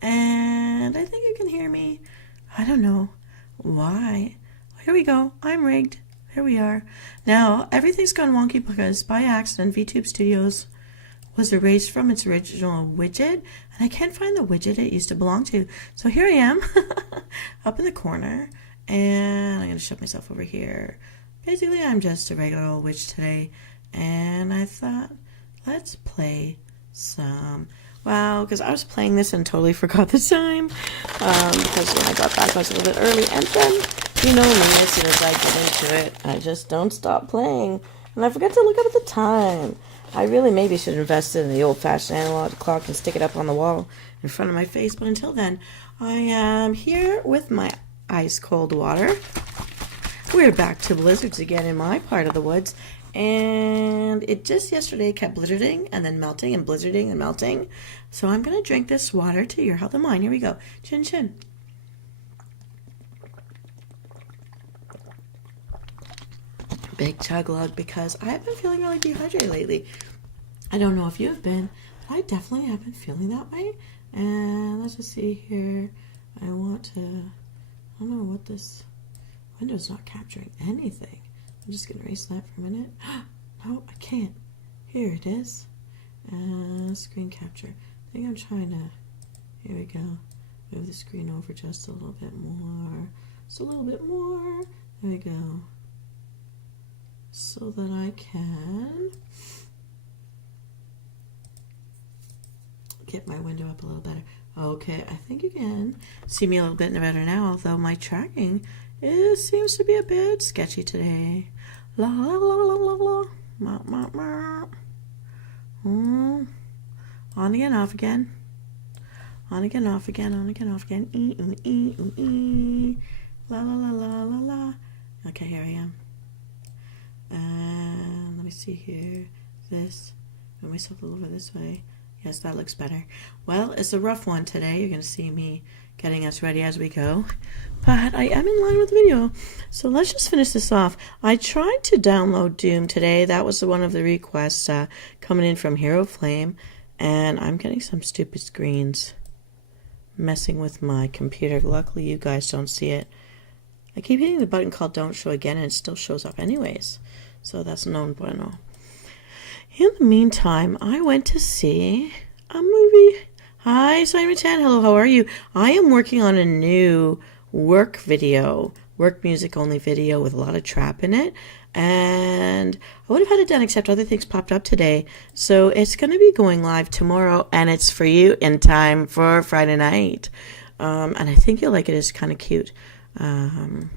And I think you can hear me. I don't know why. Here we go. I'm rigged. Here we are. Now, everything's gone wonky because by accident, VTube Studios was erased from its original widget, and I can't find the widget it used to belong to. So here I am, up in the corner, and I'm going to shove myself over here. Basically, I'm just a regular old witch today, and I thought, let's play some... Wow, because I was playing this and totally forgot the time, because when I got back I was a little bit early, and then, you know me, as soon as I get into it, I just don't stop playing, and I forget to look up at the time. I really maybe should invest in the old-fashioned analog clock and stick it up on the wall in front of my face, but until then, I am here with my ice-cold water. We're back to blizzards again in my part of the woods, and it just yesterday kept blizzarding and then melting and blizzarding and melting. So I'm going to drink this water to your health and mine. Here we go. Chin chin. Big chug lug because I've been feeling really dehydrated lately. I don't know if you have been, but I definitely have been feeling that way. And let's just see here. I don't know what this window's not capturing anything. I'm just going to erase that for a minute. No, I can't. Here it is. Screen capture. I think I'm trying to, here we go. Move the screen over just a little bit more. Just a little bit more. There we go. So that I can get my window up a little better. Okay, I think you can see me a little bit better now, although my tracking seems to be a bit sketchy today. La la la la la la. Ma ma ma. On again, off again. On again, off again. On again, off again. La la la la la la. Okay, here I am. And let me see here. This. Move myself a little bit this way. Yes, that looks better. Well, it's a rough one today. You're going to see me getting us ready as we go. But I am in line with the video. So let's just finish this off. I tried to download Doom today. That was one of the requests coming in from Hero Flame. And I'm getting some stupid screens messing with my computer. Luckily, you guys don't see it. I keep hitting the button called Don't Show Again, and it still shows up anyways. So that's non bueno. In the meantime, I went to see a movie. Hi, Simon Chan. Hello, how are you? I am working on a new work music only video with a lot of trap in it. And I would have had it done except other things popped up today. So it's going to be going live tomorrow, and it's for you in time for Friday night. And I think you'll like it. It's kind of cute. And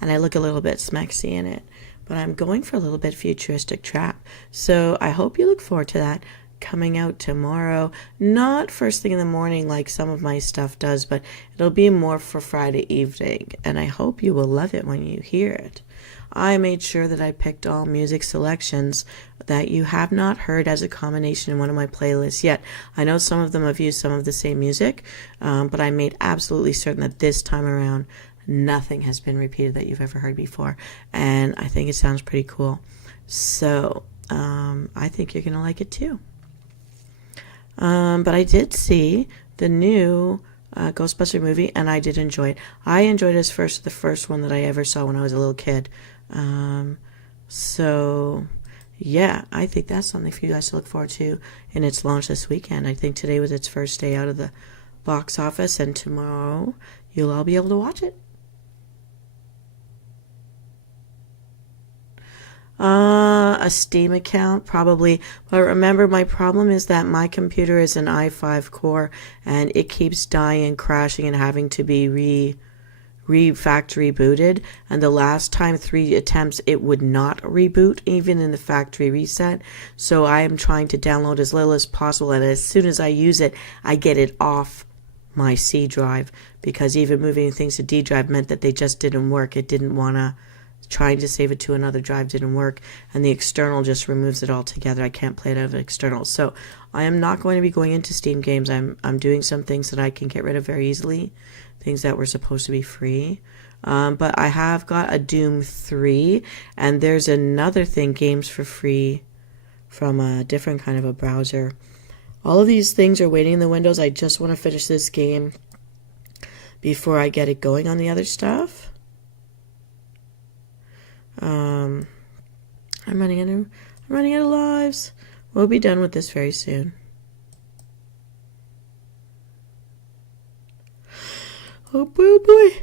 I look a little bit smexy in it. But I'm going for a little bit futuristic trap. So I hope you look forward to that coming out tomorrow. Not first thing in the morning like some of my stuff does, but it'll be more for Friday evening. And I hope you will love it when you hear it. I made sure that I picked all music selections that you have not heard as a combination in one of my playlists yet. I know some of them have used some of the same music, but I made absolutely certain that this time around nothing has been repeated that you've ever heard before, and I think it sounds pretty cool. So I think you're gonna like it too. But I did see the new Ghostbuster movie, and I did enjoy it. I enjoyed it as the first one that I ever saw when I was a little kid. So yeah, I think that's something for you guys to look forward to in its launch this weekend. I think today was its first day out of the box office, and tomorrow you'll all be able to watch it. A Steam account, probably. But remember, my problem is that my computer is an i5 core, and it keeps dying, crashing, and having to be factory booted. And the last time, 3 attempts, it would not reboot, even in the factory reset. So I am trying to download as little as possible, and as soon as I use it, I get it off my C drive, because even moving things to D drive meant that they just didn't work. It didn't want to. Trying to save it to another drive didn't work, and the external just removes it altogether. I can't play it out of external. So I am not going to be going into Steam games. I'm doing some things that I can get rid of very easily, things that were supposed to be free. But I have got a Doom 3, and there's another thing, games for free, from a different kind of a browser. All of these things are waiting in the windows. I just want to finish this game before I get it going on the other stuff. I'm running out of lives. We'll be done with this very soon. Oh boy, oh boy.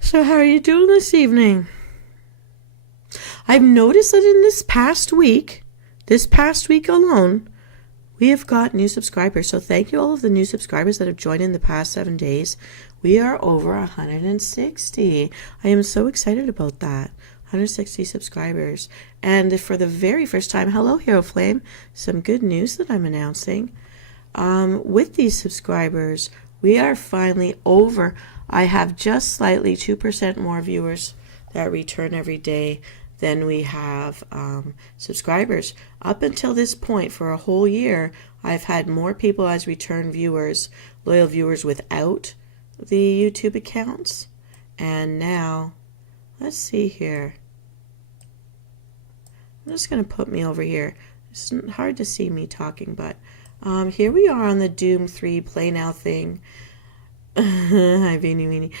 So how are you doing this evening? I've noticed that in this past week alone, we have got new subscribers. So thank you all of the new subscribers that have joined in the past 7 days. We are over 160. I am so excited about that. 160 subscribers. And for the very first time, hello Hero Flame, some good news that I'm announcing. With these subscribers, we are finally over. I have just slightly 2% more viewers that return every day than we have subscribers. Up until this point, for a whole year, I've had more people as return viewers, loyal viewers without the YouTube accounts. And now, let's see here. I'm just going to put me over here. It's hard to see me talking, but here we are on the Doom 3 Play Now thing. Hi, Beanie Weenie.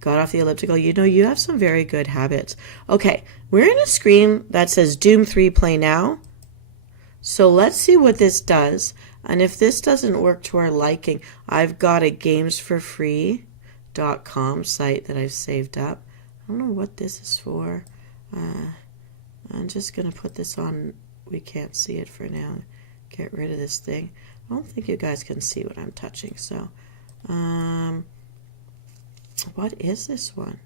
Got off the elliptical. You know, you have some very good habits. Okay, we're in a screen that says Doom 3 Play Now. So let's see what this does. And if this doesn't work to our liking, I've got a gamesforfree.com site that I've saved up. I don't know what this is for. I'm just going to put this on. We can't see it for now. Get rid of this thing. I don't think you guys can see what I'm touching. So, what is this one?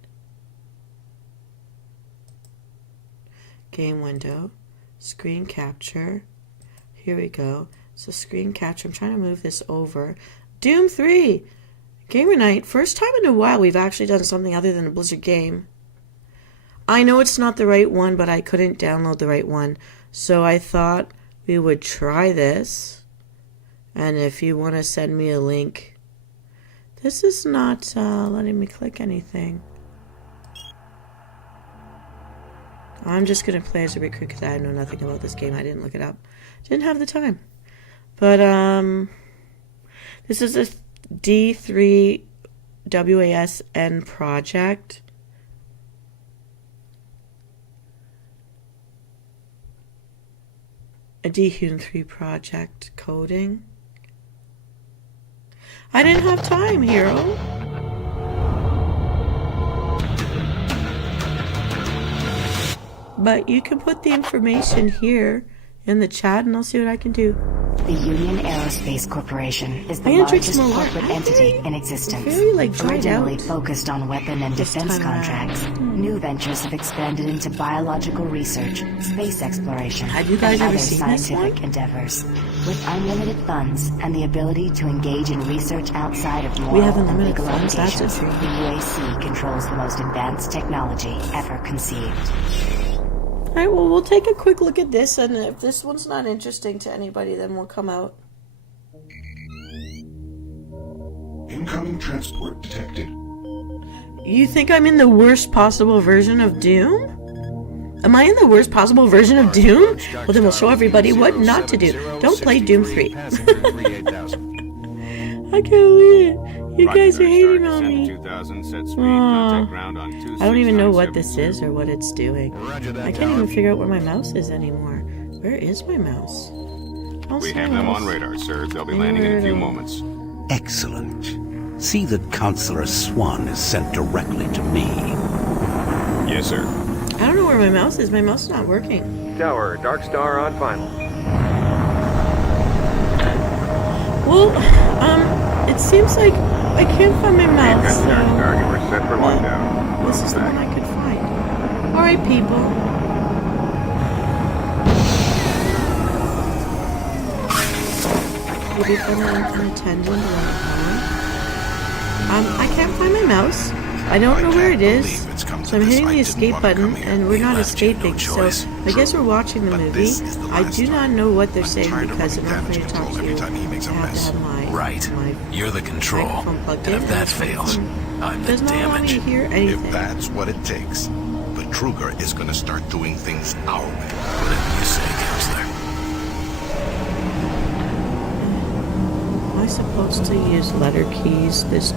Game window. Screen capture. Here we go. So screen capture. I'm trying to move this over. Doom 3. Gamer Night. First time in a while we've actually done something other than a Blizzard game. I know it's not the right one, but I couldn't download the right one. So I thought we would try this. And if you want to send me a link. This is not letting me click anything. I'm just going to play as a recruit because I know nothing about this game. I didn't look it up. Didn't have the time. But this is a D3 WASN project. A D-Hune 3 project coding. I didn't have time, hero. But you can put the information here in the chat and I'll see what I can do. The Union Aerospace Corporation is the largest corporate entity in existence. Originally focused on weapon and defense contracts, new ventures have expanded into biological research, space exploration, and other scientific endeavors. With unlimited funds and the ability to engage in research outside of moral and legal limitations, the UAC controls the most advanced technology ever conceived. Alright, well, we'll take a quick look at this, and if this one's not interesting to anybody, then we'll come out. Incoming transport detected. You think I'm in the worst possible version of Doom? Am I in the worst possible version of Doom? Well, then we'll show everybody what not to do. Don't play Doom 3. I can't believe it. You guys are hating on me. I don't even know what this is or what it's doing. I can't even figure out where my mouse is anymore. Where is my mouse? We have them on radar, sir. They'll be landing in a few moments. Excellent. See that Counselor Swan is sent directly to me. Yes, sir. I don't know where my mouse is. My mouse is not working. Tower, Dark Star on final. Well, it seems like I can't find my mouse, so We're set for lockdown. this is the one I could find. Alright, people. Maybe from an attendant or I can't find my mouse. I don't know where it is. So I'm hitting the escape button, and we're not escaping, so I guess we're watching the movie. I do not know what they're saying because in order for me to talk to you, I have to have my You're the control, microphone plugged and in. if that fails, I'm the Does not want me damage. to hear anything. If that's what it takes, the Truger is going to start doing things our way. Whatever you say, Counselor. I supposed to use letter keys? This.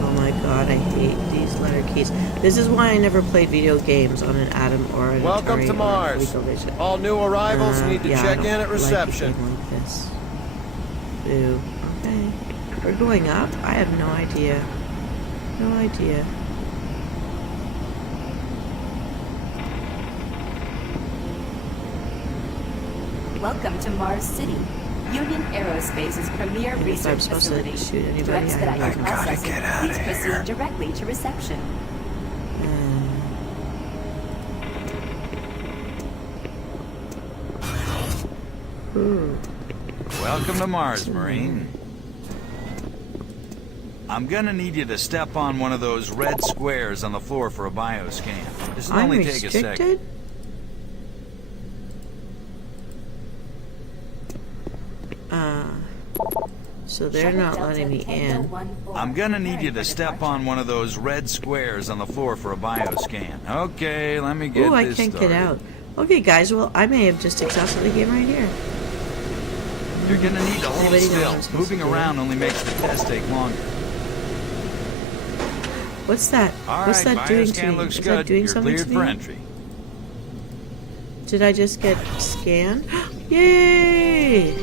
Oh my god, I hate these letter keys. This is why I never played video games on an Atom or an Welcome Atari to or Mars. ColecoVision. All new arrivals need to Yeah, check I in don't at reception. Like a game like this. Boo. Okay. We're going up? I have no idea. No idea. Welcome to Mars City, Union Aerospace's premier If I'm research supposed to facility. shoot anybody, To I expedite have your no idea. processing, please proceed directly to reception. Welcome to Mars, Marine. I'm gonna need you to step on one of those red squares on the floor for a bioscan. This will I'm only take a second. restricted? So they're not letting me in. I'm gonna need you to step on one of those red squares on the floor for a bioscan. Okay, let me get Ooh, I this can't started. get out. Okay, guys, well, I may have just exhausted the game right here. You're gonna need to hold Anybody know what I'm still. supposed Moving to do? around only makes the test take longer. What's that? All What's right, that doing to bioscan me? looks Is good. that doing You're something cleared to for me? entry. Did I just get scanned? Yay!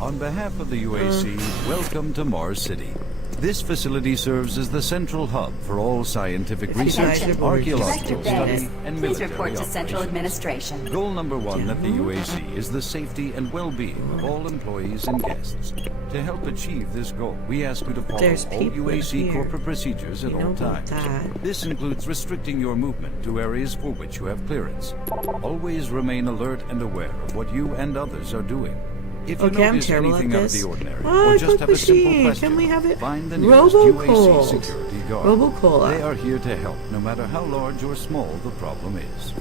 On behalf of the UAC, welcome to Mars City. This facility serves as the central hub for all scientific research, Attention. archaeological Director Davis, study, and please military report to Central operations. Administration. Goal number one at the UAC is the safety and well-being of all employees and guests. To help achieve this goal, we ask you to follow There's all people UAC here. corporate procedures at You know all about times. that. This includes restricting your movement to areas for which you have clearance. Always remain alert and aware of what you and others are doing. If you Okay, I'm notice terrible at anything out of this. the ordinary, Oh, or just quick have a simple machine. question, Can we have it? find the nearest Robocold. UAC security guard. Robocola. They are here to help, no matter how large or small the problem is.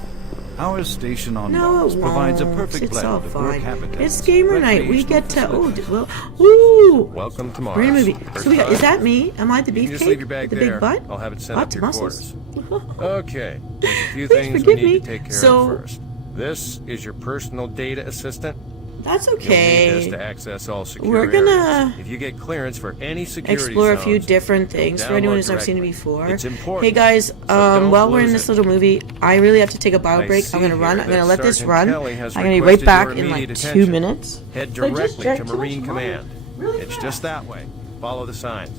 Our station on No, Mars it won't. provides a perfect It's blend all of work fine. habitats. It's gamer night. We recreational get to. Oh, facilities, well. Ooh! Welcome to Mars. We're in a movie. First So we got. Is time? that me? Am I the You beefcake? can just leave your bag the there. big butt? I'll have it sent Lots up of to your muscles. quarters. Okay, there's a few Please things we forgive need me. to take care So- of first. This is your personal data assistant. That's You'll need okay. this to access all secure We're gonna areas. If you get clearance for any security explore a few zones, different things for anyone who's never download seen it directly. before. It's important. Hey guys, so don't while we're in lose this it. little movie, I really have to take a bio I break. see I'm gonna run. here I'm gonna that let this Sergeant run. Kelly has I'm gonna be right requested back your in like immediate 2 attention. minutes. Head I just directly drank to too much Marine water. Command. Really It's fast. just that way. Follow the signs.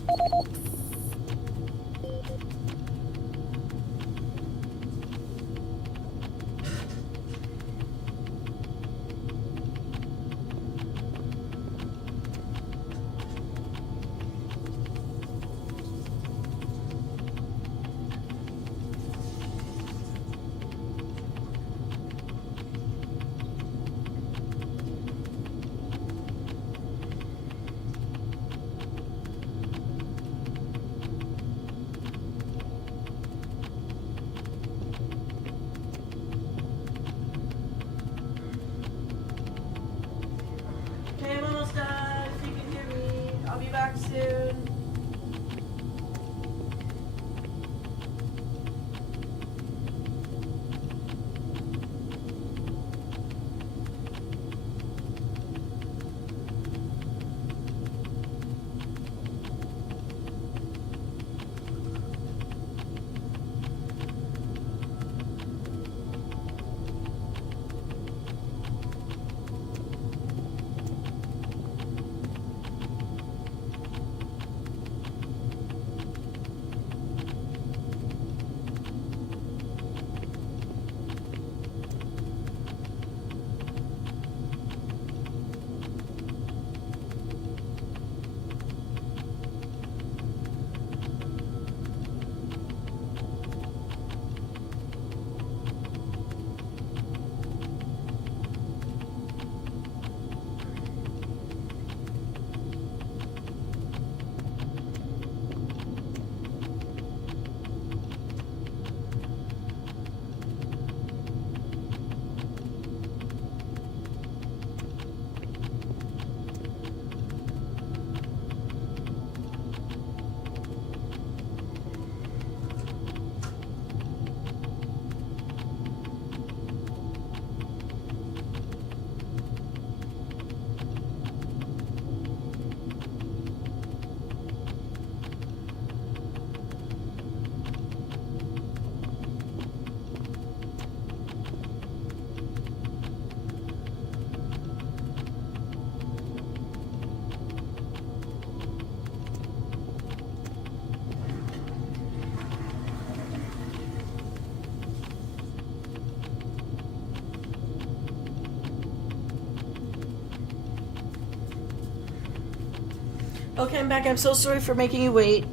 Okay, I'm back. I'm so sorry for making you wait.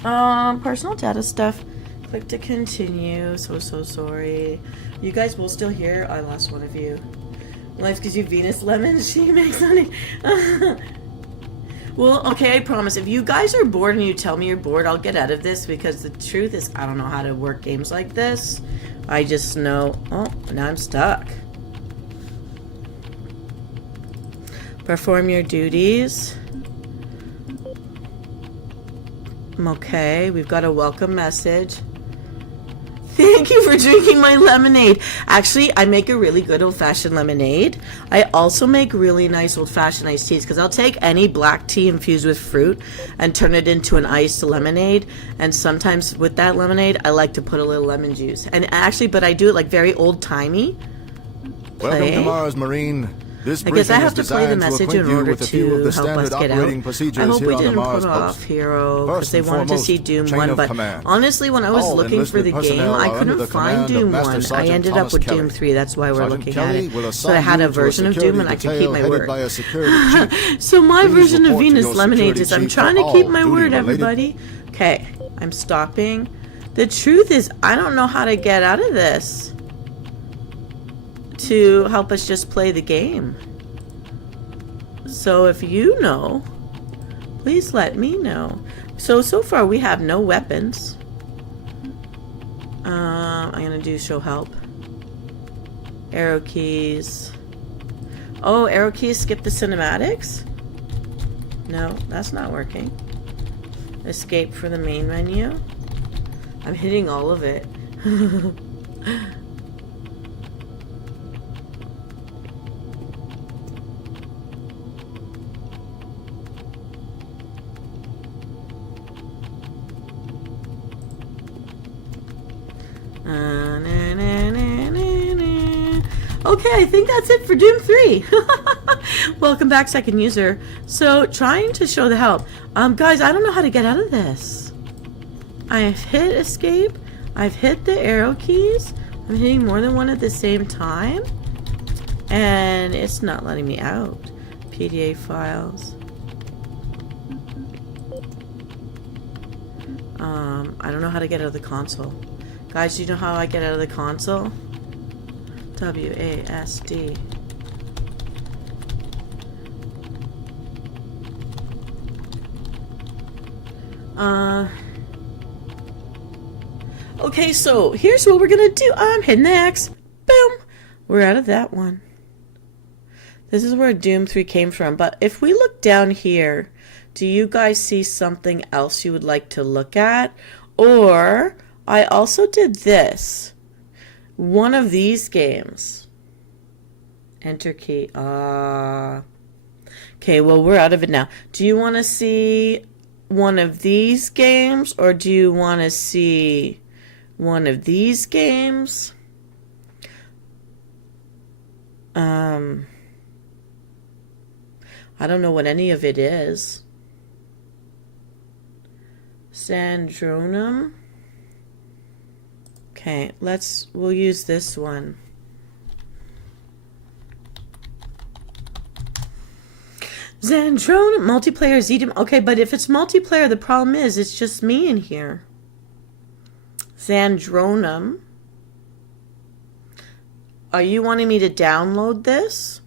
Personal data stuff. Click to continue. So sorry. You guys will still hear. I lost one of you. Life gives you Venus lemons. She makes honey. Well, okay, I promise. If you guys are bored and you tell me you're bored, I'll get out of this because the truth is I don't know how to work games like this. I just know... Oh, now I'm stuck. Perform your duties. Okay, we've got a welcome message. Thank you for drinking my lemonade. Actually, I make a really good old-fashioned lemonade. I also make really nice old-fashioned iced teas because I'll take any black tea infused with fruit and turn it into an iced lemonade. And sometimes with that lemonade, I like to put a little lemon juice. And actually, but I do it like very old-timey. Welcome to Mars, Marine. This I guess I have to is play the designed to message acquaint in you order with a few of to the help us standard get operating out. procedures I hope here we on the didn't Mars put off post. Hero because First they and wanted to foremost, see Doom chain 1, of but command. honestly, when I was All looking for the enlisted game, personnel I are under couldn't the find command of Doom Master 1. I Sergeant ended up Thomas with Kelly. Doom 3. That's why we're Sergeant looking Kelly at it. will So I assign had you a to version of security Doom and I could keep detail my headed word. by a security chief. So my Please version of report to Venus your Lemonade security is I'm chief trying for to keep all my word, duty-related- everybody. Okay, I'm stopping. The truth is, I don't know how to get out of this to help us just play the game. So if you know, please let me know. So far we have no weapons. I'm gonna do show help. Arrow keys. Oh, arrow keys skip the cinematics? No, that's not working. Escape for the main menu. I'm hitting all of it. Okay, I think that's it for Doom 3. Welcome back, second user. So, trying to show the help. Guys, I don't know how to get out of this. I've hit escape. I've hit the arrow keys. I'm hitting more than one at the same time. And it's not letting me out. PDA files. I don't know how to get out of the console. Guys, do you know how I get out of the console? WASD. Okay, so here's what we're gonna do. I'm hitting the X. Boom. We're out of that one. This is where Doom 3 came from. But if we look down here, do you guys see something else you would like to look at? Or I also did this. One of these games. Enter key. Okay, well, we're out of it now. Do you want to see one of these games? Or do you want to see one of these games? I don't know what any of it is. Sandronum. Okay, we'll use this one. Zandronum, multiplayer Zedum. Okay, but if it's multiplayer, the problem is it's just me in here. Zandronum. Are you wanting me to download this?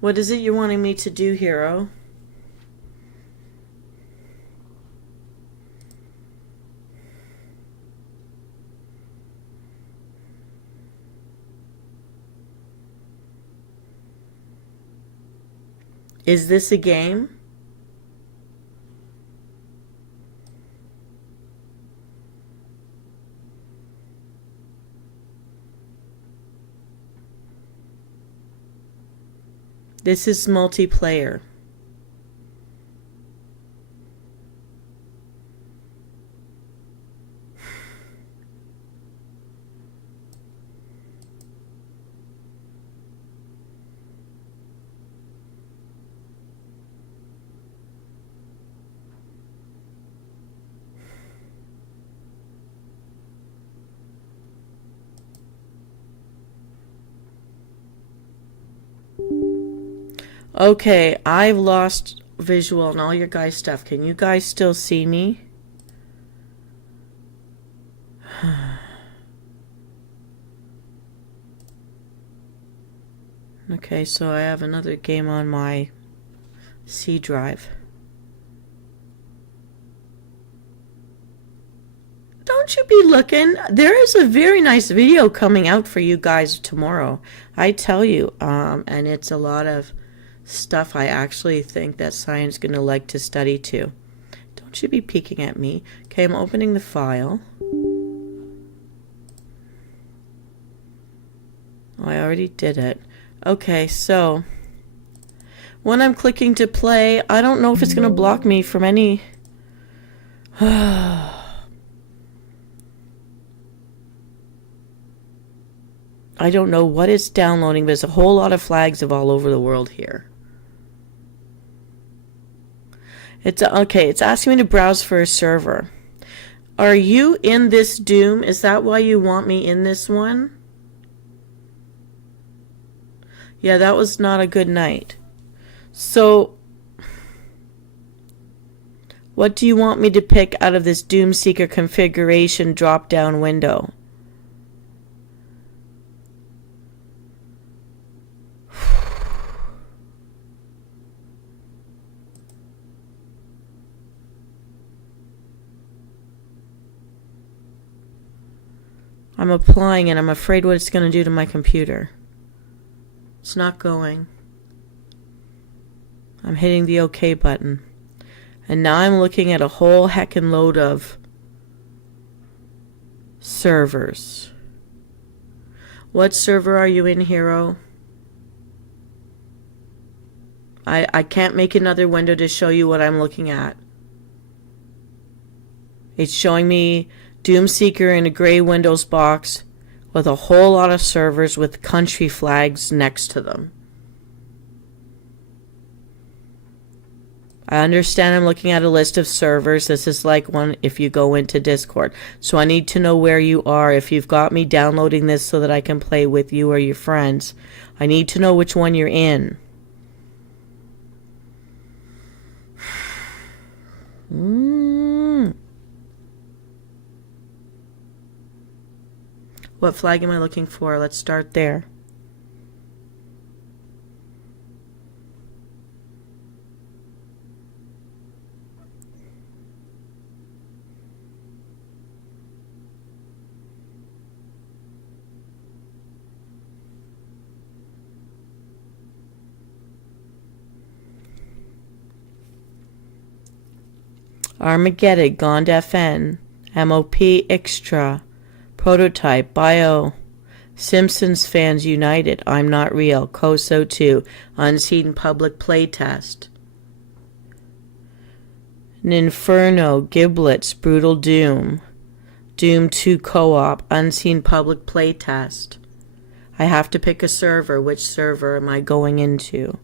What is it you're wanting me to do, Hero? Is this a game? This is multiplayer. Okay, I've lost visual on all your guys' stuff. Can you guys still see me? Okay, so I have another game on my C drive. Don't you be looking. There is a very nice video coming out for you guys tomorrow. I tell you, and it's a lot of stuff I actually think that science is going to like to study too. Don't you be peeking at me. Okay, I'm opening the file. Oh, I already did it. Okay, so when I'm clicking to play, I don't know if it's going to block me from any... I don't know what it's downloading, but there's a whole lot of flags of all over the world here. It's okay, it's asking me to browse for a server. Are you in this Doom? Is that why you want me in this one? Yeah, that was not a good night. So, what do you want me to pick out of this Doom Seeker configuration drop-down window? I'm applying and I'm afraid what it's going to do to my computer. It's not going. I'm hitting the OK button. And now I'm looking at a whole heckin' load of servers. What server are you in, Hero? I can't make another window to show you what I'm looking at. It's showing me Doom Seeker in a gray Windows box with a whole lot of servers with country flags next to them. I understand I'm looking at a list of servers. This is like one if you go into Discord. So I need to know where you are. If you've got me downloading this so that I can play with you or your friends, I need to know which one you're in. What flag am I looking for? Let's start there. Armageddon, Gond FN, MOP Extra, Prototype, Bio, Simpsons Fans United, I'm Not Real, COSO 2, Unseen Public Playtest, Ninferno, Giblets, Brutal Doom, Doom 2 Co-op, Unseen Public Playtest. I have to pick a server. Which server am I going into?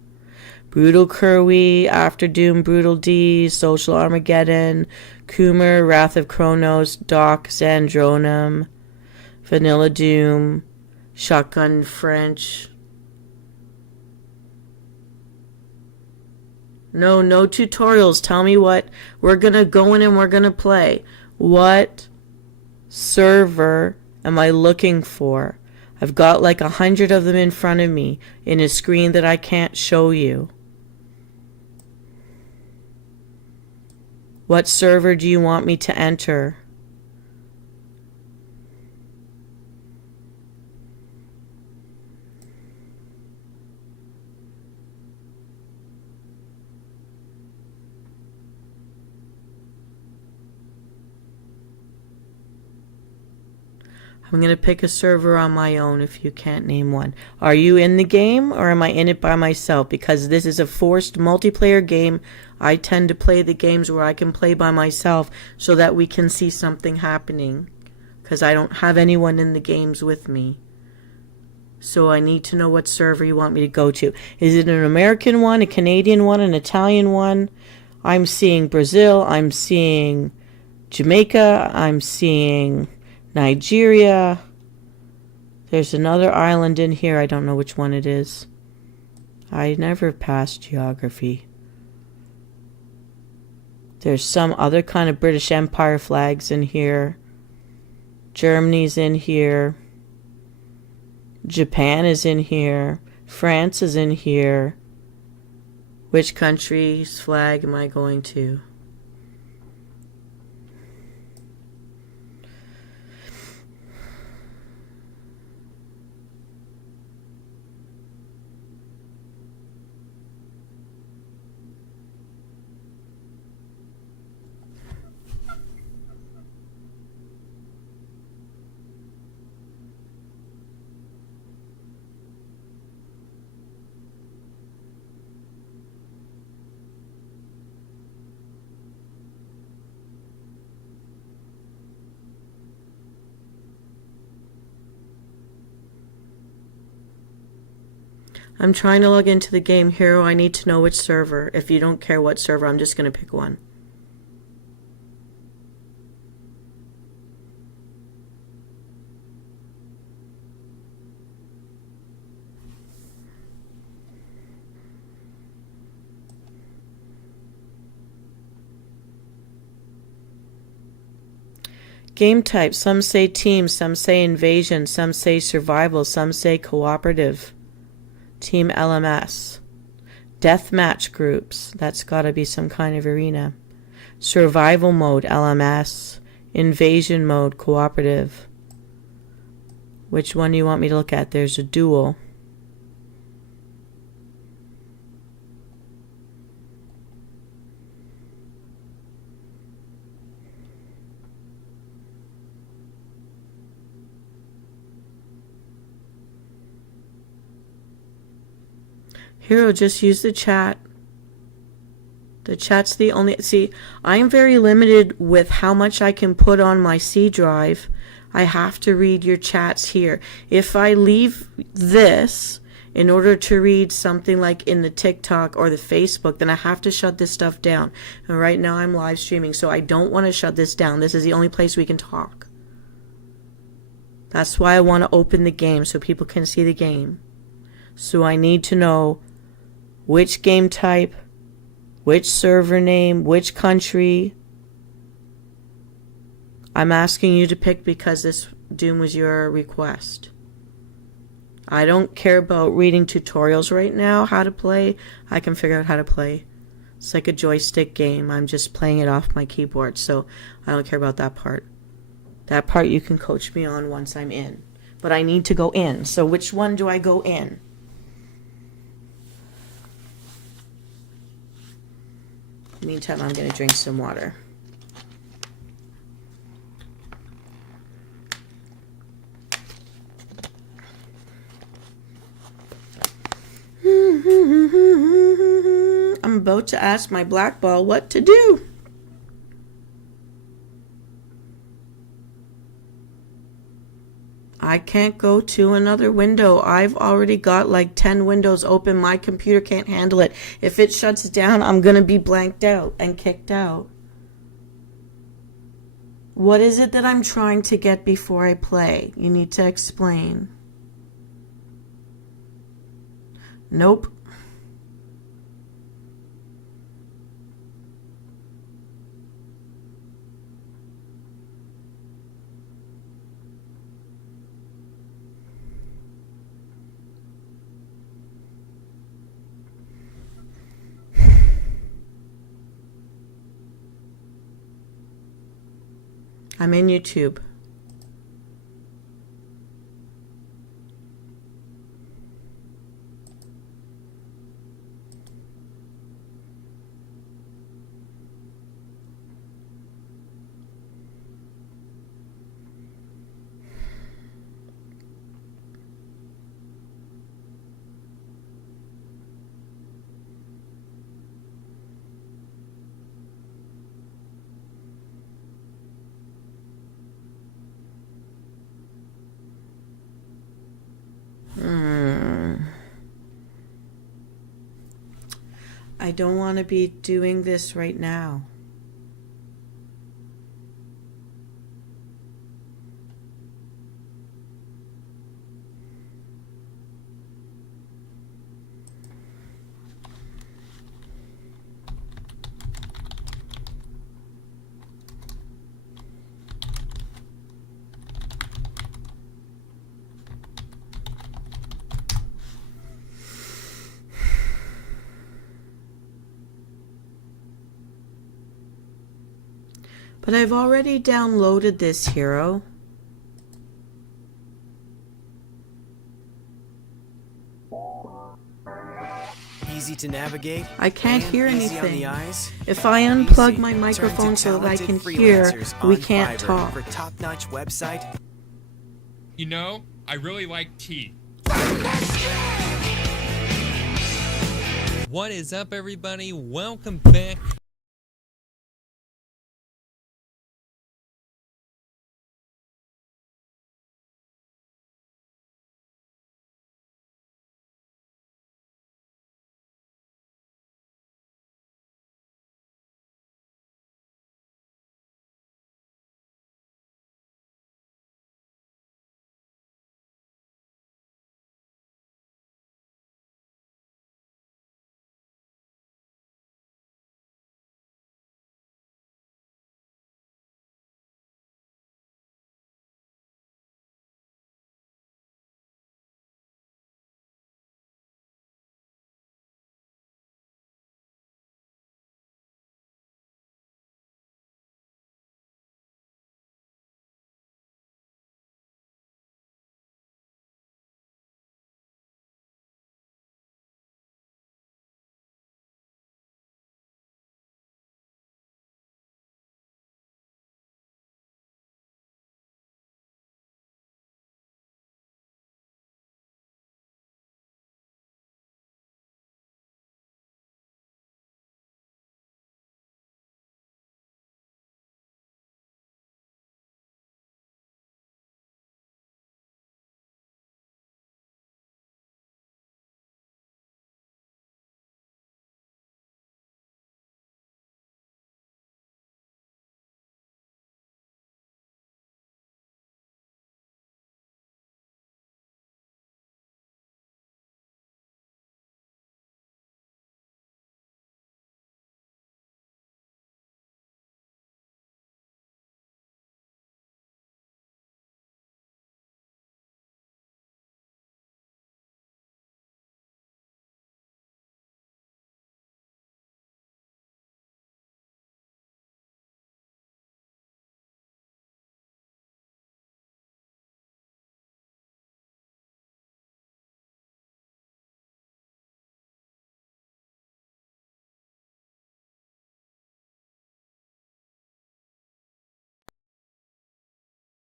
Brutal Curwy, After Doom, Brutal D, Social Armageddon, Coomer, Wrath of Kronos, Doc, Zandronum, Vanilla Doom, Shotgun French. No tutorials. Tell me what we're going to go in and we're going to play. What server am I looking for? I've got like 100 of them in front of me in a screen that I can't show you. What server do you want me to enter? I'm going to pick a server on my own if you can't name one. Are you in the game or am I in it by myself? Because this is a forced multiplayer game. I tend to play the games where I can play by myself so that we can see something happening. Because I don't have anyone in the games with me. So I need to know what server you want me to go to. Is it an American one, a Canadian one, an Italian one? I'm seeing Brazil. I'm seeing Jamaica. I'm seeing Nigeria. There's another island in here. I don't know which one it is. I never passed geography. There's some other kind of British Empire flags in here. Germany's in here. Japan is in here. France is in here. Which country's flag am I going to? I'm trying to log into the game. Hero, I need to know which server. If you don't care what server, I'm just going to pick one. Game type. Some say team, some say invasion, some say survival, some say cooperative. Team LMS. Deathmatch groups. That's got to be some kind of arena. Survival mode, LMS. Invasion mode, cooperative. Which one do you want me to look at? There's a duel. Hero, just use the chat. The chat's the only... See, I'm very limited with how much I can put on my C drive. I have to read your chats here. If I leave this in order to read something like in the TikTok or the Facebook, then I have to shut this stuff down. And right now I'm live streaming, so I don't want to shut this down. This is the only place we can talk. That's why I want to open the game, so people can see the game. So I need to know which game type, which server name, which country. I'm asking you to pick because this Doom was your request. I don't care about reading tutorials right now, how to play. I can figure out how to play. It's like a joystick game. I'm just playing it off my keyboard, so I don't care about that part. That part you can coach me on once I'm in. But I need to go in. So which one do I go in? Meantime, I'm going to drink some water. I'm about to ask my black ball what to do. I can't go to another window. I've already got like 10 windows open. My computer can't handle it. If it shuts down, I'm going to be blanked out and kicked out. What is it that I'm trying to get before I play? You need to explain. Nope. I'm in YouTube. I don't want to be doing this right now. But I've already downloaded this hero. Easy to navigate. I can't hear anything. If I Easy. unplug my microphone so that I can hear, we can't Fiverr talk. for top-notch website. You know, I really like tea. What is up, everybody? Welcome back.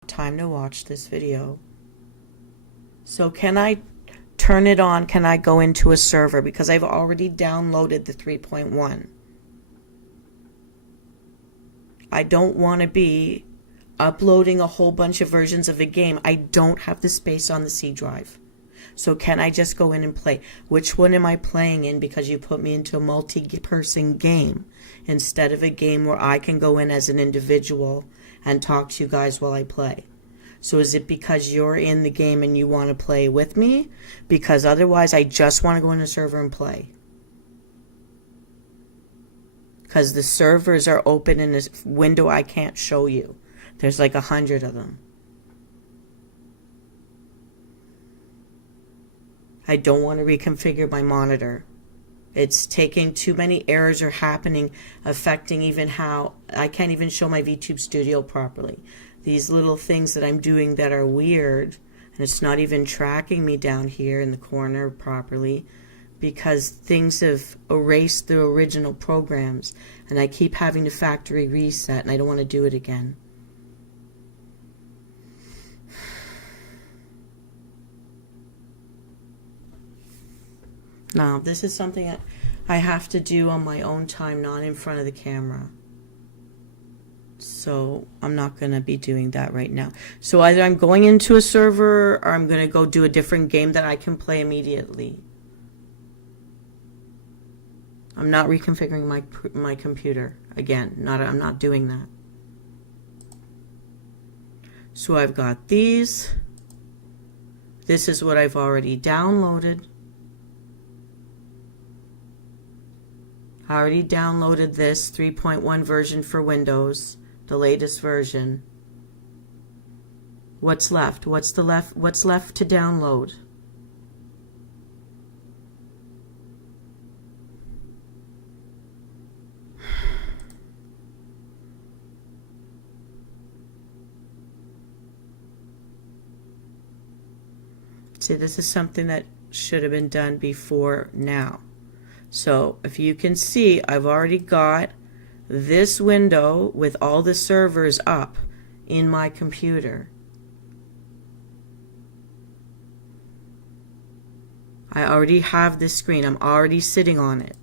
Time to watch this video. So can I turn it on? Can I go into a server? Because I've already downloaded the 3.1. I don't want to be uploading a whole bunch of versions of a game. I don't have the space on the C drive. So can I just go in and play? Which one am I playing in? Because you put me into a multi-person game instead of a game where I can go in as an individual and talk to you guys while I play. So is it because you're in the game and you want to play with me? Because otherwise I just want to go in a server and play. Because the servers are open in this window I can't show you. There's like 100 of them. I don't want to reconfigure my monitor. It's taking too many errors are happening, affecting even how I can't even show my VTube Studio properly. These little things that I'm doing that are weird, and it's not even tracking me down here in the corner properly because things have erased the original programs and I keep having to factory reset and I don't want to do it again. Now, this is something I have to do on my own time, not in front of the camera. So I'm not going to be doing that right now. So either I'm going into a server or I'm going to go do a different game that I can play immediately. I'm not reconfiguring my computer again. I'm not doing that. So I've got these. This is what I've already downloaded. I already downloaded this 3.1 version for Windows, the latest version. What's left? What's left to download? See, this is something that should have been done before now. So if you can see, I've already got this window with all the servers up in my computer. I already have this screen. I'm already sitting on it.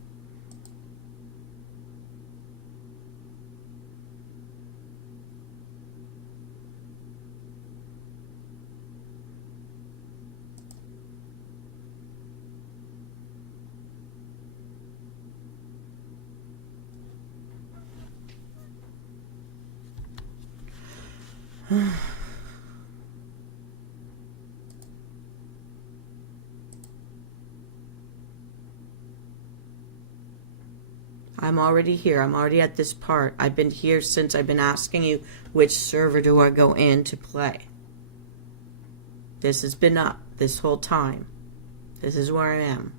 I'm already here. I'm already at this part. I've been here since I've been asking you which server do I go in to play. This has been up this whole time. This is where I am.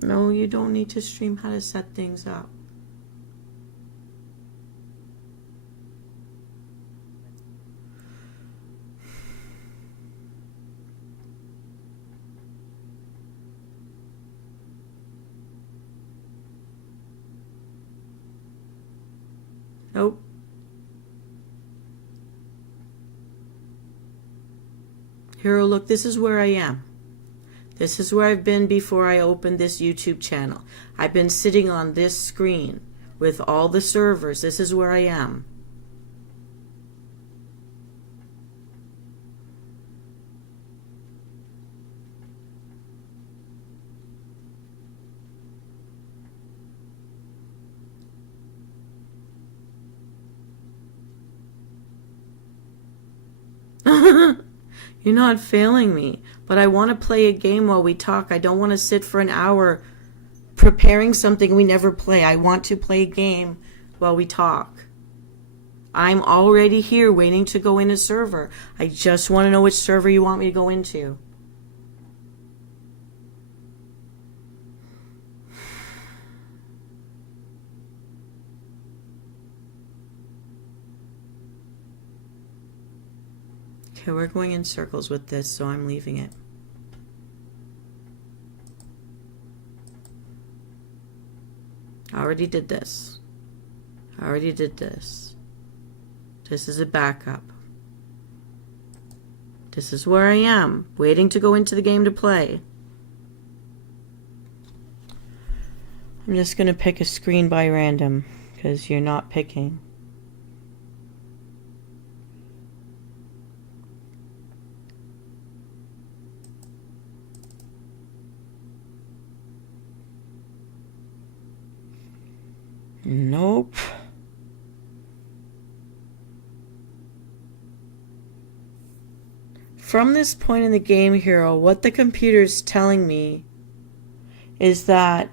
No, you don't need to stream how to set things up. Nope. Hero, look, this is where I am. This is where I've been before I opened this YouTube channel. I've been sitting on this screen with all the servers. This is where I am. You're not failing me, but I want to play a game while we talk. I don't want to sit for an hour preparing something we never play. I want to play a game while we talk. I'm already here waiting to go in a server. I just want to know which server you want me to go into. Okay, we're going in circles with this, so I'm leaving it. I already did this. I already did this. This is a backup. This is where I am, waiting to go into the game to play. I'm just going to pick a screen by random, because you're not picking. Nope. From this point in the game, Hero, what the computer is telling me is that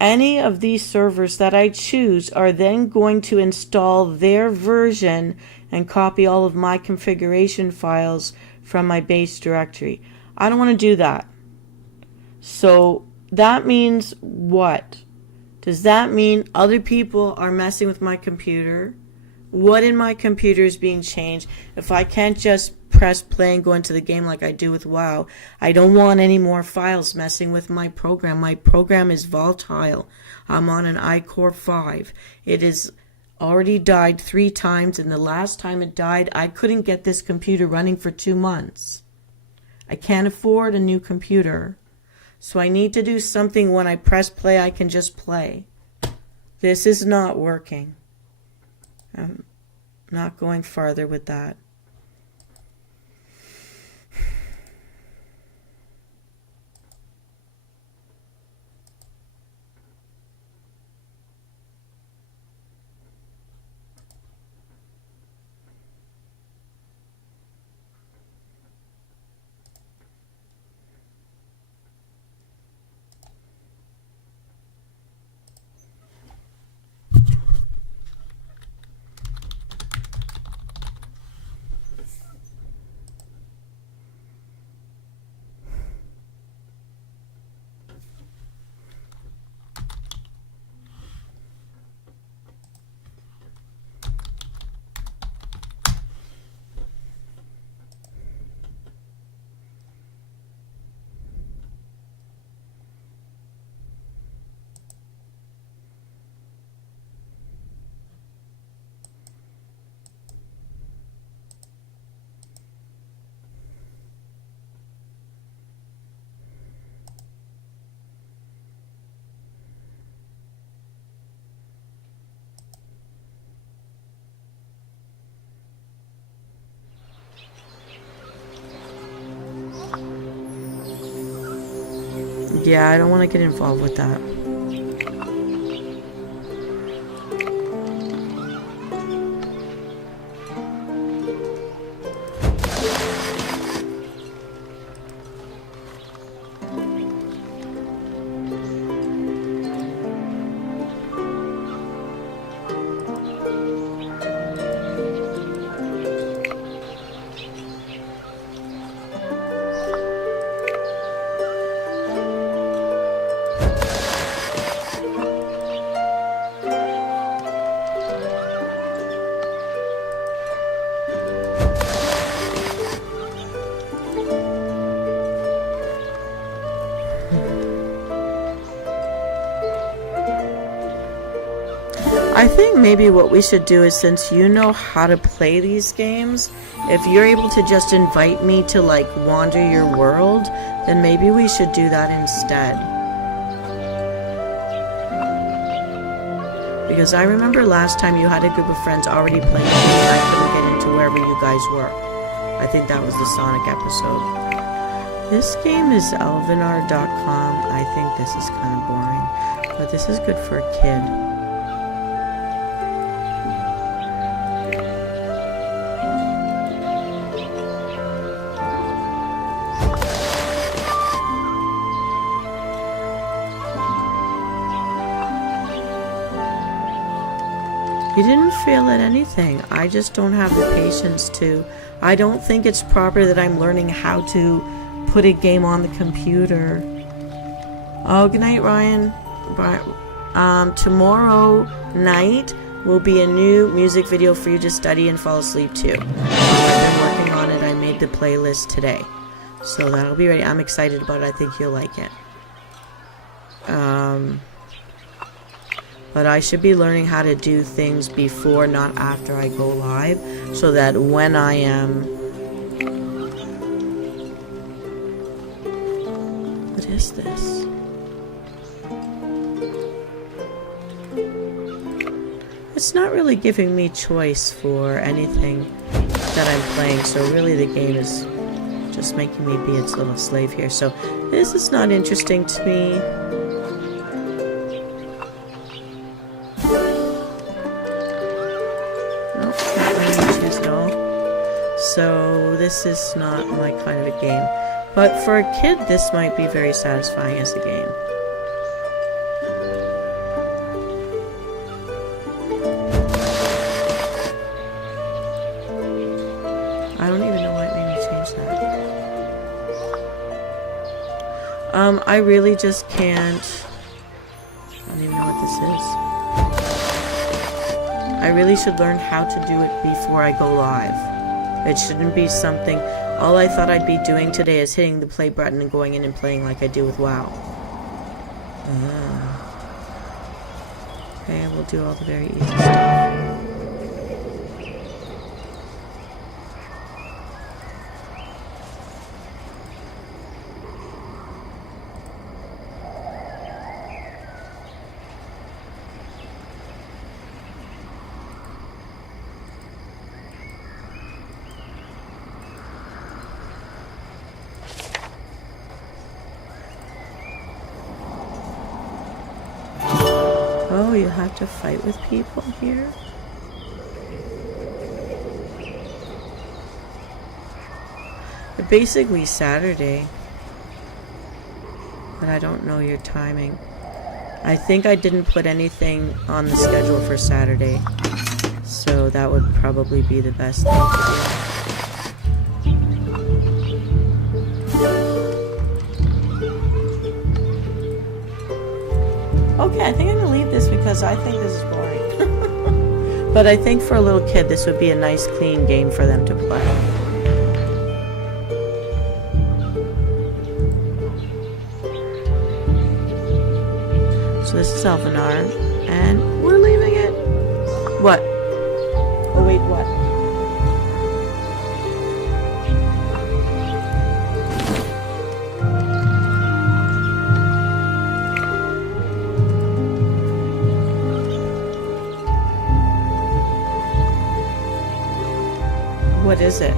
any of these servers that I choose are then going to install their version and copy all of my configuration files from my base directory. I don't want to do that. So that means what? Does that mean other people are messing with my computer? What in my computer is being changed? If I can't just press play and go into the game like I do with WoW, I don't want any more files messing with my program. My program is volatile. I'm on an iCore 5. It has already died 3 times, and the last time it died, I couldn't get this computer running for 2 months. I can't afford a new computer. So I need to do something when I press play, I can just play. This is not working. I'm not going farther with that. Yeah, I don't want to get involved with that. I think maybe what we should do is, since you know how to play these games, if you're able to just invite me to like wander your world, then maybe we should do that instead. Because I remember last time you had a group of friends already playing and I couldn't get into wherever you guys were. I think that was the Sonic episode. This game is elvenar.com. I think this is kind of boring, but this is good for a kid. You didn't fail at anything. I just don't have the patience to. I don't think it's proper that I'm learning how to put a game on the computer. Oh, good night, Ryan. Tomorrow night will be a new music video for you to study and fall asleep to. I've been working on it. I made the playlist today. So that'll be ready. I'm excited about it. I think you'll like it. But I should be learning how to do things before, not after I go live, so that when I am... What is this? It's not really giving me choice for anything that I'm playing, so really the game is just making me be its little slave here. So this is not interesting to me. So this is not my kind of a game. But for a kid, this might be very satisfying as a game. I don't even know why it made me change that. I really just can't... I don't even know what this is. I really should learn how to do it before I go live. It shouldn't be something... All I thought I'd be doing today is hitting the play button and going in and playing like I do with WoW. Okay, we'll do all the very easy stuff. Oh, you have to fight with people here? It's basically Saturday. But I don't know your timing. I think I didn't put anything on the schedule for Saturday. So that would probably be the best thing to do. Okay, I think I'm going to leave this because I think this is boring. But I think for a little kid, this would be a nice, clean game for them to play. So this is Elvenar, and we're leaving it. What? Oh, wait, what? What is it?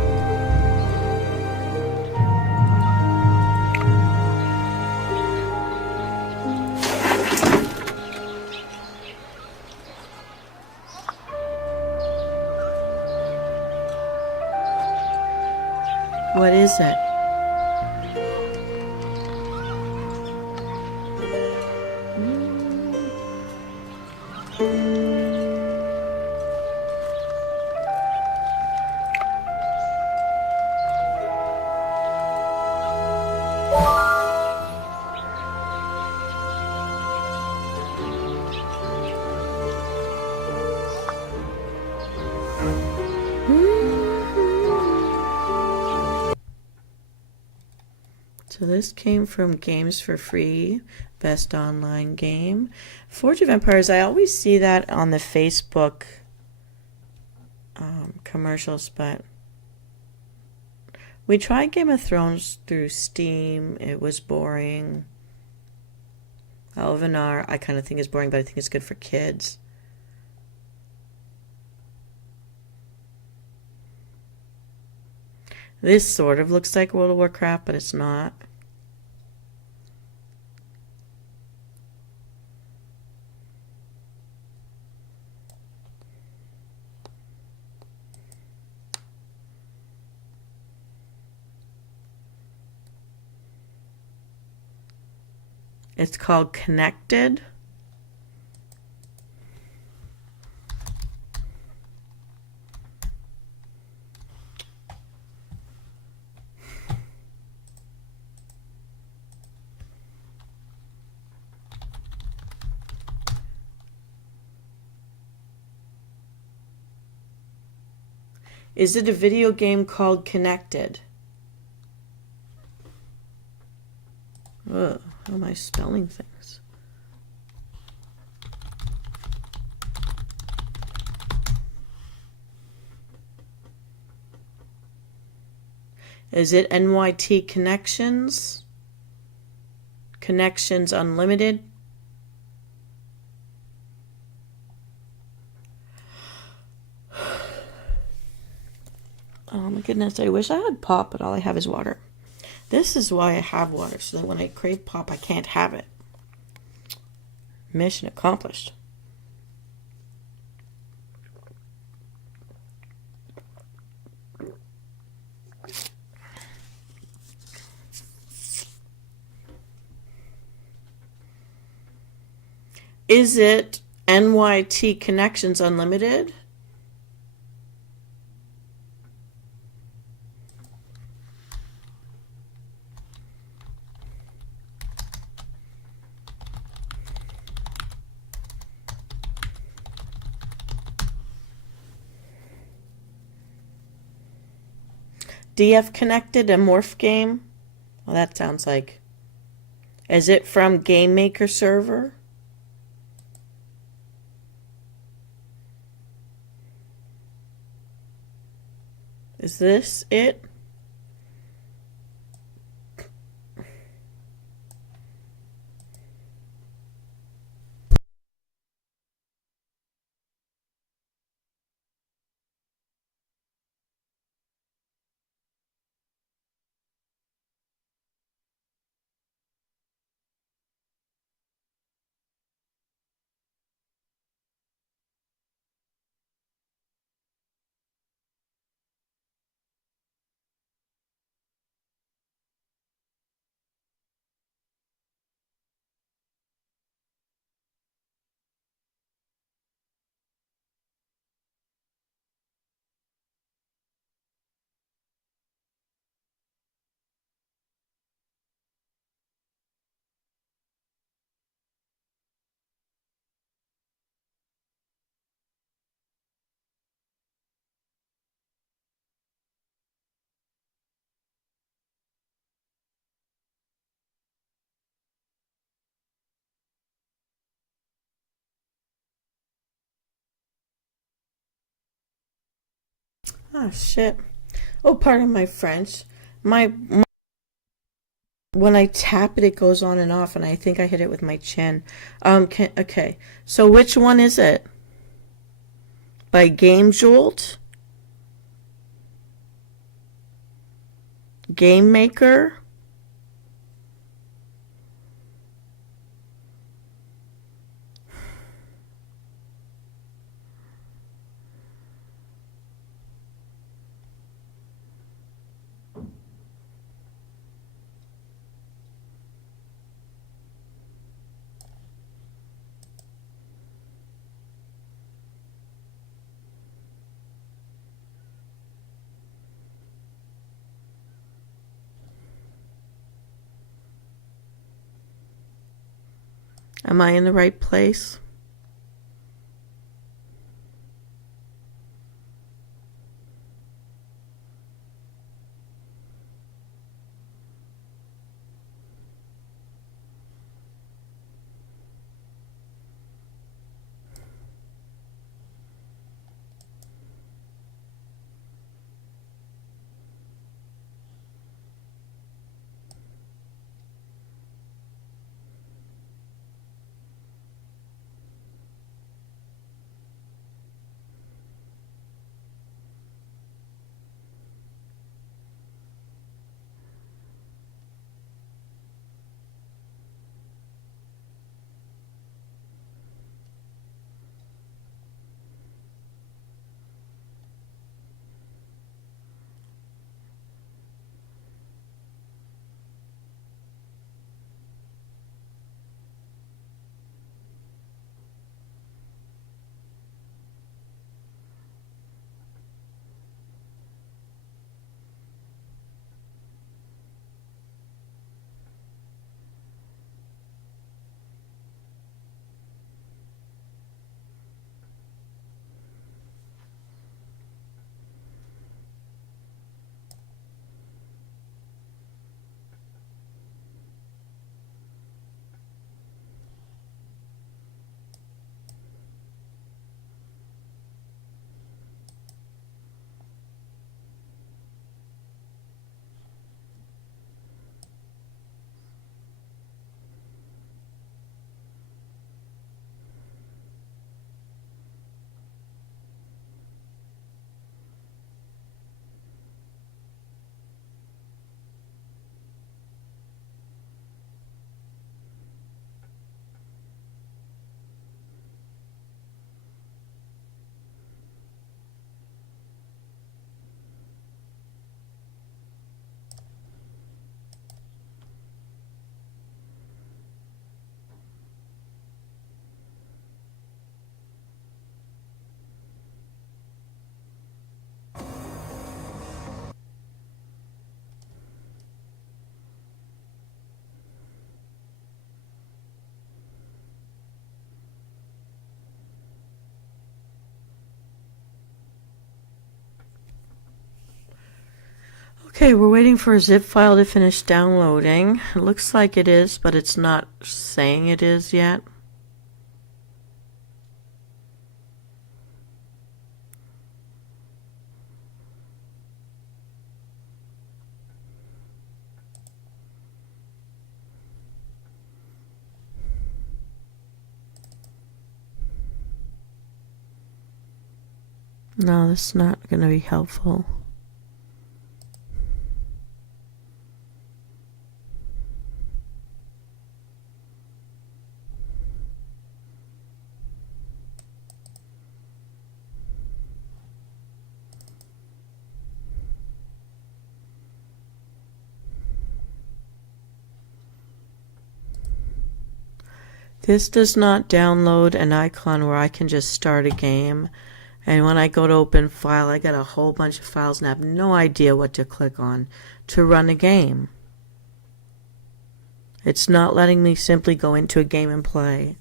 What is it? So this came from Games for Free, best online game. Forge of Empires, I always see that on the Facebook commercials, but we tried Game of Thrones through Steam. It was boring. Elvenar, I kind of think is boring, but I think it's good for kids. This sort of looks like World of Warcraft, but it's not. It's called Connected. Is it a video game called Connected? Ugh, how am I spelling things? Is it NYT Connections? Connections Unlimited? Oh my goodness, I wish I had pop, but all I have is water. This is why I have water, so that when I crave pop, I can't have it. Mission accomplished. Is it NYT Connections Unlimited? DF Connected, a morph game? Well, that sounds like... Is it from Game Maker server? Is this it? Oh, shit. Oh, pardon my French. My when I tap it, it goes on and off, and I think I hit it with my chin. Okay. So which one is it? By Game Jolt? Game Maker? Am I in the right place? Okay, we're waiting for a zip file to finish downloading. It looks like it is, but it's not saying it is yet. No, that's not going to be helpful. This does not download an icon where I can just start a game. And when I go to open file, I get a whole bunch of files and I have no idea what to click on to run a game. It's not letting me simply go into a game and play.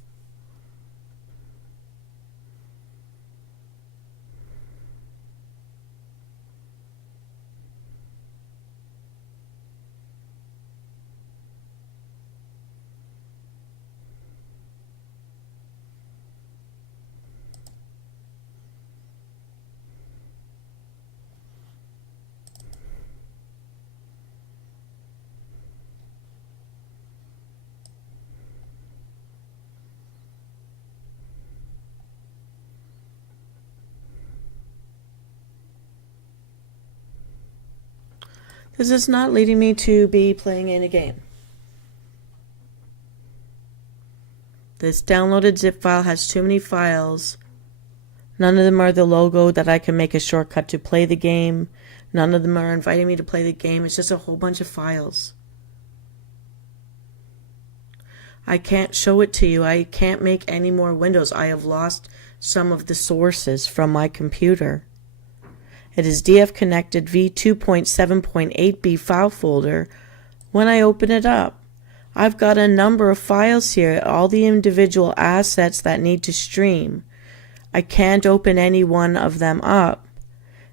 This is not leading me to be playing in a game. This downloaded zip file has too many files. None of them are the logo that I can make a shortcut to play the game. None of them are inviting me to play the game. It's just a whole bunch of files. I can't show it to you. I can't make any more windows. I have lost some of the sources from my computer. It is DF connected v2.7.8b file folder when I open it up. I've got a number of files here, all the individual assets that need to stream. I can't open any one of them up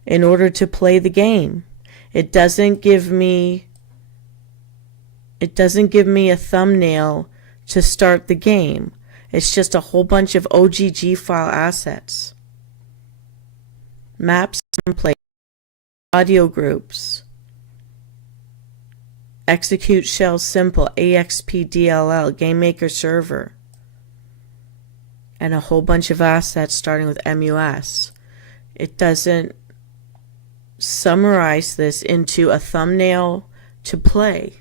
in order to play the game. It doesn't give me a thumbnail to start the game. It's just a whole bunch of OGG file assets. Maps, template, audio groups, execute shell simple, AXPDLL, game maker server, and a whole bunch of assets starting with MUS. It doesn't summarize this into a thumbnail to play.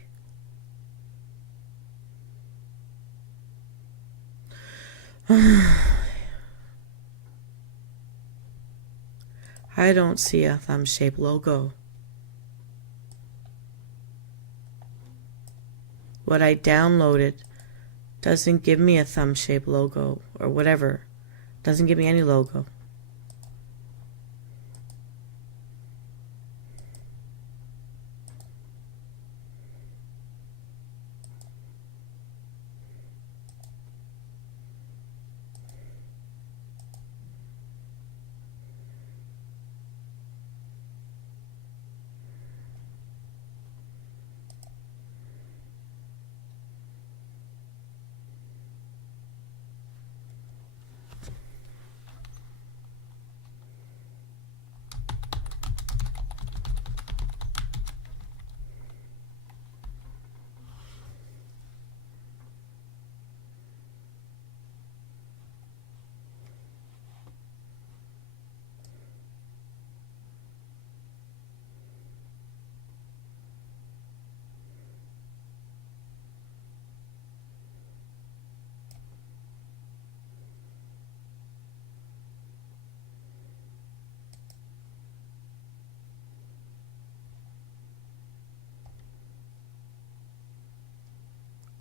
I don't see a thumb-shaped logo. What I downloaded doesn't give me a thumb-shaped logo or whatever. Doesn't give me any logo.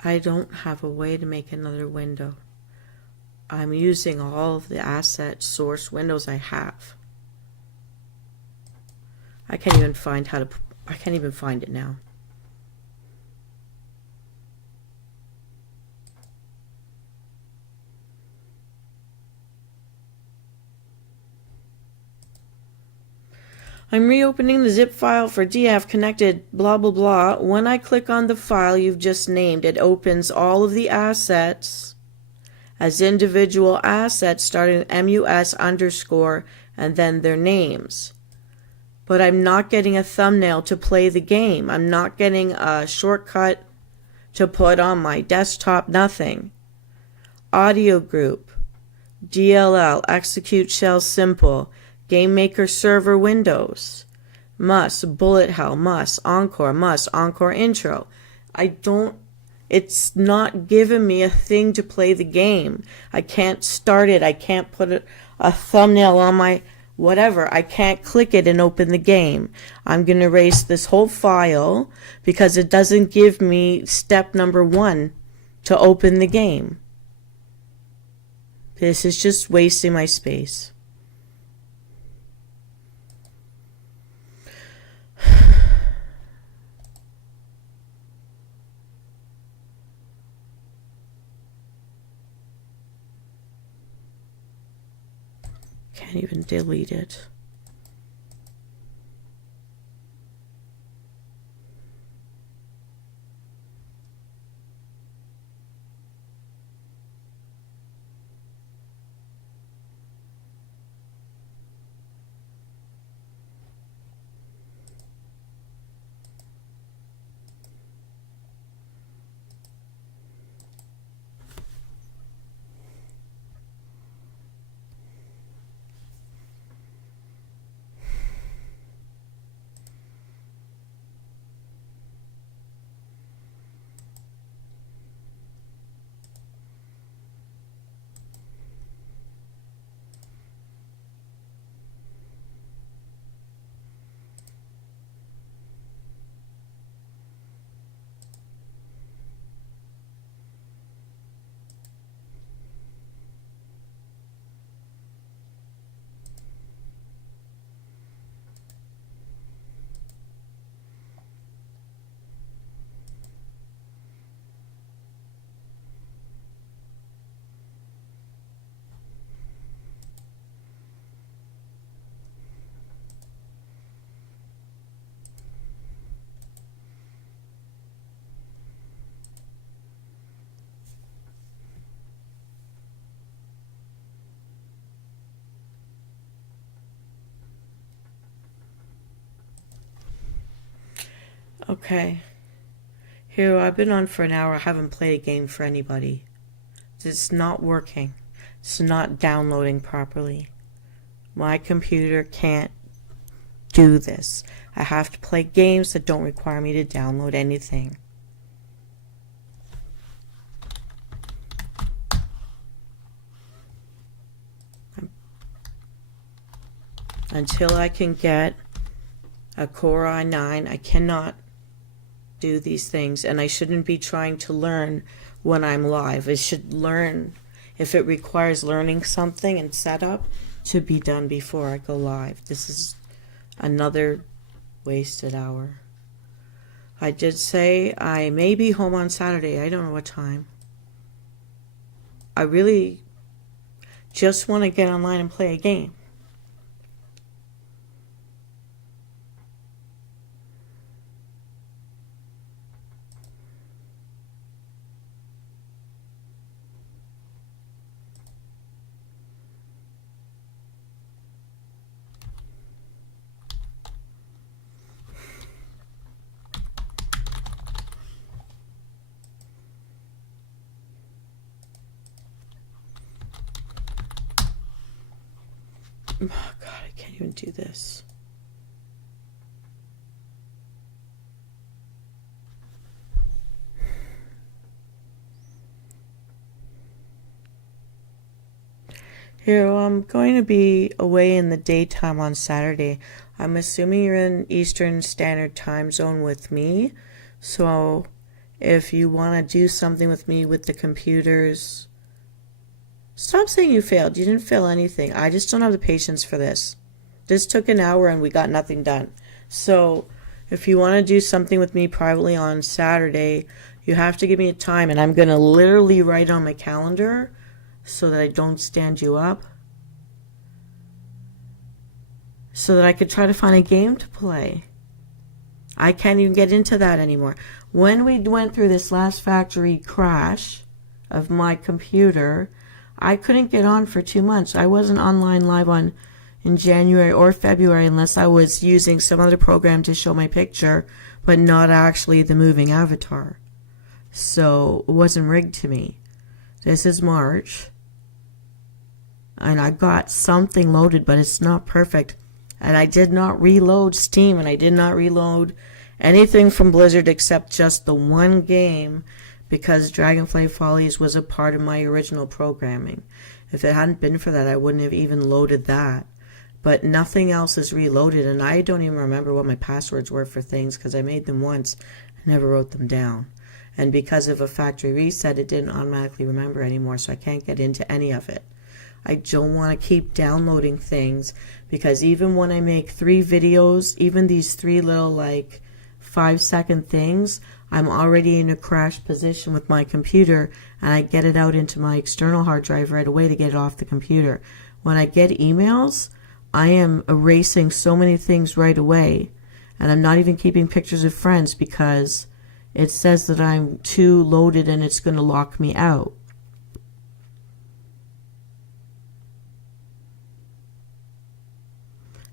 I don't have a way to make another window. I'm using all of the asset source windows I have. I can't even find it now. I'm reopening the zip file for DF connected blah blah blah. When I click on the file you've just named, it opens all of the assets as individual assets starting with MUS underscore and then their names. But I'm not getting a thumbnail to play the game. I'm not getting a shortcut to put on my desktop, nothing. Audio group, DLL, execute shell simple, game maker server windows, bullet hell, encore intro. It's not giving me a thing to play the game. I can't start it. I can't put a thumbnail on my whatever. I can't click it and open the game. I'm going to erase this whole file because it doesn't give me step number 1 to open the game. This is just wasting my space. Can't even delete it. Okay. Here, I've been on for an hour. I haven't played a game for anybody. It's not working. It's not downloading properly. My computer can't do this. I have to play games that don't require me to download anything. Until I can get a Core i9, I cannot do these things, and I shouldn't be trying to learn when I'm live. I should learn, if it requires learning something and setup, to be done before I go live. This is another wasted hour. I did say I may be home on Saturday. I don't know what time. I really just want to get online and play a game. Oh God, I can't even do this. Here, well, I'm going to be away in the daytime on Saturday. I'm assuming you're in Eastern Standard Time Zone with me. So if you want to do something with me with the computers... Stop saying you failed. You didn't fail anything. I just don't have the patience for this. This took an hour and we got nothing done. So if you want to do something with me privately on Saturday, you have to give me a time, and I'm going to literally write on my calendar so that I don't stand you up, so that I could try to find a game to play. I can't even get into that anymore. When we went through this last factory crash of my computer, I couldn't get on for 2 months. I wasn't online live in January or February unless I was using some other program to show my picture, but not actually the moving avatar. So it wasn't rigged to me. This is March, and I got something loaded, but it's not perfect. And I did not reload Steam, and I did not reload anything from Blizzard except just the one game, because Dragonflame Follies was a part of my original programming. If it hadn't been for that, I wouldn't have even loaded that. But nothing else is reloaded, and I don't even remember what my passwords were for things, because I made them once and never wrote them down. And because of a factory reset, it didn't automatically remember anymore, so I can't get into any of it. I don't want to keep downloading things, because even when I make 3 videos, even these 3 little 5-second things, I'm already in a crash position with my computer, and I get it out into my external hard drive right away to get it off the computer. When I get emails, I am erasing so many things right away, and I'm not even keeping pictures of friends because it says that I'm too loaded and it's going to lock me out.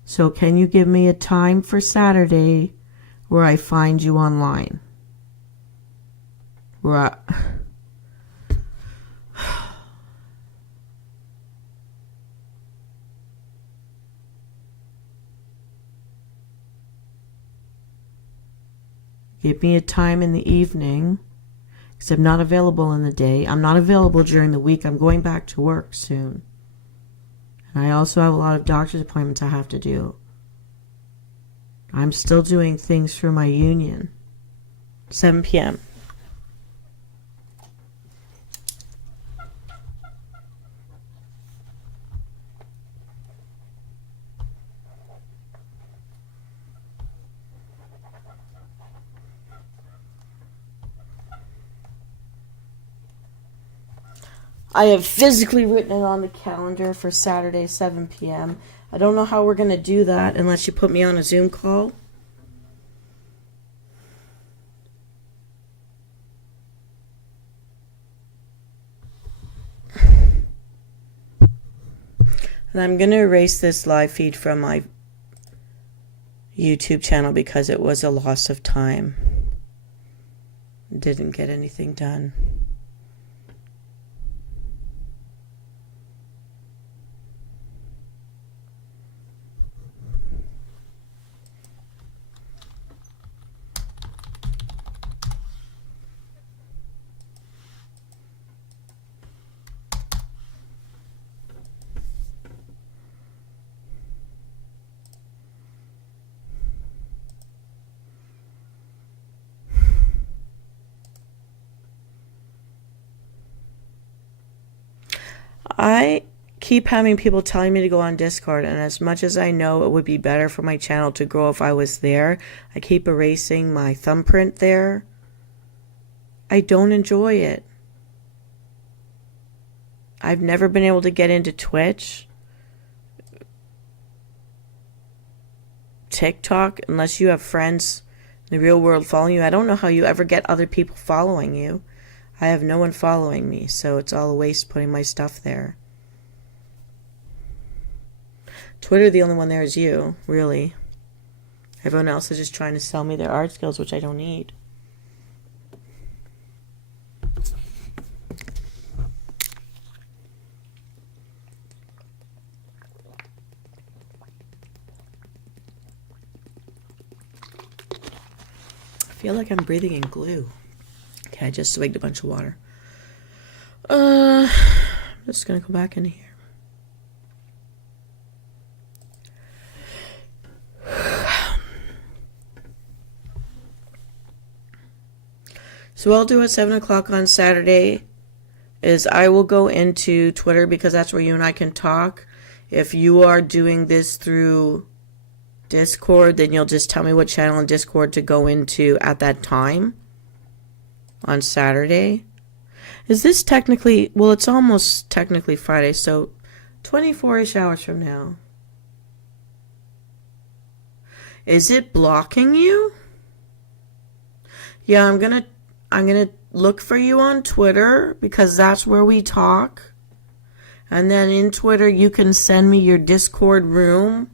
So can you give me a time for Saturday where I find you online? Right. Give me a time in the evening, because I'm not available in the day. I'm not available during the week. I'm going back to work soon. And I also have a lot of doctor's appointments I have to do. I'm still doing things for my union. 7 p.m. I have physically written it on the calendar for Saturday, 7 p.m. I don't know how we're going to do that unless you put me on a Zoom call. And I'm going to erase this live feed from my YouTube channel because it was a loss of time. Didn't get anything done. I keep having people telling me to go on Discord, and as much as I know it would be better for my channel to grow if I was there, I keep erasing my thumbprint there. I don't enjoy it. I've never been able to get into Twitch, TikTok, unless you have friends in the real world following you. I don't know how you ever get other people following you. I have no one following me, so it's all a waste putting my stuff there. Twitter, the only one there is you, really. Everyone else is just trying to sell me their art skills, which I don't need. I feel like I'm breathing in glue. Okay, I just swigged a bunch of water. I'm just gonna go back in here. So what I'll do at 7 o'clock on Saturday is I will go into Twitter because that's where you and I can talk. If you are doing this through Discord, then you'll just tell me what channel in Discord to go into at that time on Saturday. Is this technically, well, it's almost technically Friday, so 24-ish hours from now. Is it blocking you? Yeah, I'm gonna look for you on Twitter because that's where we talk. And then in Twitter, you can send me your Discord room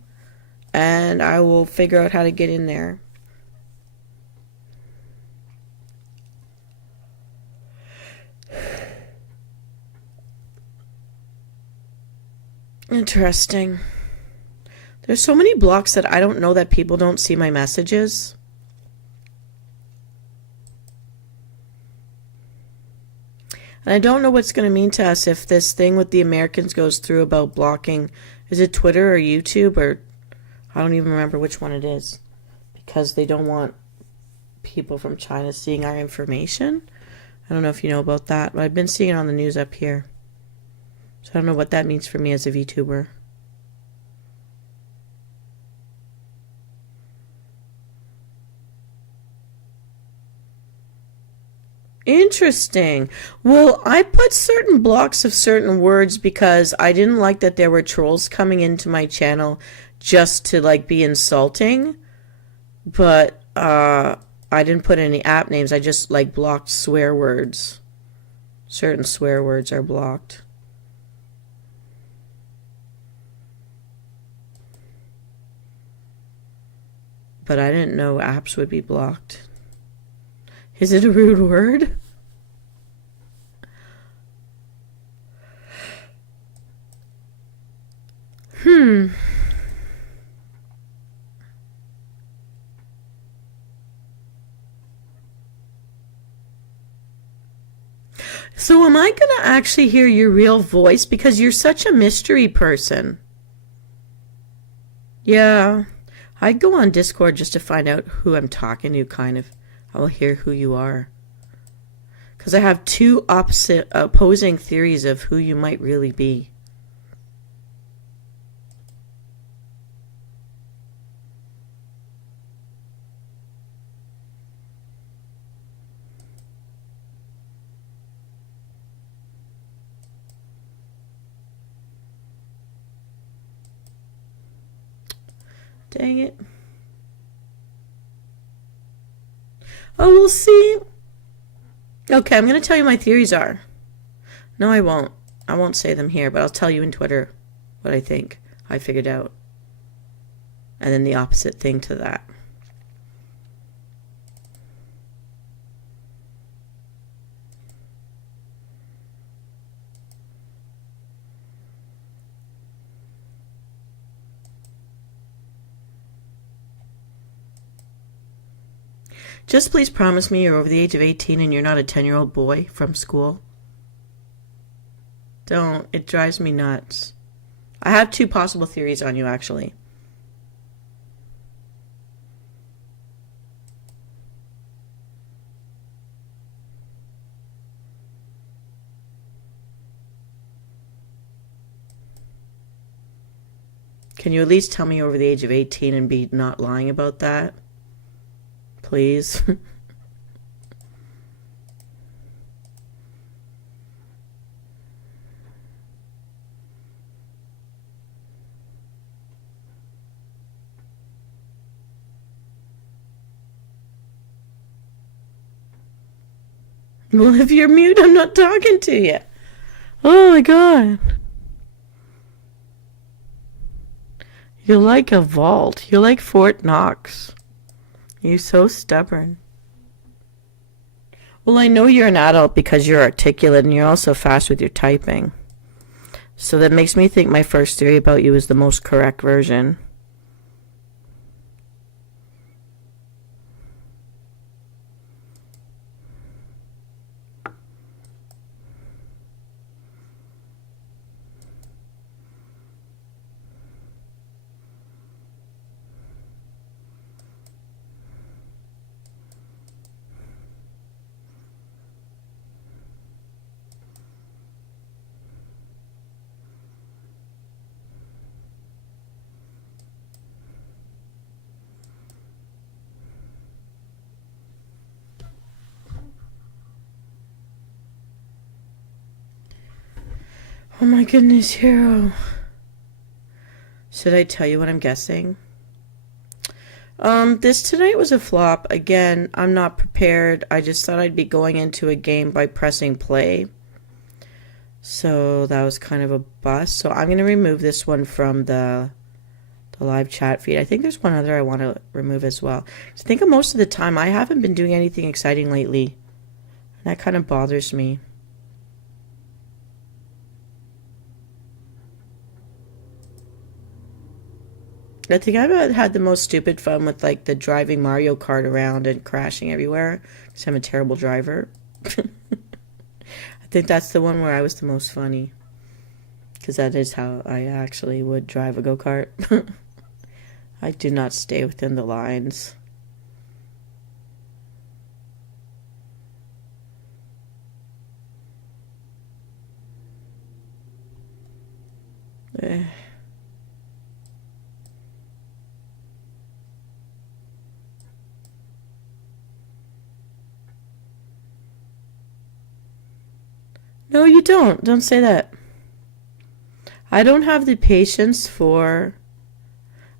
and I will figure out how to get in there. Interesting. There's so many blocks that I don't know that people don't see my messages. And I don't know what's going to mean to us if this thing with the Americans goes through about blocking. Is it Twitter or YouTube, or I don't even remember which one it is. Because they don't want people from China seeing our information. I don't know if you know about that, but I've been seeing it on the news up here. So I don't know what that means for me as a VTuber. Interesting. Well, I put certain blocks of certain words because I didn't like that there were trolls coming into my channel just to like be insulting. But I didn't put any app names. I just like blocked swear words. Certain swear words are blocked. But I didn't know apps would be blocked. Is it a rude word? So am I going to actually hear your real voice? Because you're such a mystery person. Yeah. I go on Discord just to find out who I'm talking to, kind of. I will hear who you are. Because I have two opposing theories of who you might really be. Dang it. Oh, we'll see. Okay, I'm going to tell you my theories are. No, I won't. I won't say them here, but I'll tell you in Twitter what I think I figured out. And then the opposite thing to that. Just please promise me you're over the age of 18 and you're not a 10-year-old boy from school. Don't. It drives me nuts. I have 2 possible theories on you, actually. Can you at least tell me you're over the age of 18 and be not lying about that? Please. Well, if you're mute, I'm not talking to you. Oh my god. You're like a vault. You're like Fort Knox. You're so stubborn. Well, I know you're an adult because you're articulate and you're also fast with your typing. So that makes me think my first theory about you is the most correct version. Oh my goodness, Hero. Should I tell you what I'm guessing? This tonight was a flop. Again, I'm not prepared. I just thought I'd be going into a game by pressing play. So that was kind of a bust. So I'm going to remove this one from the live chat feed. I think there's one other I want to remove as well. I think most of the time I haven't been doing anything exciting lately. That kind of bothers me. I think I've had the most stupid fun with like the driving Mario Kart around and crashing everywhere because I'm a terrible driver. I think that's the one where I was the most funny because that is how I actually would drive a go-kart. I do not stay within the lines. No, you don't. Don't say that. I don't have the patience for...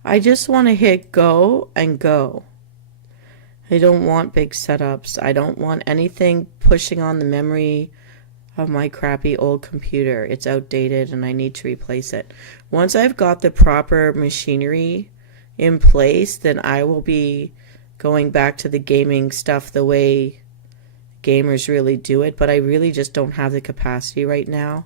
I just want to hit go and go. I don't want big setups. I don't want anything pushing on the memory of my crappy old computer. It's outdated and I need to replace it. Once I've got the proper machinery in place, then I will be going back to the gaming stuff the way gamers really do it, but I really just don't have the capacity right now.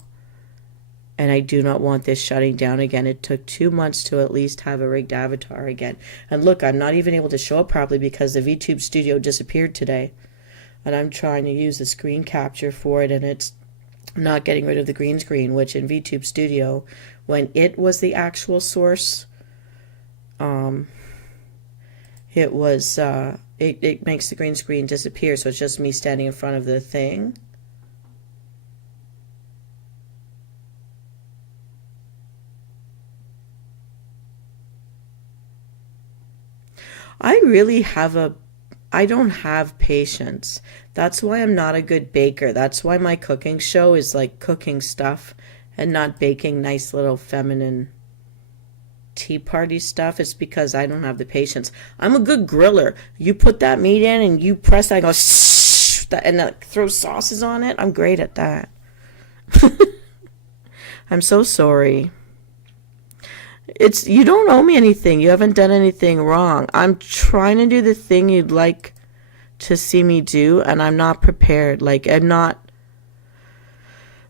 And I do not want this shutting down again. It took 2 months to at least have a rigged avatar again. And look, I'm not even able to show it properly because the VTube Studio disappeared today. And I'm trying to use the screen capture for it, and it's not getting rid of the green screen, which in VTube Studio, when it was the actual source, it was, it makes the green screen disappear, so it's just me standing in front of the thing. I really I don't have patience. That's why I'm not a good baker. That's why my cooking show is like cooking stuff and not baking nice little feminine tea party stuff. It's because I don't have the patience. I'm a good griller. You put that meat in and you press that and go shh, and throw sauces on it. I'm great at that. I'm so sorry. You don't owe me anything. You haven't done anything wrong. I'm trying to do the thing you'd like to see me do, and I'm not prepared. Like, I'm not...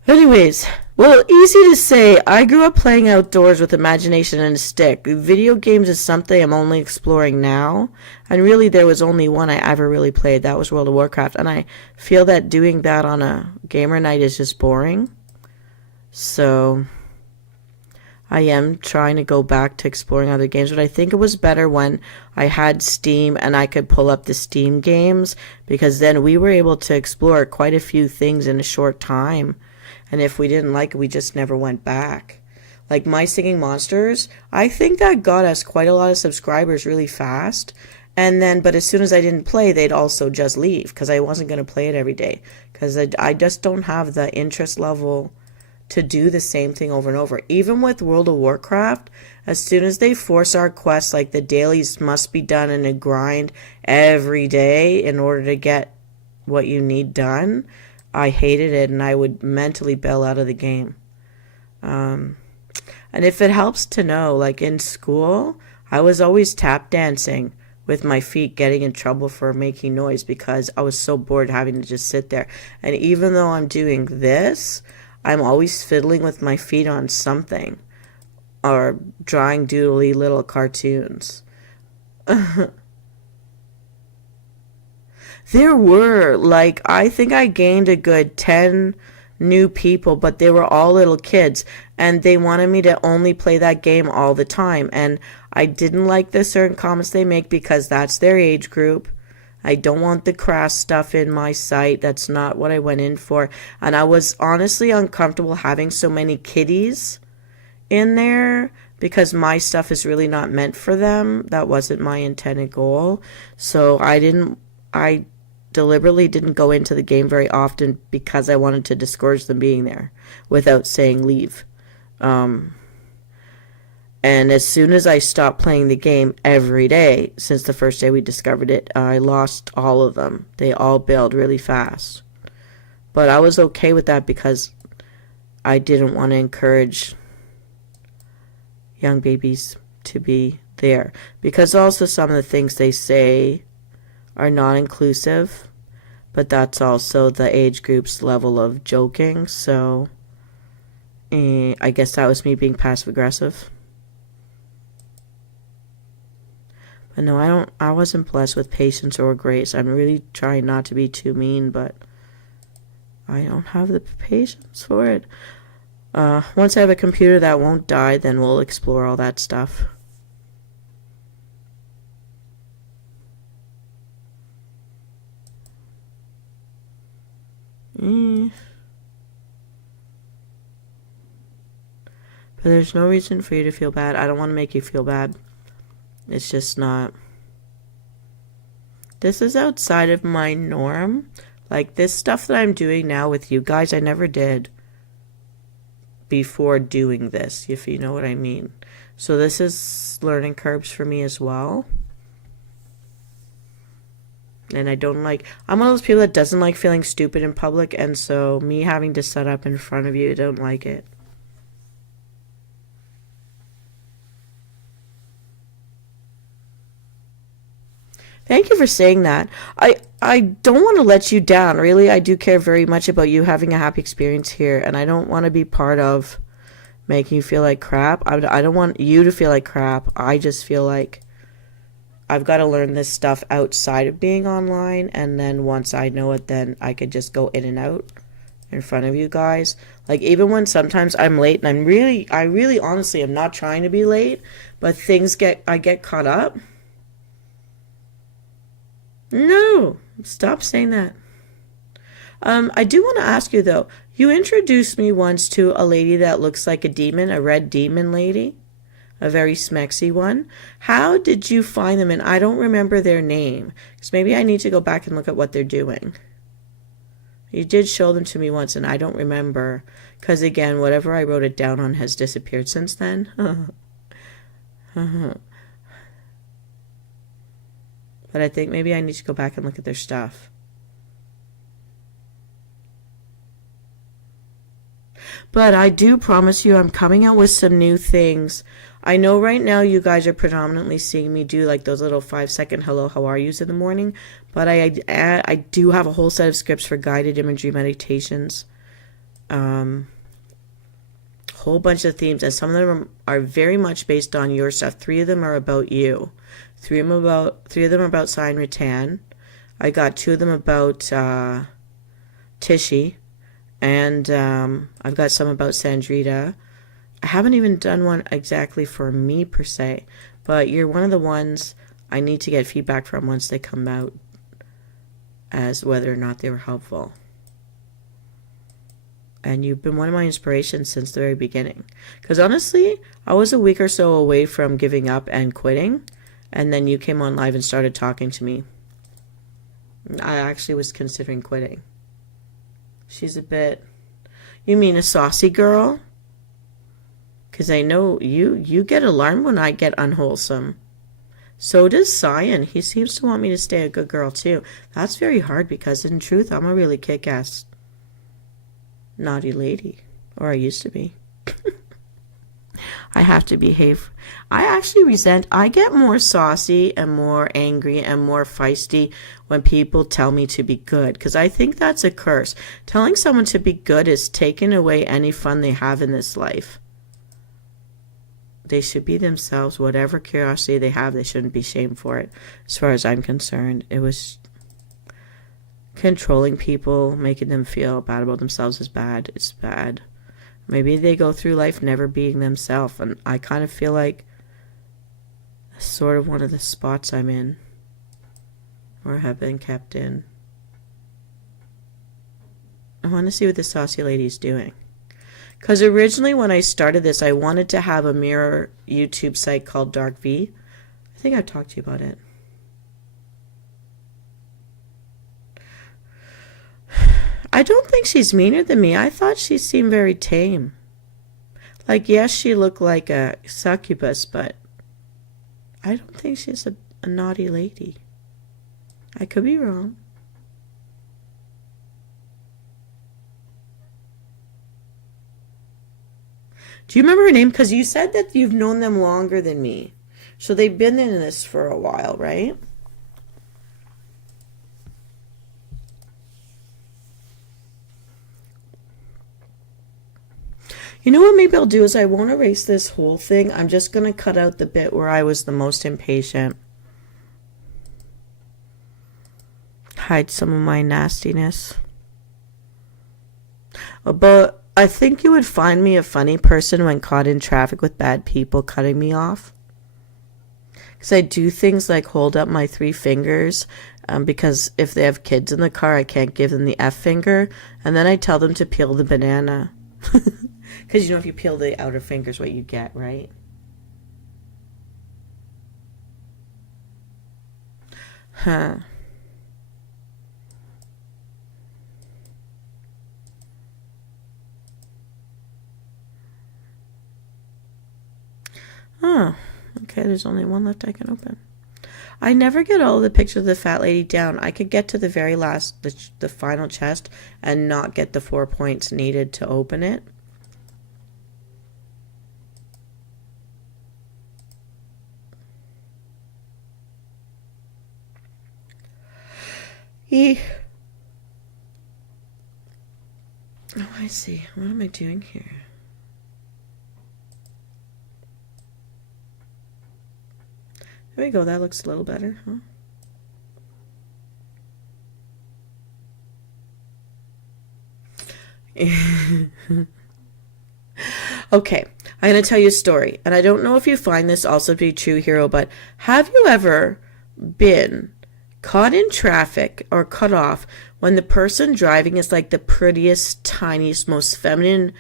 Anyways, Well, easy to say. I grew up playing outdoors with imagination and a stick. Video games is something I'm only exploring now. And really, there was only one I ever really played. That was World of Warcraft. And I feel that doing that on a gamer night is just boring. So I am trying to go back to exploring other games. But I think it was better when I had Steam and I could pull up the Steam games. Because then we were able to explore quite a few things in a short time. And if we didn't like it, we just never went back. Like My Singing Monsters, I think that got us quite a lot of subscribers really fast. And then, but as soon as I didn't play, they'd also just leave because I wasn't going to play it every day. Because I just don't have the interest level to do the same thing over and over. Even with World of Warcraft, as soon as they force our quests, like the dailies must be done in a grind every day in order to get what you need done, I hated it, and I would mentally bail out of the game. And if it helps to know, like in school, I was always tap dancing with my feet, getting in trouble for making noise because I was so bored having to just sit there. And even though I'm doing this, I'm always fiddling with my feet on something or drawing doodly little cartoons. There were, like, I think I gained a good 10 new people, but they were all little kids, and they wanted me to only play that game all the time, and I didn't like the certain comments they make because that's their age group. I don't want the crass stuff in my site. That's not what I went in for, and I was honestly uncomfortable having so many kiddies in there because my stuff is really not meant for them. That wasn't my intended goal, so I deliberately didn't go into the game very often because I wanted to discourage them being there without saying leave. And as soon as I stopped playing the game every day, since the first day we discovered it, I lost all of them. They all bailed really fast. But I was okay with that because I didn't want to encourage young babies to be there. Because also some of the things they say are not inclusive, but that's also the age group's level of joking, so I guess that was me being passive aggressive. But no, I wasn't blessed with patience or grace. I'm really trying not to be too mean, but I don't have the patience for it. Once I have a computer that won't die, then we'll explore all that stuff. But there's no reason for you to feel bad. I don't want to make you feel bad. It's just not. This is outside of my norm. Like this stuff that I'm doing now with you guys, I never did before doing this, if you know what I mean. So this is learning curves for me as well. And I'm one of those people that doesn't like feeling stupid in public, and so me having to set up in front of you, I don't like it. Thank you for saying that. I don't want to let you down, really. I do care very much about you having a happy experience here, and I don't want to be part of making you feel like crap. I don't want you to feel like crap. I just feel like I've got to learn this stuff outside of being online, and then once I know it, then I could just go in and out in front of you guys. Like, even when sometimes I'm late, and I really honestly am not trying to be late, but I get caught up. No, stop saying that. I do want to ask you though, you introduced me once to a lady that looks like a demon, a red demon lady. A very smexy one. How did you find them? And I don't remember their name. Because maybe I need to go back and look at what they're doing. You did show them to me once, and I don't remember. Because again, whatever I wrote it down on has disappeared since then. But I think maybe I need to go back and look at their stuff. But I do promise you I'm coming out with some new things. I know right now you guys are predominantly seeing me do like those little 5-second hello, how are yous in the morning. But I do have a whole set of scripts for guided imagery meditations. whole bunch of themes, and some of them are very much based on your stuff. 3 of them are about you. 3 of them are about Sign Rattan. I got 2 of them about Tishy, and I've got some about Sandrita. I haven't even done one exactly for me per se, but you're one of the ones I need to get feedback from once they come out as whether or not they were helpful. And you've been one of my inspirations since the very beginning. Because honestly, I was a week or so away from giving up and quitting, and then you came on live and started talking to me. I actually was considering quitting. She's a bit... You mean a saucy girl? Because I know you get alarmed when I get unwholesome. So does Cyan. He seems to want me to stay a good girl too. That's very hard because in truth, I'm a really kick-ass naughty lady. Or I used to be. I have to behave. I actually resent. I get more saucy and more angry and more feisty when people tell me to be good. Because I think that's a curse. Telling someone to be good is taking away any fun they have in this life. They should be themselves. Whatever curiosity they have, they shouldn't be shamed for it. As far as I'm concerned, it was controlling people, making them feel bad about themselves is bad. It's bad. Maybe they go through life never being themselves, and I kind of feel like that's sort of one of the spots I'm in, or have been kept in. I want to see what this saucy lady's doing. Because originally when I started this, I wanted to have a mirror YouTube site called Dark V. I think I've talked to you about it. I don't think she's meaner than me. I thought she seemed very tame. Like, yes, she looked like a succubus, but I don't think she's a naughty lady. I could be wrong. Do you remember her name? Because you said that you've known them longer than me. So they've been in this for a while, right? You know what maybe I'll do is I won't erase this whole thing. I'm just going to cut out the bit where I was the most impatient. Hide some of my nastiness. But I think you would find me a funny person when caught in traffic with bad people cutting me off. Because I do things like hold up my 3 fingers. Because if they have kids in the car, I can't give them the F finger. And then I tell them to peel the banana. Because, you know, if you peel the outer fingers, what you get, right? Huh. Oh, okay, there's only one left I can open. I never get all the pictures of the fat lady down. I could get to the very last, the final chest, and not get the 4 points needed to open it. Oh, I see. What am I doing here? There we go. That looks a little better, huh? Okay, I'm going to tell you a story. And I don't know if you find this also to be true, Hero, but have you ever been caught in traffic or cut off when the person driving is like the prettiest, tiniest, most feminine,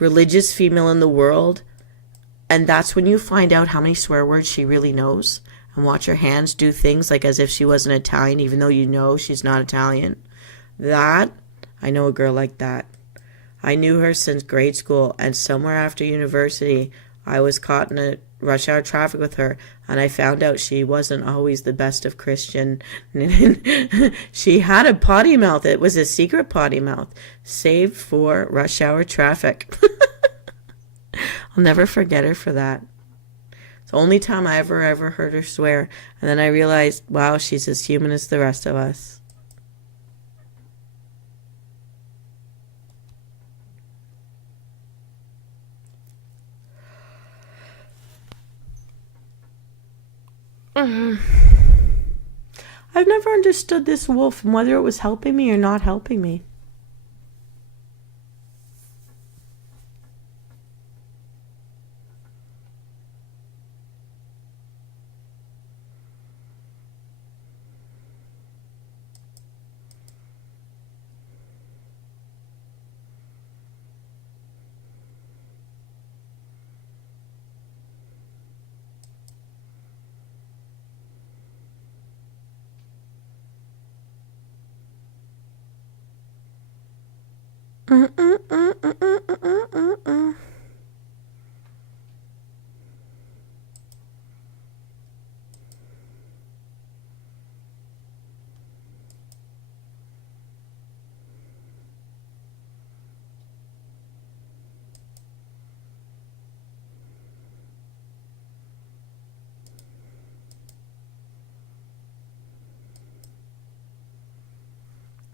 religious female in the world? And that's when you find out how many swear words she really knows, and watch her hands do things like as if she wasn't Italian, even though you know she's not Italian. That, I know a girl like that. I knew her since grade school, and somewhere after university, I was caught in a rush hour traffic with her, and I found out she wasn't always the best of Christian. She had a potty mouth. It was a secret potty mouth, saved for rush hour traffic. I'll never forget her for that. It's the only time I ever heard her swear, and then I realized, wow, she's as human as the rest of us. I've never understood this wolf and whether it was helping me or not helping me.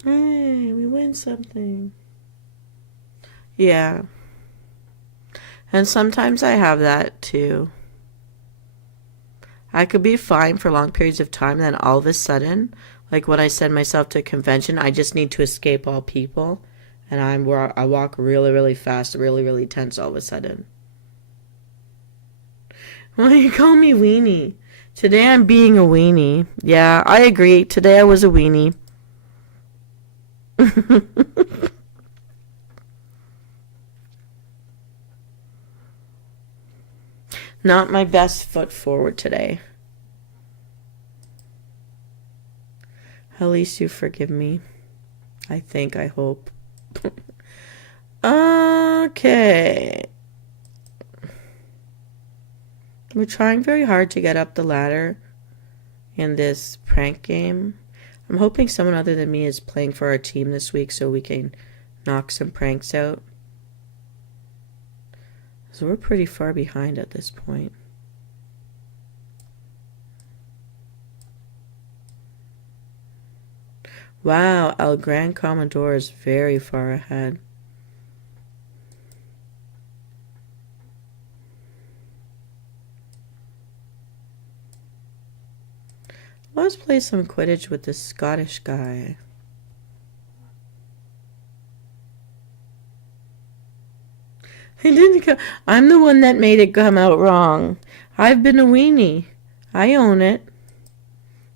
Hey, we win something. Yeah. And sometimes I have that too. I could be fine for long periods of time, then all of a sudden, like when I send myself to a convention, I just need to escape all people. And I walk really, really fast, really, really tense all of a sudden. Why you call me weenie? Today I'm being a weenie. Yeah, I agree. Today I was a weenie. Not my best foot forward today. At least you forgive me. I think, I hope. Okay. We're trying very hard to get up the ladder in this prank game. I'm hoping someone other than me is playing for our team this week so we can knock some pranks out. So we're pretty far behind at this point. Wow, El Gran Commodore is very far ahead. Let's play some Quidditch with this Scottish guy. I'm the one that made it come out wrong. I've been a weenie. I own it.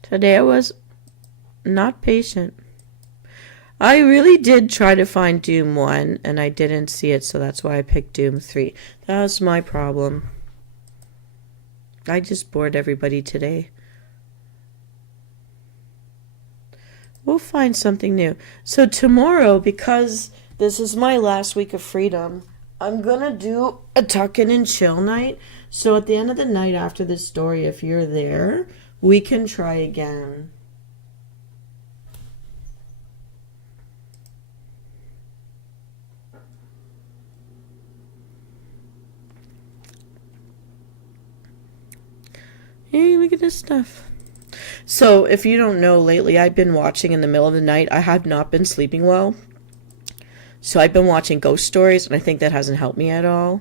Today I was not patient. I really did try to find Doom 1 and I didn't see it, so that's why I picked Doom 3. That was my problem. I just bored everybody today. We'll find something new. So tomorrow, because this is my last week of freedom, I'm gonna do a tuck-in and chill night. So at the end of the night after this story, if you're there, we can try again. Hey, look at this stuff. So if you don't know, lately I've been watching in the middle of the night. I have not been sleeping well. So I've been watching ghost stories, and I think that hasn't helped me at all.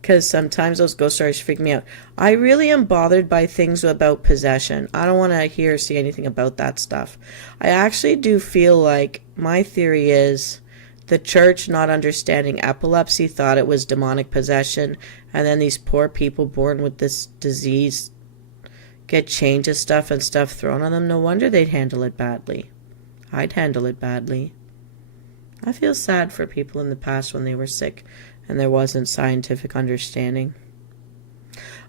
Because sometimes those ghost stories freak me out. I really am bothered by things about possession. I don't want to hear or see anything about that stuff. I actually do feel like my theory is the church, not understanding epilepsy, thought it was demonic possession, and then these poor people born with this disease get chained to stuff and stuff thrown on them. No wonder they'd handle it badly. I'd handle it badly. I feel sad for people in the past when they were sick and there wasn't scientific understanding.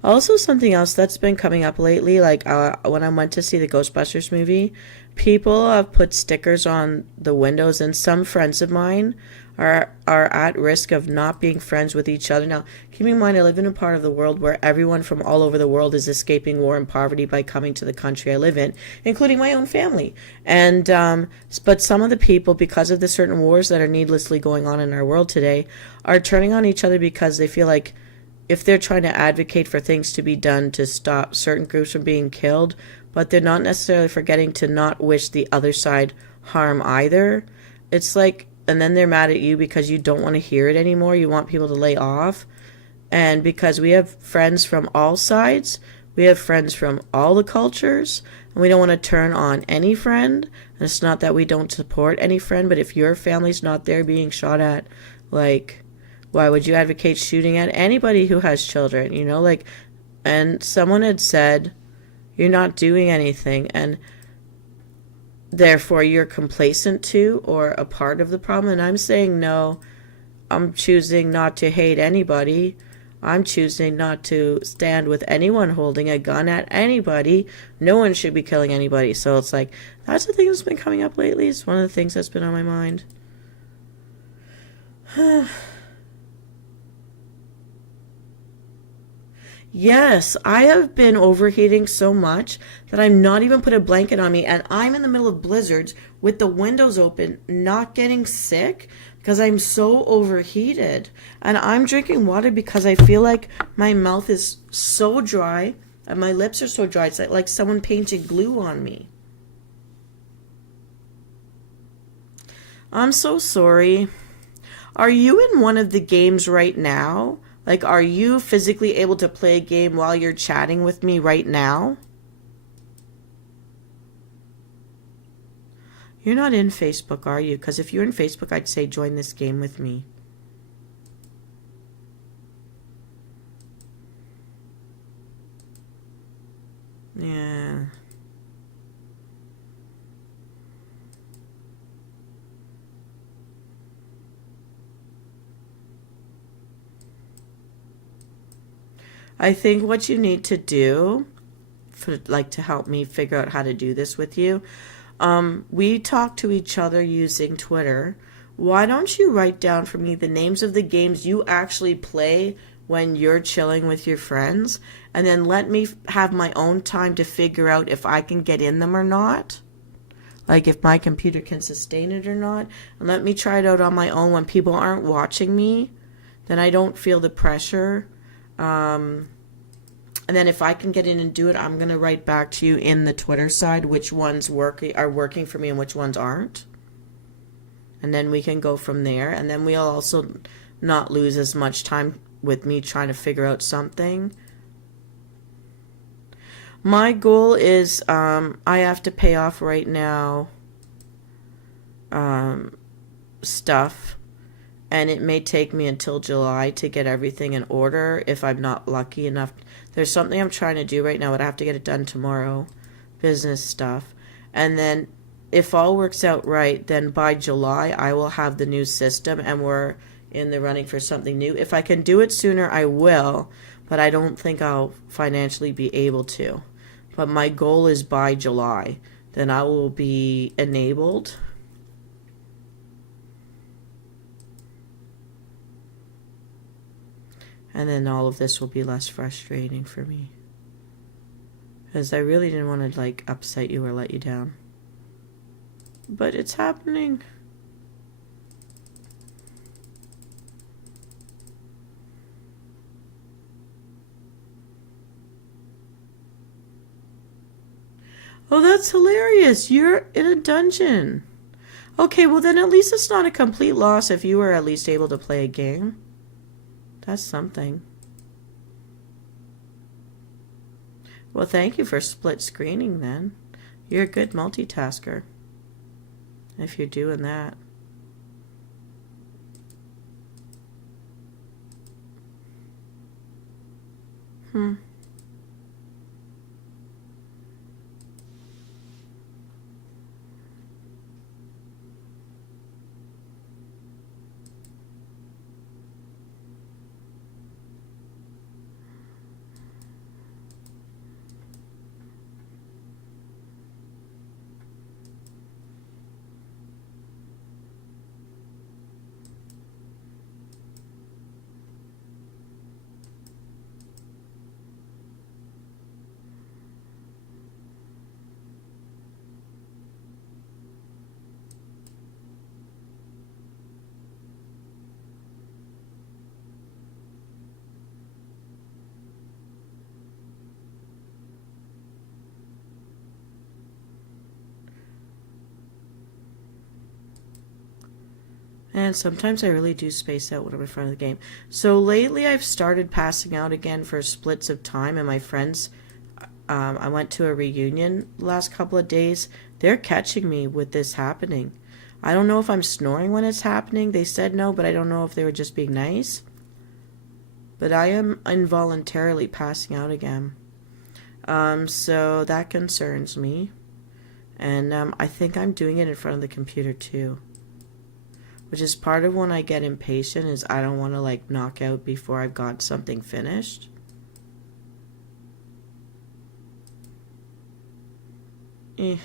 Also, something else that's been coming up lately, like when I went to see the Ghostbusters movie, people have put stickers on the windows, and some friends of mine are at risk of not being friends with each other. Now, keep in mind, I live in a part of the world where everyone from all over the world is escaping war and poverty by coming to the country I live in, including my own family. And but some of the people, because of the certain wars that are needlessly going on in our world today, are turning on each other because they feel like if they're trying to advocate for things to be done to stop certain groups from being killed, but they're not necessarily forgetting to not wish the other side harm either. It's like, and then they're mad at you because you don't want to hear it anymore. You want people to lay off. And because we have friends from all sides, We have friends from all the cultures, and we don't want to turn on any friend. And it's not that we don't support any friend, but if your family's not there being shot at, like, why would you advocate shooting at anybody who has children? You know, like, and someone had said, you're not doing anything, and therefore you're complacent to or a part of the problem. And I'm saying, no, I'm choosing not to hate anybody. I'm choosing not to stand with anyone holding a gun at anybody. No one should be killing anybody. So it's like, that's the thing that's been coming up lately. It's one of the things that's been on my mind. Yes, I have been overheating so much that I'm not even put a blanket on me, and I'm in the middle of blizzards with the windows open, not getting sick because I'm so overheated. And I'm drinking water because I feel like my mouth is so dry and my lips are so dry. It's like someone painted glue on me. I'm so sorry. Are you in one of the games right now? Like, are you physically able to play a game while you're chatting with me right now? You're not in Facebook, are you? Because if you're in Facebook, I'd say join this game with me. Yeah. I think what you need to do, for like to help me figure out how to do this with you, we talk to each other using Twitter. Why don't you write down for me the names of the games you actually play when you're chilling with your friends, and then let me have my own time to figure out if I can get in them or not. Like if my computer can sustain it or not. And let me try it out on my own when people aren't watching me. Then I don't feel the pressure. And then if I can get in and do it, I'm going to write back to you in the Twitter side which ones are working for me and which ones aren't. And then we can go from there. And then we'll also not lose as much time with me trying to figure out something. My goal is I have to pay off right now stuff. And it may take me until July to get everything in order if I'm not lucky enough. There's something I'm trying to do right now, but I have to get it done tomorrow. Business stuff. And then if all works out right, then by July I will have the new system and we're in the running for something new. If I can do it sooner, I will. But I don't think I'll financially be able to. But my goal is by July. Then I will be enabled. And then all of this will be less frustrating for me. Because I really didn't want to, like, upset you or let you down. But it's happening. Oh, that's hilarious. You're in a dungeon. Okay, well then at least it's not a complete loss if you were at least able to play a game. That's something. Well, thank you for split screening then. You're a good multitasker. If you're doing that. And sometimes I really do space out when I'm in front of the game. So lately I've started passing out again for splits of time, and my friends I went to a reunion the last couple of days. They're catching me with this happening. I don't know if I'm snoring when it's happening. They said no, but I don't know if they were just being nice. But I am involuntarily passing out again. So that concerns me. And I think I'm doing it in front of the computer too. Which is part of when I get impatient is I don't want to like knock out before I've got something finished. Eh.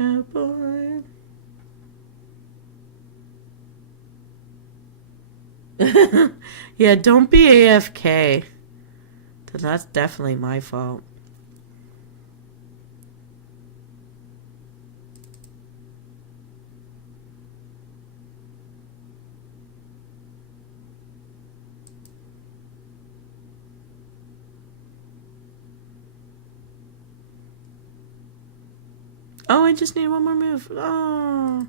Oh boy. Yeah, don't be AFK. That's definitely my fault. Oh, I just need one more move. Oh.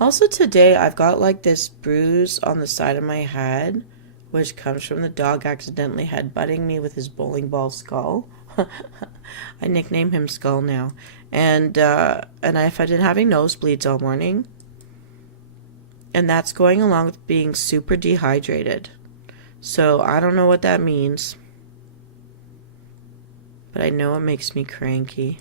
Also today, I've got like this bruise on the side of my head, which comes from the dog accidentally headbutting me with his bowling ball skull. I nickname him Skull now. And I've been having nosebleeds all morning. And that's going along with being super dehydrated. So I don't know what that means. But I know it makes me cranky.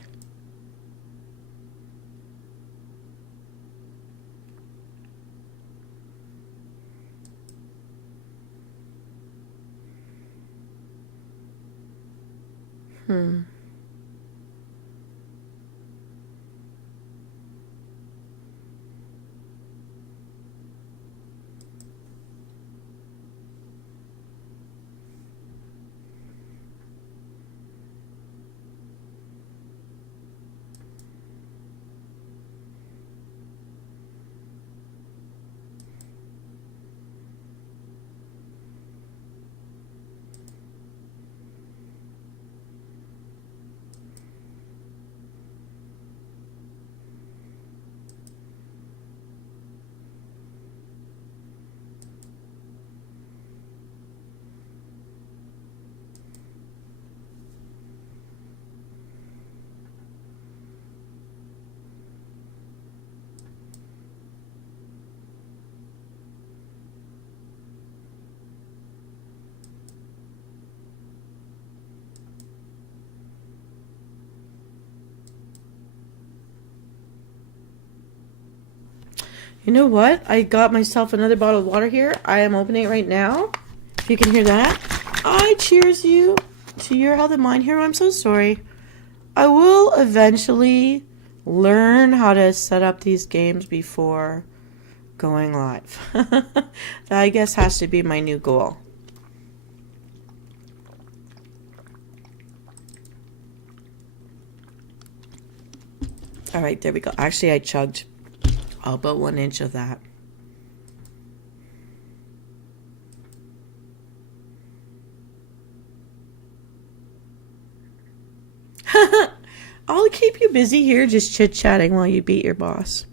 You know what? I got myself another bottle of water here. I am opening it right now. If you can hear that. I cheers you to your health and mine, hero. I'm so sorry. I will eventually learn how to set up these games before going live. That, I guess, has to be my new goal. All right, there we go. Actually, I chugged all but 1 inch of that. I'll keep you busy here just chit-chatting while you beat your boss.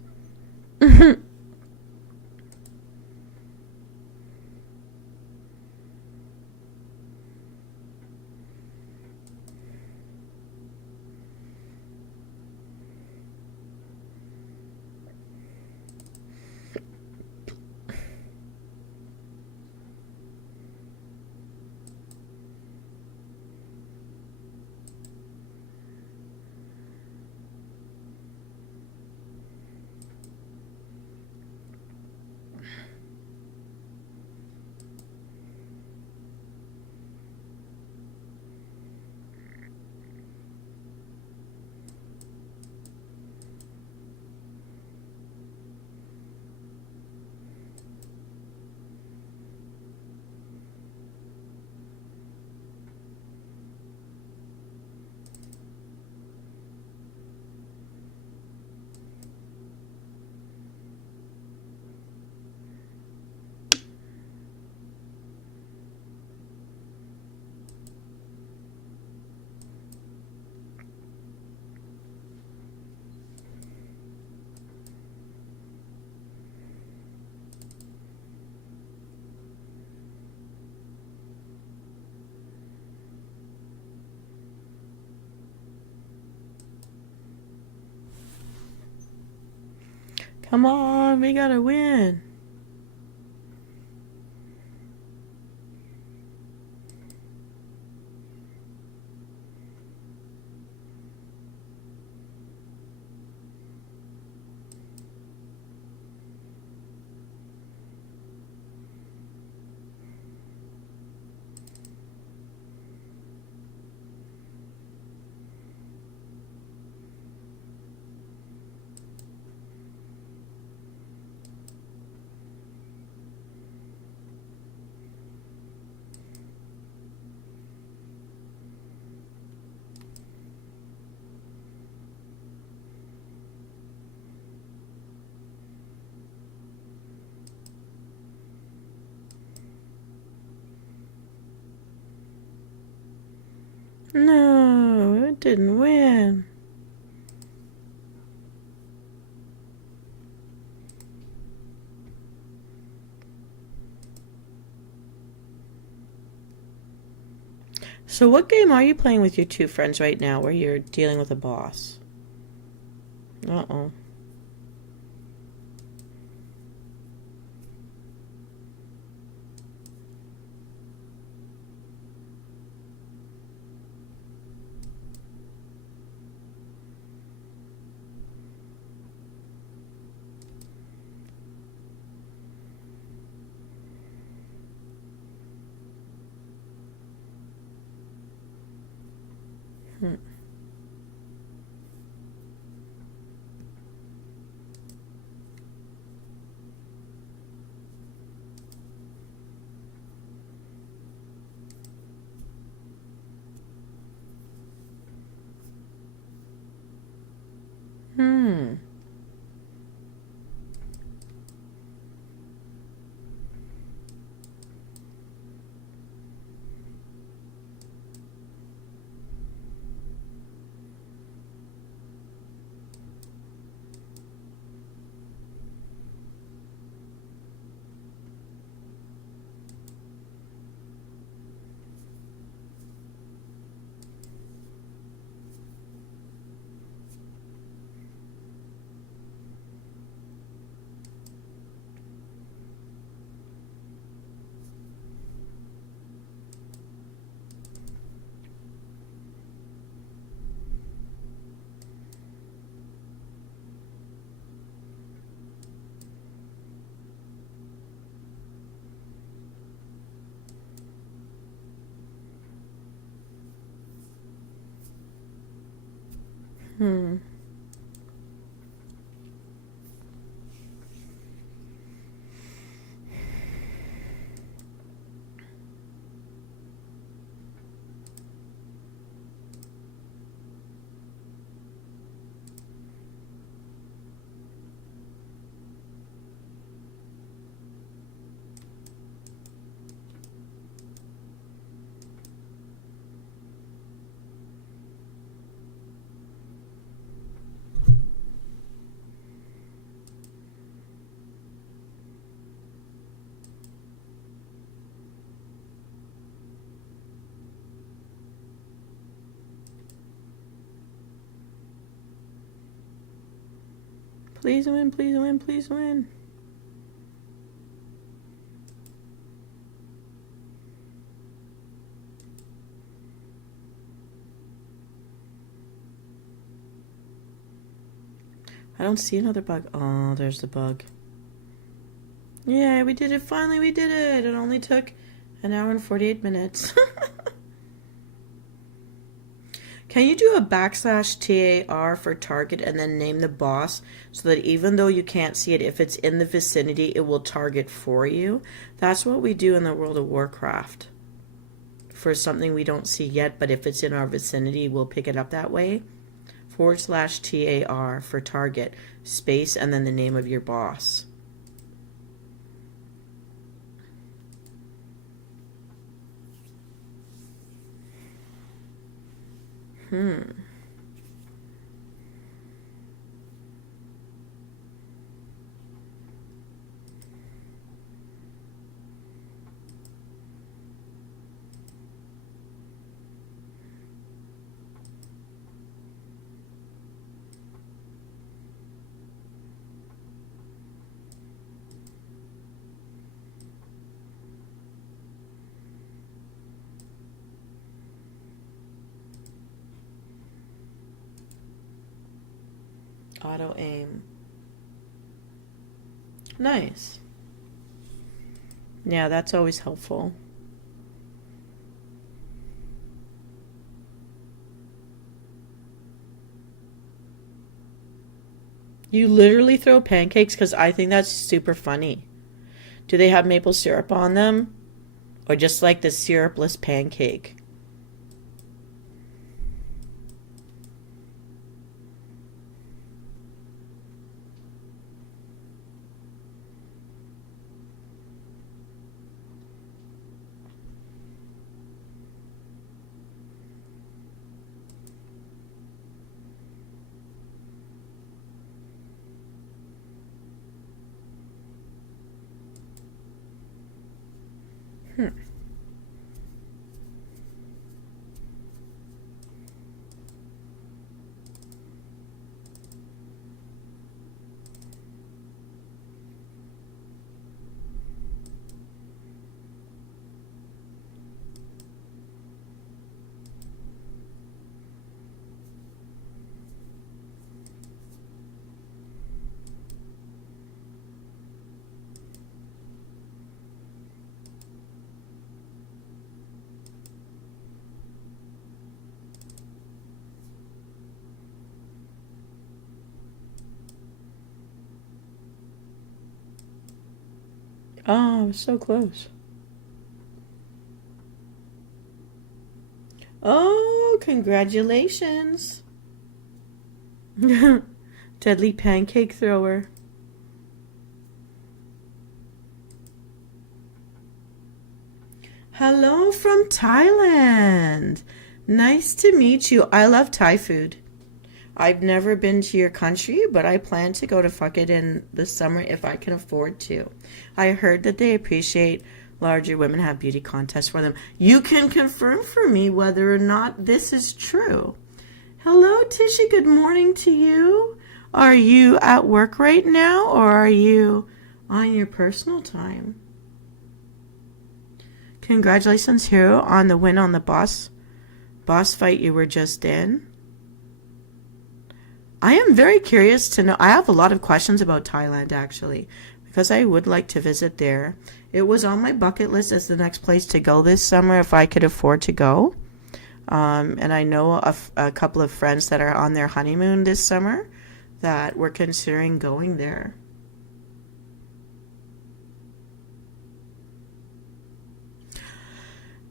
Come on, we gotta win. No, it didn't win. So what game are you playing with your two friends right now where you're dealing with a boss? Uh-oh. Hmm. Hmm. Hmm. Please win, please win, please win. I don't see another bug. Oh, there's the bug. Yeah, we did it. Finally, we did it. It only took an hour and 48 minutes. Can you do a /TAR for target and then name the boss so that even though you can't see it, if it's in the vicinity, it will target for you? That's what we do in the World of Warcraft. For something we don't see yet, but if it's in our vicinity, we'll pick it up that way. /TAR for target, space, and then the name of your boss. Auto aim. Nice. Yeah, that's always helpful. You literally throw pancakes? Because I think that's super funny. Do they have maple syrup on them? Or just like the syrupless pancake? Oh, so close. Oh, congratulations. Deadly pancake thrower. Hello from Thailand. Nice to meet you. I love Thai food. I've never been to your country, but I plan to go to Phuket in the summer if I can afford to. I heard that they appreciate larger women, have beauty contests for them. You can confirm for me whether or not this is true. Hello, Tishy. Good morning to you. Are you at work right now, or are you on your personal time? Congratulations, Hero, on the win on the boss fight you were just in. I am very curious to know. I have a lot of questions about Thailand, actually, because I would like to visit there. It was on my bucket list as the next place to go this summer if I could afford to go. And I know a couple of friends that are on their honeymoon this summer that were considering going there.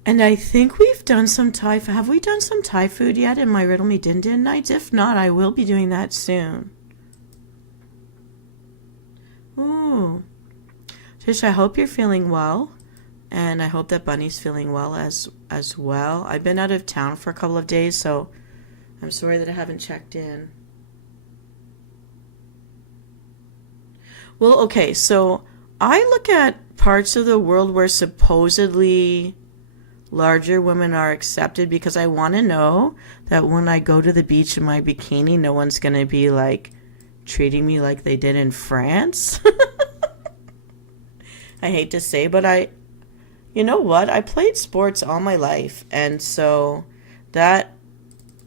And I think we've done some Thai. Have we done some Thai food yet in my Riddle Me Din Din nights? If not, I will be doing that soon. Ooh. Tish, I hope you're feeling well. And I hope that Bunny's feeling well as well. I've been out of town for a couple of days, so I'm sorry that I haven't checked in. Well, okay, so I look at parts of the world where supposedly larger women are accepted because I want to know that when I go to the beach in my bikini, no one's going to be like treating me like they did in France. I hate to say, but you know what? I played sports all my life. And so that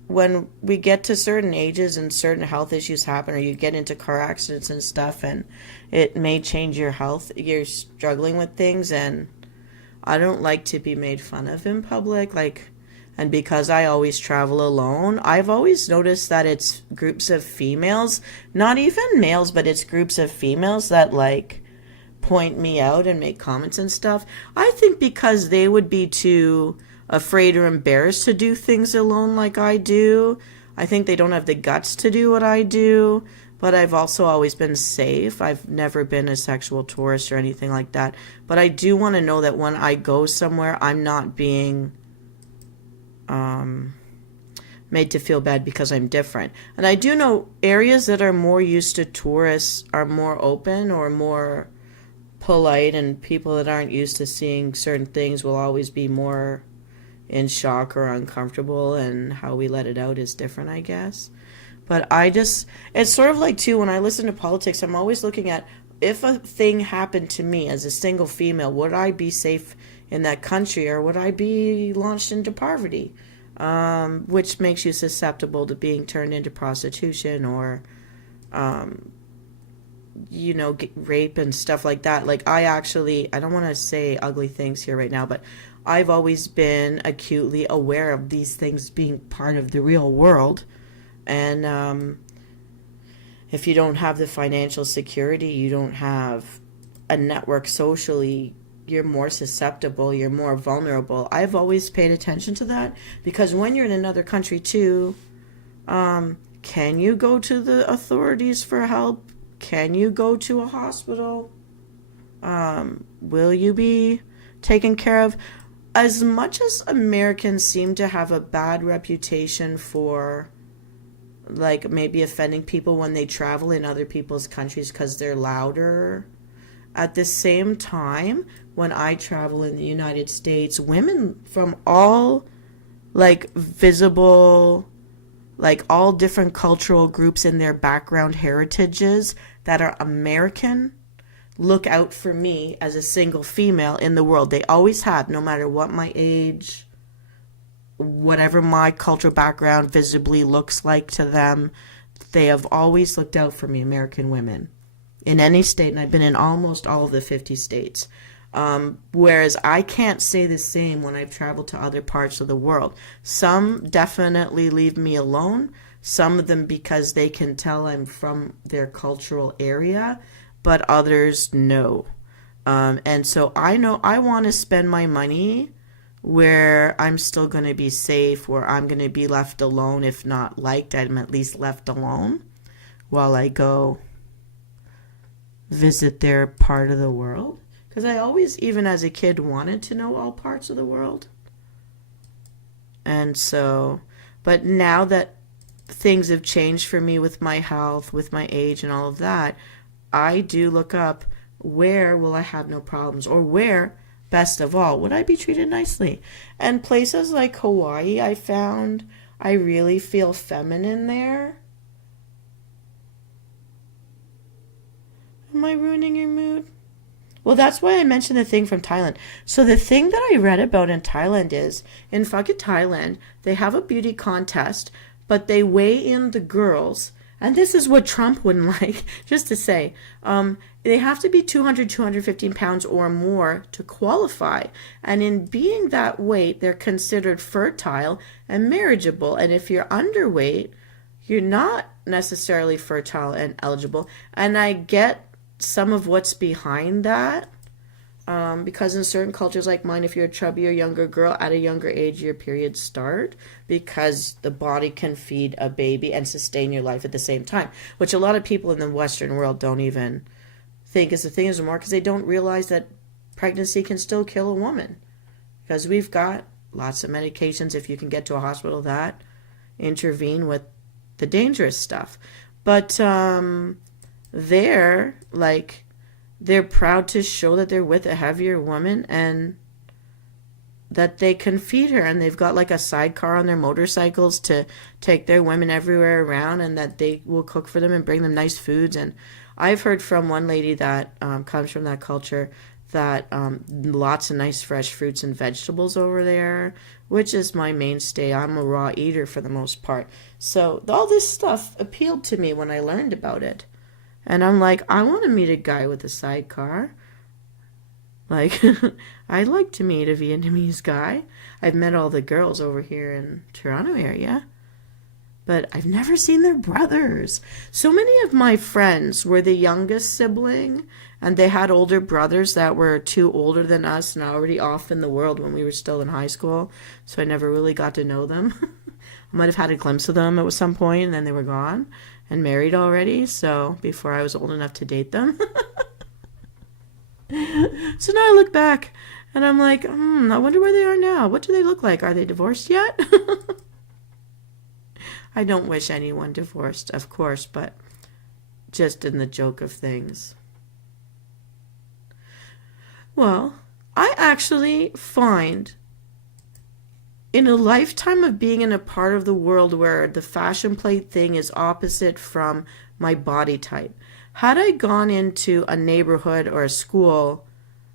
when we get to certain ages and certain health issues happen, or you get into car accidents and stuff, and it may change your health, you're struggling with things, and I don't like to be made fun of in public, and because I always travel alone, I've always noticed that it's groups of females, not even males, but it's groups of females that point me out and make comments and stuff. I think because they would be too afraid or embarrassed to do things alone like I do. I think they don't have the guts to do what I do. But I've also always been safe. I've never been a sexual tourist or anything like that. But I do want to know that when I go somewhere, I'm not being made to feel bad because I'm different. And I do know areas that are more used to tourists are more open or more polite, and people that aren't used to seeing certain things will always be more in shock or uncomfortable, and how we let it out is different, I guess. But it's sort of like, too, when I listen to politics, I'm always looking at, if a thing happened to me as a single female, would I be safe in that country, or would I be launched into poverty? Which makes you susceptible to being turned into prostitution or rape and stuff like that. Like, I don't want to say ugly things here right now, but I've always been acutely aware of these things being part of the real world. And if you don't have the financial security, you don't have a network socially, you're more susceptible, you're more vulnerable. I've always paid attention to that, because when you're in another country too, can you go to the authorities for help? Can you go to a hospital? Will you be taken care of? As much as Americans seem to have a bad reputation for, like, maybe offending people when they travel in other people's countries because they're louder, at the same time, when I travel in the United States, women from all, like, visible, like, all different cultural groups and their background heritages that are American look out for me as a single female in the world. They always have, no matter what my age, whatever my cultural background visibly looks like to them. They have always looked out for me, American women, in any state, and I've been in almost all of the 50 states. Whereas I can't say the same when I've traveled to other parts of the world. Some definitely leave me alone, some of them because they can tell I'm from their cultural area, but others no. And so I know I want to spend my money where I'm still going to be safe, where I'm going to be left alone. If not liked, I'm at least left alone while I go visit their part of the world. Because I always, even as a kid, wanted to know all parts of the world. And so, but now that things have changed for me with my health, with my age and all of that, I do look up, where will I have no problems? Or where, best of all, would I be treated nicely? And places like Hawaii, I found I really feel feminine there. Am I ruining your mood? Well, that's why I mentioned the thing from Thailand. So the thing that I read about in Thailand is, in fucking Thailand, they have a beauty contest, but they weigh in the girls. And this is what Trump wouldn't like, just to say. They have to be 200, 215 pounds or more to qualify. And in being that weight, they're considered fertile and marriageable. And if you're underweight, you're not necessarily fertile and eligible. And I get some of what's behind that, because in certain cultures like mine, if you're a chubby or younger girl, at a younger age your periods start, because the body can feed a baby and sustain your life at the same time, which a lot of people in the Western world don't even think is the thing anymore, because they don't realize that pregnancy can still kill a woman, because we've got lots of medications, if you can get to a hospital, that intervene with the dangerous stuff. But they're proud to show that they're with a heavier woman and that they can feed her, and they've got like a sidecar on their motorcycles to take their women everywhere around, and that they will cook for them and bring them nice foods. And I've heard from one lady that comes from that culture that lots of nice fresh fruits and vegetables over there, which is my mainstay. I'm a raw eater for the most part. So all this stuff appealed to me when I learned about it. And I'm like, I want to meet a guy with a sidecar. Like, I'd like to meet a Vietnamese guy. I've met all the girls over here in Toronto area, but I've never seen their brothers. So many of my friends were the youngest sibling, and they had older brothers that were two older than us and already off in the world when we were still in high school. So I never really got to know them. I might have had a glimpse of them at some point, and then they were gone and married already, so before I was old enough to date them. So now I look back and I'm like, I wonder where they are now. What do they look like? Are they divorced yet? I don't wish anyone divorced, of course, but just in the joke of things. Well, I actually find, in a lifetime of being in a part of the world where the fashion plate thing is opposite from my body type, had I gone into a neighborhood or a school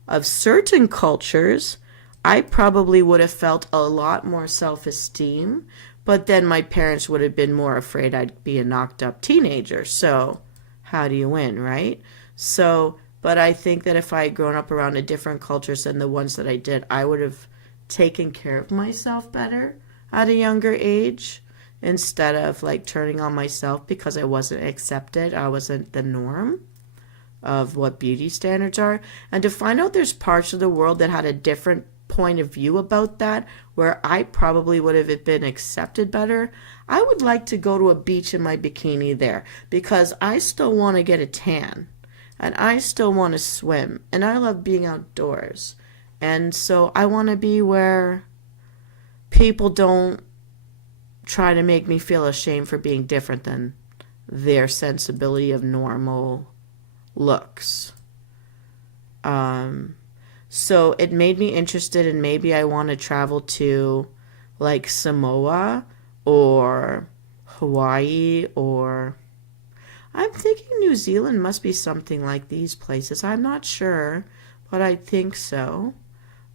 of certain cultures, I probably would have felt a lot more self-esteem, but then my parents would have been more afraid I'd be a knocked up teenager. So how do you win, right? So, but I think that if I had grown up around a different cultures than the ones that I did, I would have taken care of myself better at a younger age instead of like turning on myself because I wasn't accepted. I wasn't the norm of what beauty standards are. And to find out there's parts of the world that had a different point of view about that, where I probably would have been accepted better, I would like to go to a beach in my bikini there because I still want to get a tan and I still want to swim and I love being outdoors. And so I want to be where people don't try to make me feel ashamed for being different than their sensibility of normal looks. So it made me interested in maybe I want to travel to like Samoa or Hawaii, or I'm thinking New Zealand must be something like these places. I'm not sure, but I think so.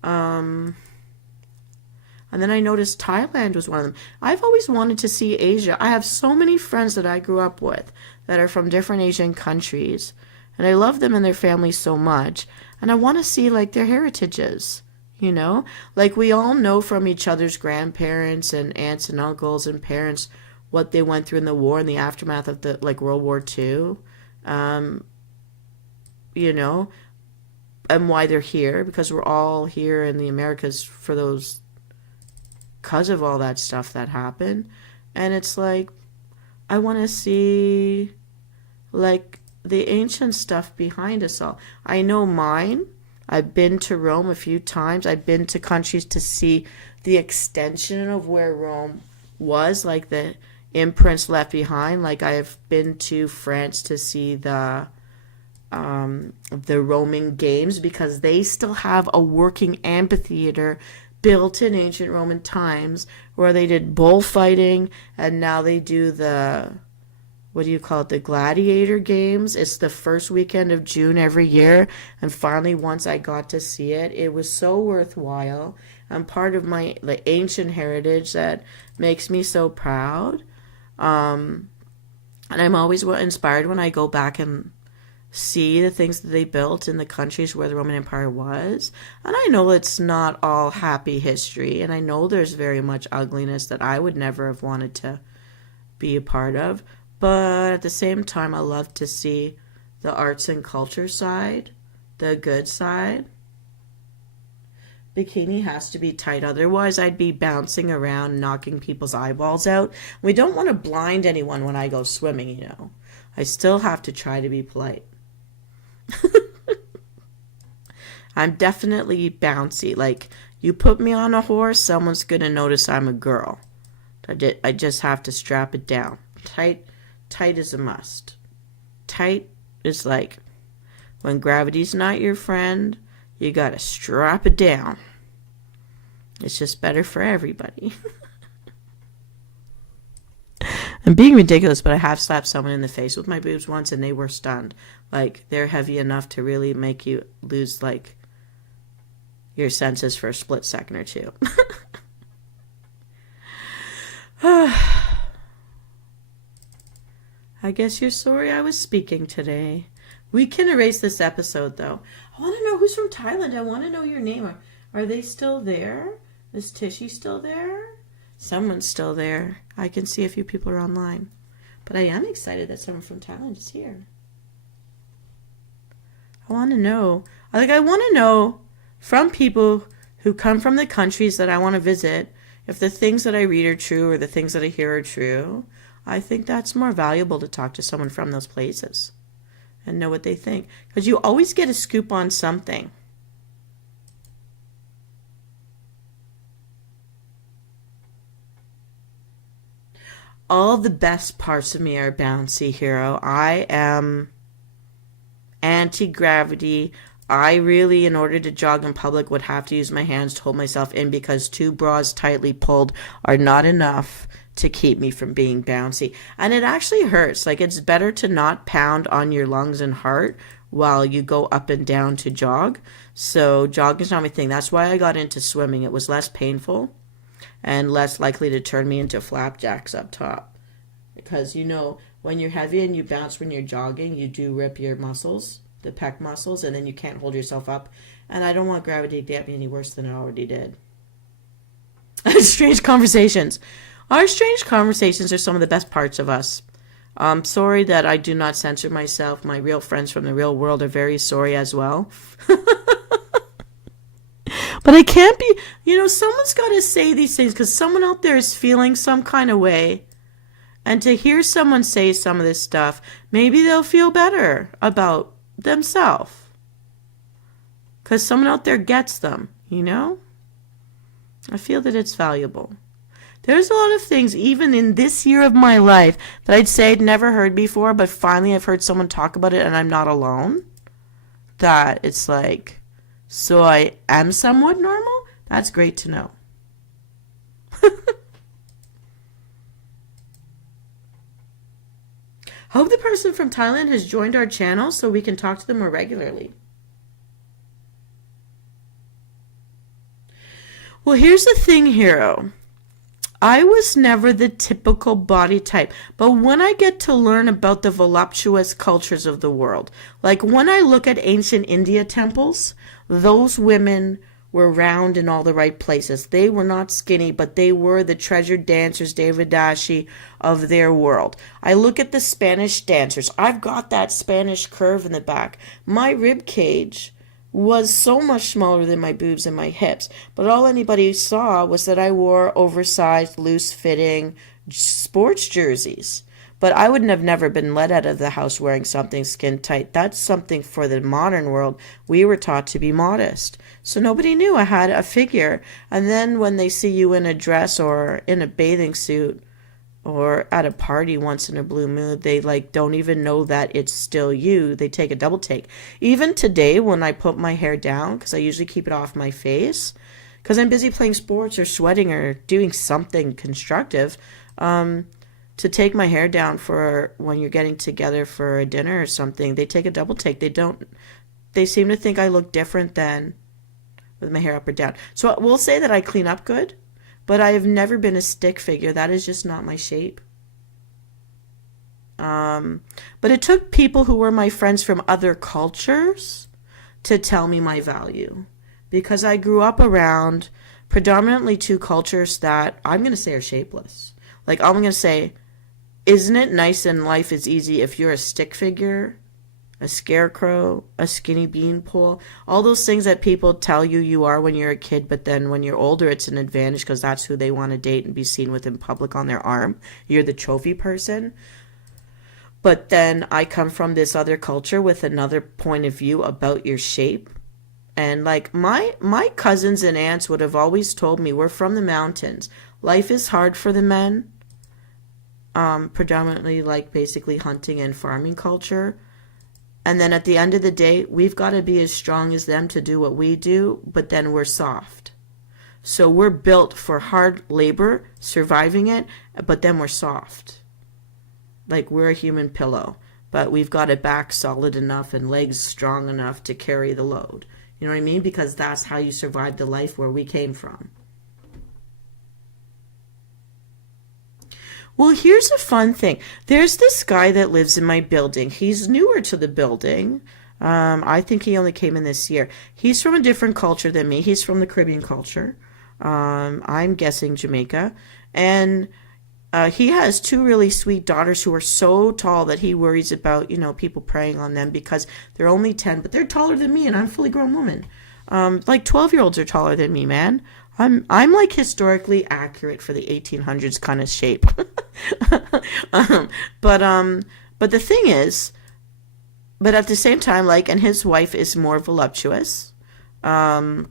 And then I noticed Thailand was one of them. I've always wanted to see Asia. I have so many friends that I grew up with that are from different Asian countries, and I love them and their families so much. And I want to see like their heritages, you know? Like we all know from each other's grandparents and aunts and uncles and parents what they went through in the war and the aftermath of the like World War II, you know, and why they're here, because we're all here in the Americas for those, because of all that stuff that happened. And it's like, I want to see like the ancient stuff behind us all. I know mine. I've been to Rome a few times. I've been to countries to see the extension of where Rome was, like the imprints left behind. Like I've been to France to see the Roman games because they still have a working amphitheater built in ancient Roman times where they did bullfighting, and now they do the, what do you call it, the gladiator games. It's the first weekend of June every year, and finally once I got to see it, it was so worthwhile and part of my like ancient heritage that makes me so proud. And I'm always inspired when I go back and see the things that they built in the countries where the Roman Empire was. And I know it's not all happy history, and I know there's very much ugliness that I would never have wanted to be a part of. But at the same time, I love to see the arts and culture side, the good side. Bikini has to be tight, otherwise I'd be bouncing around, knocking people's eyeballs out. We don't want to blind anyone when I go swimming, you know. I still have to try to be polite. I'm definitely bouncy. Like, you put me on a horse, someone's going to notice I'm a girl. I just have to strap it down. Tight is a must. Tight is like, when gravity's not your friend, you got to strap it down. It's just better for everybody. I'm being ridiculous, but I have slapped someone in the face with my boobs once and they were stunned. Like, they're heavy enough to really make you lose, like, your senses for a split second or two. I guess you're sorry I was speaking today. We can erase this episode, though. I want to know who's from Thailand. I want to know your name. Are they still there? Is Tishy still there? Someone's still there. I can see a few people are online. But I am excited that someone from Thailand is here. I want to know. I want to know from people who come from the countries that I want to visit if the things that I read are true or the things that I hear are true. I think that's more valuable to talk to someone from those places and know what they think. Because you always get a scoop on something. All the best parts of me are bouncy, hero. I am anti-gravity. I really, in order to jog in public, would have to use my hands to hold myself in because 2 bras tightly pulled are not enough to keep me from being bouncy. And it actually hurts. Like, it's better to not pound on your lungs and heart while you go up and down to jog. So jogging is not my thing. That's why I got into swimming. It was less painful and less likely to turn me into flapjacks up top. because when you're heavy and you bounce when you're jogging, you do rip your muscles, the pec muscles, and then you can't hold yourself up. And I don't want gravity to get me any worse than it already did. Strange conversations. Our strange conversations are some of the best parts of us. I'm sorry that I do not censor myself. My real friends from the real world are very sorry as well. But I can't be, someone's got to say these things because someone out there is feeling some kind of way. And to hear someone say some of this stuff, maybe they'll feel better about themselves. Because someone out there gets them, I feel that it's valuable. There's a lot of things, even in this year of my life, that I'd say I'd never heard before, but finally I've heard someone talk about it and I'm not alone. That it's like, so I am somewhat normal? That's great to know. Hope the person from Thailand has joined our channel so we can talk to them more regularly. Well, here's the thing, Hero. I was never the typical body type, but when I get to learn about the voluptuous cultures of the world, like when I look at ancient India temples, those women were round in all the right places. They were not skinny, but they were the treasured dancers, Devadashi, of their world. I look at the Spanish dancers. I've got that Spanish curve in the back. My rib cage was so much smaller than my boobs and my hips, but all anybody saw was that I wore oversized, loose-fitting sports jerseys. But I would have never been let out of the house wearing something skin tight. That's something for the modern world. We were taught to be modest. So nobody knew I had a figure. And then when they see you in a dress or in a bathing suit or at a party once in a blue moon, they don't even know that it's still you. They take a double take. Even today when I put my hair down, because I usually keep it off my face, because I'm busy playing sports or sweating or doing something constructive, to take my hair down for when you're getting together for a dinner or something, they take a double take. They seem to think I look different than with my hair up or down. So we'll say that I clean up good, but I have never been a stick figure. That is just not my shape. But it took people who were my friends from other cultures to tell me my value, because I grew up around predominantly two cultures that I'm going to say are shapeless. I'm going to say, isn't it nice and life is easy if you're a stick figure, a scarecrow, a skinny beanpole, all those things that people tell you are when you're a kid, but then when you're older, it's an advantage because that's who they want to date and be seen with in public on their arm. You're the trophy person. But then I come from this other culture with another point of view about your shape. And my cousins and aunts would have always told me, we're from the mountains. Life is hard for the men. Predominantly basically hunting and farming culture. And then at the end of the day, we've got to be as strong as them to do what we do, but then we're soft. So we're built for hard labor, surviving it, but then we're soft. We're a human pillow, but we've got a back solid enough and legs strong enough to carry the load. You know what I mean? Because that's how you survive the life where we came from. Well, here's a fun thing. There's this guy that lives in my building. He's newer to the building. I think he only came in this year. He's from a different culture than me. He's from the Caribbean culture. I'm guessing Jamaica. And he has two really sweet daughters who are so tall that he worries about, people preying on them because they're only 10, but they're taller than me and I'm a fully grown woman. 12-year-olds are taller than me, man. I'm historically accurate for the 1800s kind of shape. But the thing is, but at the same time, and his wife is more voluptuous. I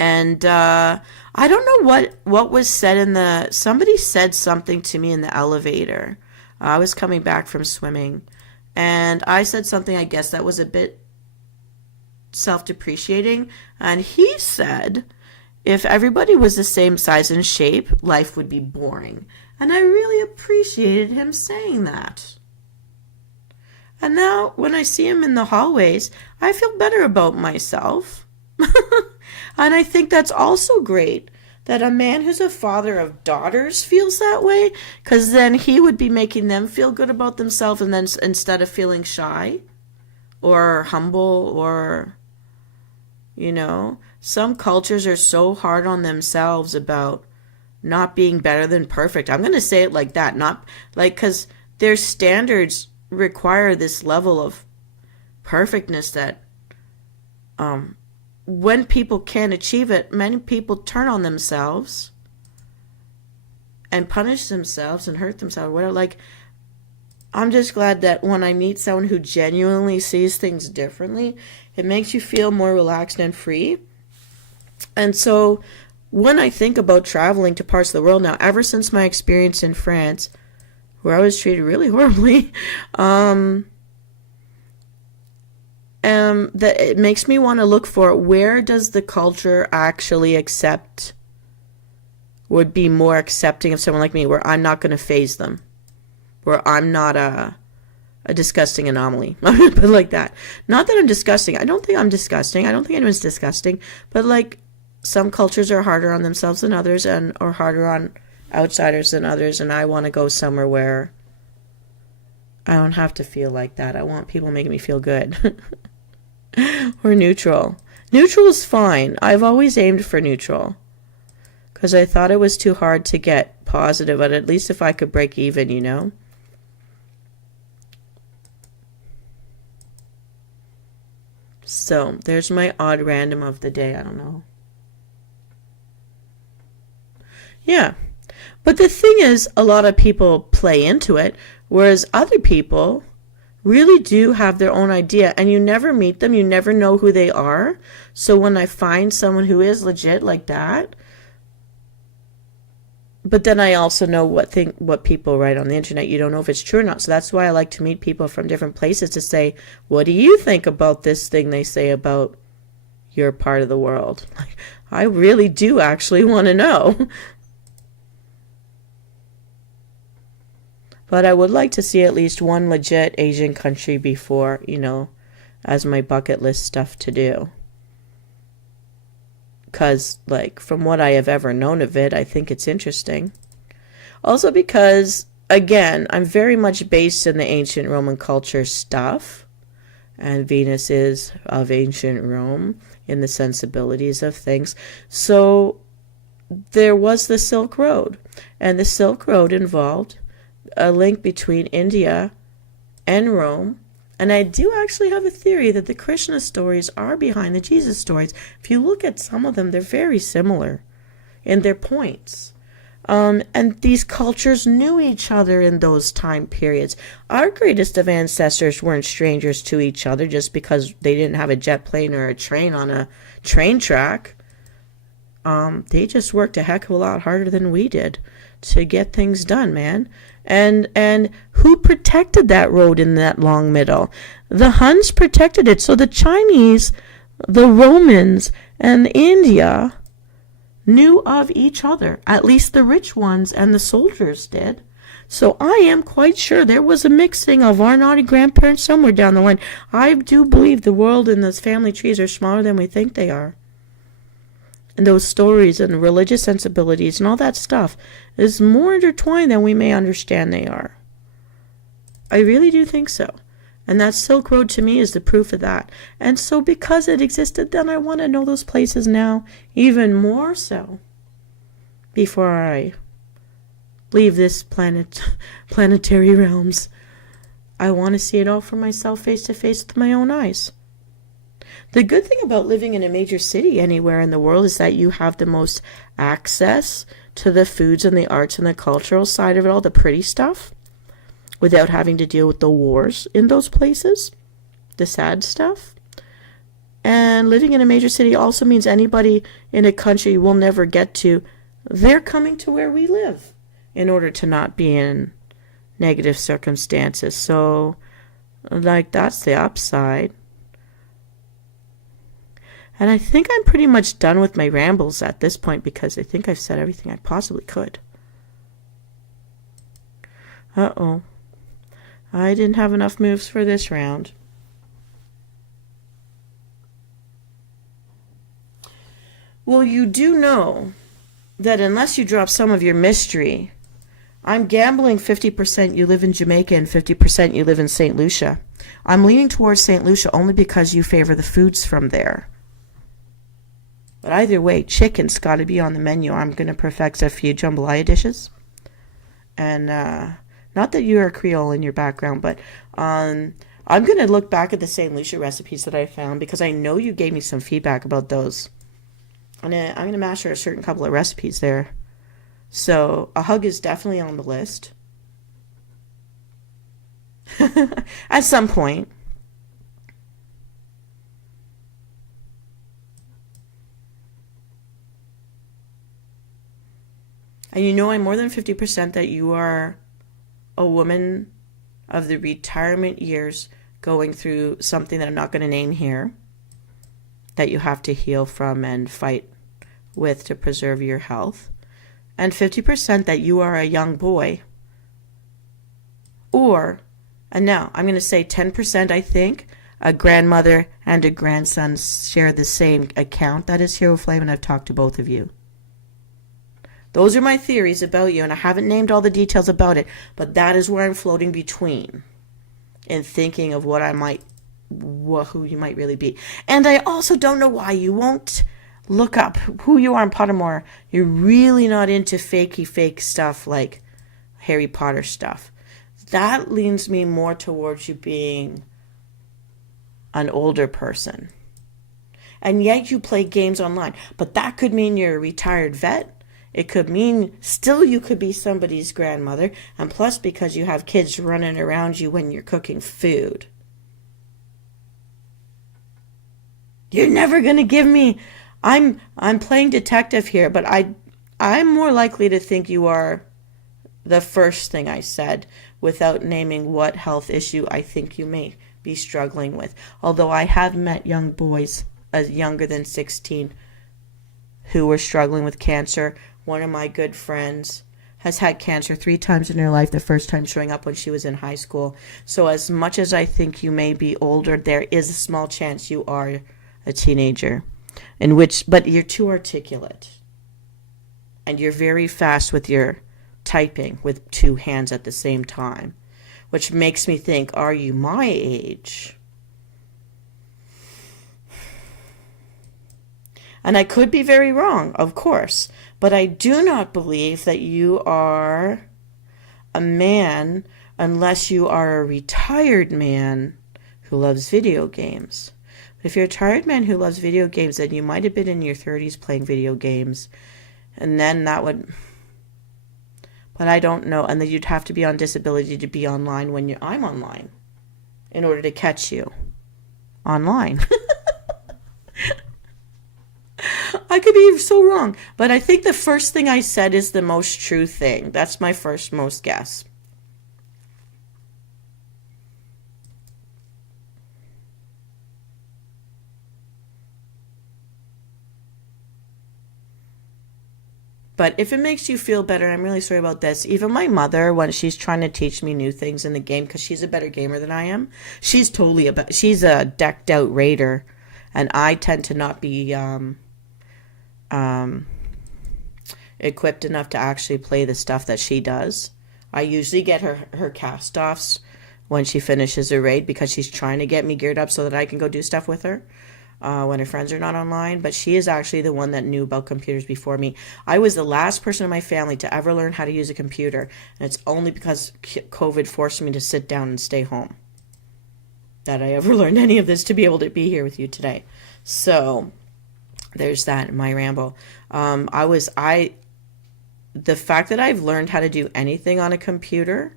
don't know what was said somebody said something to me in the elevator. I was coming back from swimming and I said something, I guess that was a bit self-depreciating. And he said, if everybody was the same size and shape, life would be boring. And I really appreciated him saying that. And now, when I see him in the hallways, I feel better about myself. And I think that's also great, that a man who's a father of daughters feels that way, because then he would be making them feel good about themselves, and then instead of feeling shy or humble or, you know, some cultures are so hard on themselves about not being better than perfect. I'm going to say it like that, not like, because their standards require this level of perfectness that when people can't achieve it, many people turn on themselves and punish themselves and hurt themselves, whatever. Like, I'm just glad that when I meet someone who genuinely sees things differently, it makes you feel more relaxed and free. And so when I think about traveling to parts of the world now, ever since my experience in France, where I was treated really horribly, that it makes me want to look for where does the culture actually would be more accepting of someone like me, where I'm not going to faze them, where I'm not a disgusting anomaly. I'm going to put it like that. Not that I'm disgusting. I don't think I'm disgusting. I don't think anyone's disgusting. But like, some cultures are harder on themselves than others, or harder on outsiders than others, and I want to go somewhere where I don't have to feel like that. I want people making me feel good. Or neutral. Neutral is fine. I've always aimed for neutral, because I thought it was too hard to get positive, but at least if I could break even, you know? So, there's my odd random of the day. I don't know. Yeah. But the thing is, a lot of people play into it, whereas other people really do have their own idea, and you never meet them, you never know who they are. So when I find someone who is legit like that, but then I also know what people write on the internet, you don't know if it's true or not. So that's why I like to meet people from different places to say, what do you think about this thing they say about your part of the world? Like, I really do actually want to know. But I would like to see at least one legit Asian country before, you know, as my bucket list stuff to do. Because, like, from what I have ever known of it, I think it's interesting. Also because, again, I'm very much based in the ancient Roman culture stuff. And Venus is of ancient Rome in the sensibilities of things. So there was the Silk Road. And the Silk Road involved a link between India and Rome, and I do actually have a theory that the Krishna stories are behind the Jesus stories. If you look at some of them, they're very similar in their points. And these cultures knew each other in those time periods. Our greatest of ancestors weren't strangers to each other just because they didn't have a jet plane or a train on a train track. They just worked a heck of a lot harder than we did to get things done, man. And who protected that road in that long middle? The Huns protected it. So the Chinese, the Romans, and India knew of each other. At least the rich ones and the soldiers did. So I am quite sure there was a mixing of our naughty grandparents somewhere down the line. I do believe the world and those family trees are smaller than we think they are. And those stories and religious sensibilities and all that stuff is more intertwined than we may understand they are. I really do think so. And that Silk Road to me is the proof of that. And so because it existed, then I want to know those places now even more so before I leave this planetary realms. I want to see it all for myself face to face with my own eyes. The good thing about living in a major city anywhere in the world is that you have the most access to the foods and the arts and the cultural side of it all, the pretty stuff, without having to deal with the wars in those places, the sad stuff. And living in a major city also means anybody in a country will never get to, they're coming to where we live in order to not be in negative circumstances. So, like, that's the upside. And I think I'm pretty much done with my rambles at this point because I think I've said everything I possibly could. Uh-oh. I didn't have enough moves for this round. Well, you do know that unless you drop some of your mystery, I'm gambling 50% you live in Jamaica and 50% you live in St. Lucia. I'm leaning towards St. Lucia only because you favor the foods from there. But either way, chicken's got to be on the menu. I'm going to perfect a few jambalaya dishes. And not that you're a Creole in your background, but I'm going to look back at the St. Lucia recipes that I found because I know you gave me some feedback about those. And I'm going to master a certain couple of recipes there. So a hug is definitely on the list. At some point. And you know I'm more than 50% that you are a woman of the retirement years going through something that I'm not going to name here that you have to heal from and fight with to preserve your health. And 50% that you are a young boy. Or, and now I'm going to say 10%, I think, a grandmother and a grandson share the same account. That is Hero Flame, and I've talked to both of you. Those are my theories about you, and I haven't named all the details about it, but that is where I'm floating between in thinking of what I might, who you might really be. And I also don't know why you won't look up who you are in Pottermore. You're really not into fakey fake stuff like Harry Potter stuff. That leans me more towards you being an older person. And yet you play games online. But that could mean you're a retired vet. It could mean still you could be somebody's grandmother. And plus because you have kids running around you when you're cooking food. You're never going to give me... I'm playing detective here, but I'm more likely to think you are the first thing I said without naming what health issue I think you may be struggling with. Although I have met young boys younger than 16 who were struggling with cancer. One of my good friends has had cancer 3 times in her life, the first time showing up when she was in high school. So as much as I think you may be older, there is a small chance you are a teenager. But you're too articulate. And you're very fast with your typing with 2 hands at the same time. Which makes me think, are you my age? And I could be very wrong, of course. But I do not believe that you are a man unless you are a retired man who loves video games. If you're a retired man who loves video games, then you might have been in your 30s playing video games. And then that would... But I don't know. And then you'd have to be on disability to be online when I'm online in order to catch you online. I could be so wrong. But I think the first thing I said is the most true thing. That's my first most guess. But if it makes you feel better, I'm really sorry about this. Even my mother, when she's trying to teach me new things in the game, because she's a better gamer than I am, she's a decked out raider. And I tend to not be equipped enough to actually play the stuff that she does. I usually get her cast-offs when she finishes a raid because she's trying to get me geared up so that I can go do stuff with her. When her friends are not online, but she is actually the one that knew about computers before me. I was the last person in my family to ever learn how to use a computer, and it's only because COVID forced me to sit down and stay home that I ever learned any of this to be able to be here with you today. So there's that in my ramble. The fact that I've learned how to do anything on a computer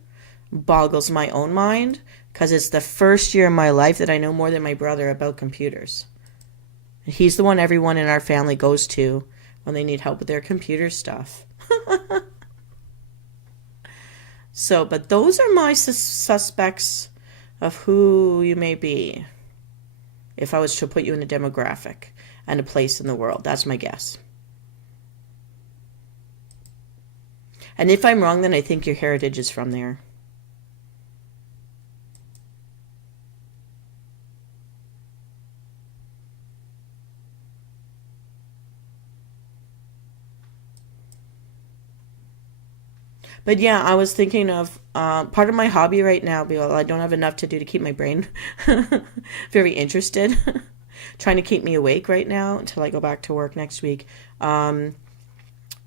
boggles my own mind because it's the first year in my life that I know more than my brother about computers. He's the one everyone in our family goes to when they need help with their computer stuff. So, but those are my suspects of who you may be. If I was to put you in a demographic and a place in the world, that's my guess. And if I'm wrong, then I think your heritage is from there. But yeah, I was thinking of part of my hobby right now, because I don't have enough to do to keep my brain very interested, trying to keep me awake right now until I go back to work next week,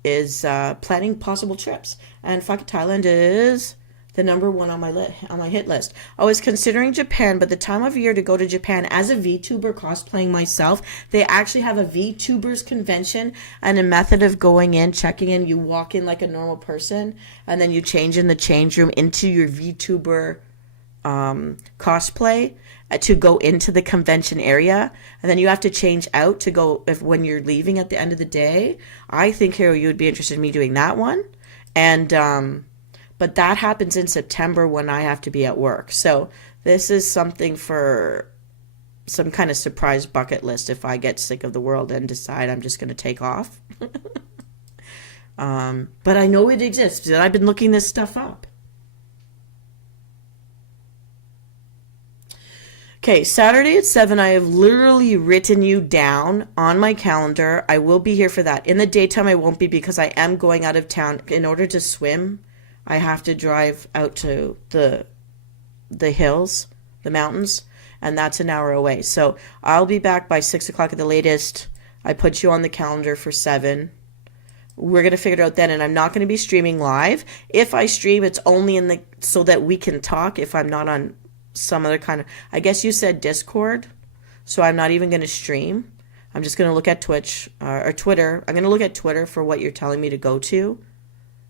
is planning possible trips. And fucking Thailand is the number one on my hit list. I was considering Japan, but the time of year to go to Japan as a VTuber cosplaying myself, they actually have a VTubers convention and a method of going in, checking in. You walk in like a normal person, and then you change in the change room into your VTuber cosplay to go into the convention area, and then you have to change out to go when you're leaving at the end of the day. I think, Hero, you would be interested in me doing that one. And but that happens in September when I have to be at work. So this is something for some kind of surprise bucket list if I get sick of the world and decide I'm just going to take off. But I know it exists, and I've been looking this stuff up. Okay, Saturday at 7, I have literally written you down on my calendar. I will be here for that. In the daytime, I won't be because I am going out of town. In order to swim, I have to drive out to the hills, the mountains, and that's an hour away. So I'll be back by 6 o'clock at the latest. I put you on the calendar for 7. We're going to figure it out then, and I'm not going to be streaming live. If I stream, it's only so that we can talk if I'm not on some other kind of, I guess you said Discord, so I'm not even going to stream. I'm just going to look at Twitch or Twitter. I'm going to look at Twitter for what you're telling me to go to.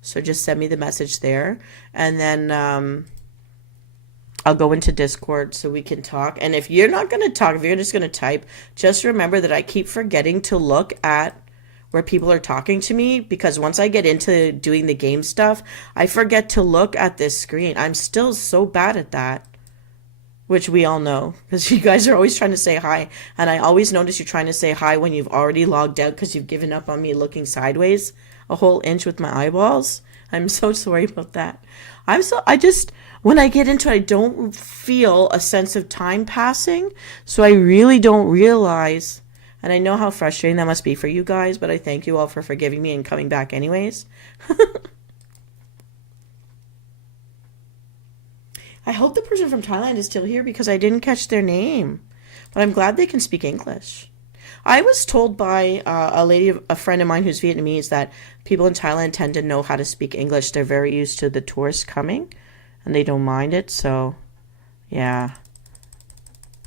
So just send me the message there, and then I'll go into Discord so we can talk. And if you're not going to talk, if you're just going to type, just remember that I keep forgetting to look at where people are talking to me, because once I get into doing the game stuff, I forget to look at this screen. I'm still so bad at that, which we all know, because you guys are always trying to say hi, and I always notice you're trying to say hi when you've already logged out because you've given up on me looking sideways a whole inch with my eyeballs. I'm so sorry about that. When I get into it, I don't feel a sense of time passing, so I really don't realize, and I know how frustrating that must be for you guys, but I thank you all for forgiving me and coming back anyways. I hope the person from Thailand is still here because I didn't catch their name, but I'm glad they can speak English. I was told by a friend of mine who's Vietnamese, that people in Thailand tend to know how to speak English. They're very used to the tourists coming, and they don't mind it. So, yeah.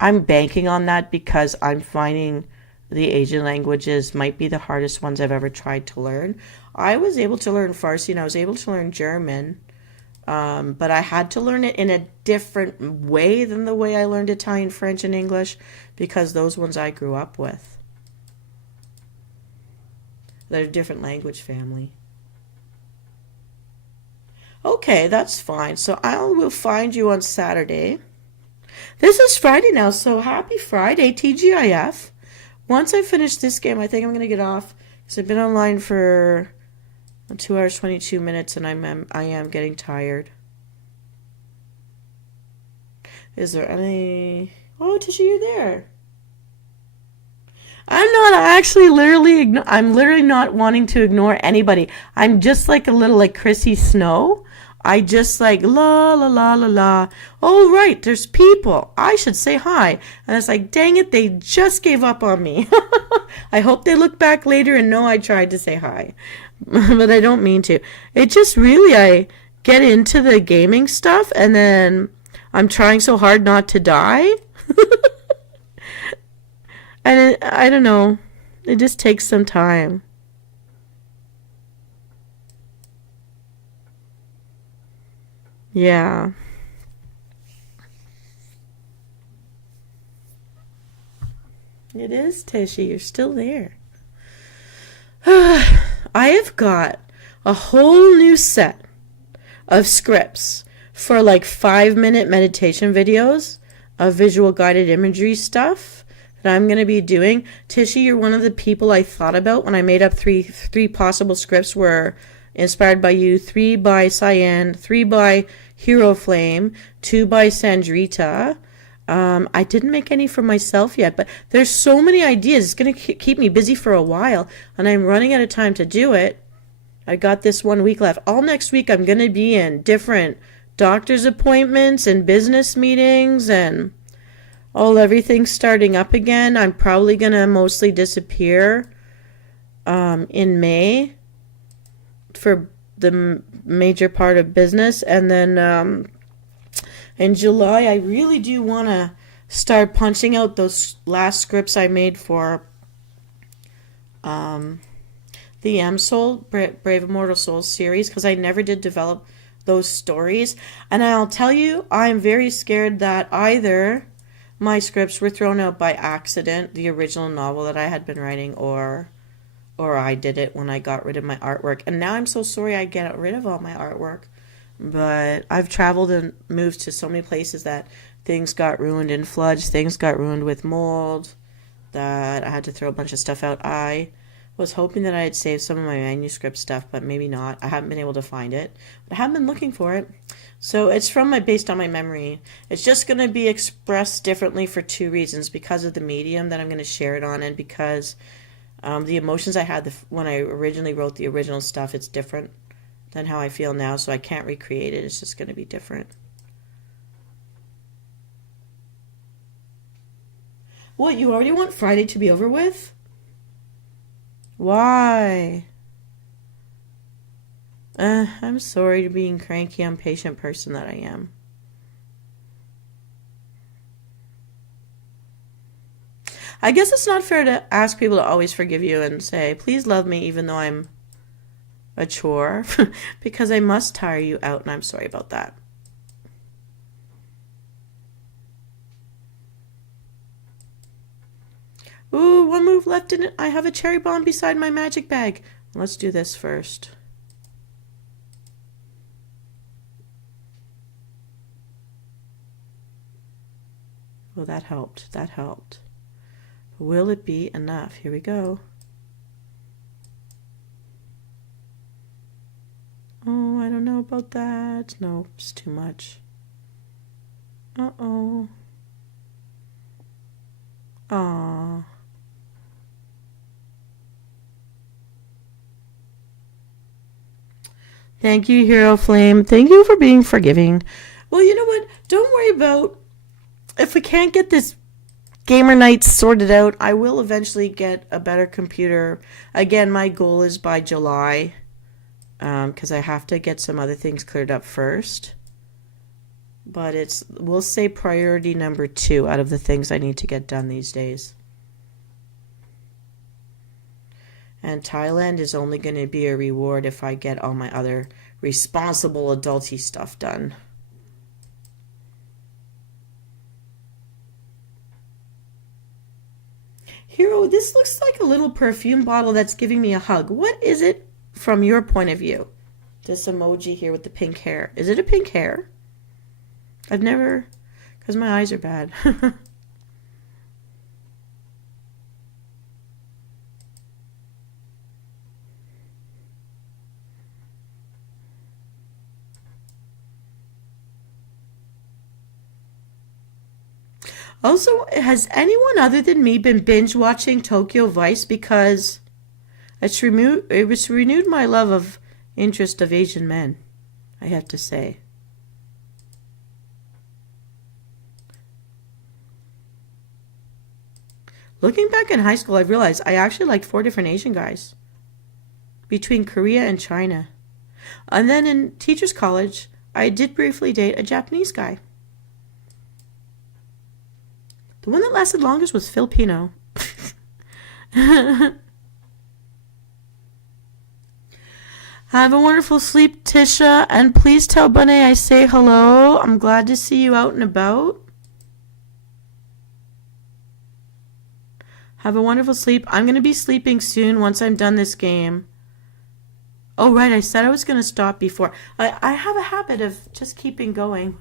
I'm banking on that because I'm finding the Asian languages might be the hardest ones I've ever tried to learn. I was able to learn Farsi, and I was able to learn German, but I had to learn it in a different way than the way I learned Italian, French, and English, because those ones I grew up with. They're a different language family. Okay, that's fine. So I will find you on Saturday. This is Friday now, so happy Friday, TGIF. Once I finish this game, I think I'm going to get off, because I've been online for 2 hours, 22 minutes, and I am getting tired. Is there any... Oh, Tisha, you're there. I'm not actually I'm literally not wanting to ignore anybody. I'm just like a little like Chrissy Snow. I just like la la la la la. Oh right, there's people. I should say hi. And it's like, dang it, they just gave up on me. I hope they look back later and know I tried to say hi. But I don't mean to. It just really, I get into the gaming stuff and then I'm trying so hard not to die. And I don't know, it just takes some time. Yeah. It is, Tishy, you're still there. I have got a whole new set of scripts for like 5-minute meditation videos of visual guided imagery stuff that I'm going to be doing. Tishy, you're one of the people I thought about when I made up three possible scripts were inspired by you, 3 by Cyan, 3 by Hero Flame, 2 by Sandrita. I didn't make any for myself yet, but there's so many ideas. It's going to keep me busy for a while, and I'm running out of time to do it. I got this 1 week left. All next week I'm going to be in different doctor's appointments and business meetings and everything's starting up again. I'm probably going to mostly disappear in May for the major part of business. And then in July, I really do want to start punching out those last scripts I made for the M-Soul, Brave Immortal Souls series, because I never did develop those stories. And I'll tell you, I'm very scared that either my scripts were thrown out by accident, the original novel that I had been writing, or I did it when I got rid of my artwork. And now I'm so sorry I get rid of all my artwork. But I've traveled and moved to so many places that things got ruined in floods, things got ruined with mold, that I had to throw a bunch of stuff out. I was hoping that I had saved some of my manuscript stuff, but maybe not. I haven't been able to find it. But I have been looking for it. So it's based on my memory. It's just going to be expressed differently for 2 reasons. Because of the medium that I'm going to share it on, and because the emotions I had when I originally wrote the original stuff, it's different than how I feel now, so I can't recreate it. It's just going to be different. What, you already want Friday to be over with? Why? I'm sorry to being cranky, impatient person that I am. I guess it's not fair to ask people to always forgive you and say, please love me even though I'm a chore, because I must tire you out, and I'm sorry about that. Ooh, 1 move left in it. I have a cherry bomb beside my magic bag. Let's do this first. Oh, that helped. That helped. Will it be enough? Here we go. Oh, I don't know about that. No, it's too much. Uh-oh. Aww. Thank you, Hero Flame. Thank you for being forgiving. Well, you know what? Don't worry about if we can't get this gamer night sorted out. I will eventually get a better computer. Again, my goal is by July, because I have to get some other things cleared up first. But we'll say priority number 2 out of the things I need to get done these days. And Thailand is only going to be a reward if I get all my other responsible adulty stuff done. Hero, this looks like a little perfume bottle that's giving me a hug. What is it from your point of view? This emoji here with the pink hair. Is it a pink hair? I've never... because my eyes are bad. Also, has anyone other than me been binge watching Tokyo Vice? Because it's renewed my love of interest of Asian men, I have to say. Looking back in high school, I realized I actually liked 4 different Asian guys between Korea and China. And then in teacher's college, I did briefly date a Japanese guy. The one that lasted longest was Filipino. Have a wonderful sleep, Tisha, and please tell Bunny I say hello. I'm glad to see you out and about. Have a wonderful sleep. I'm going to be sleeping soon once I'm done this game. Oh, right, I said I was going to stop before. I have a habit of just keeping going.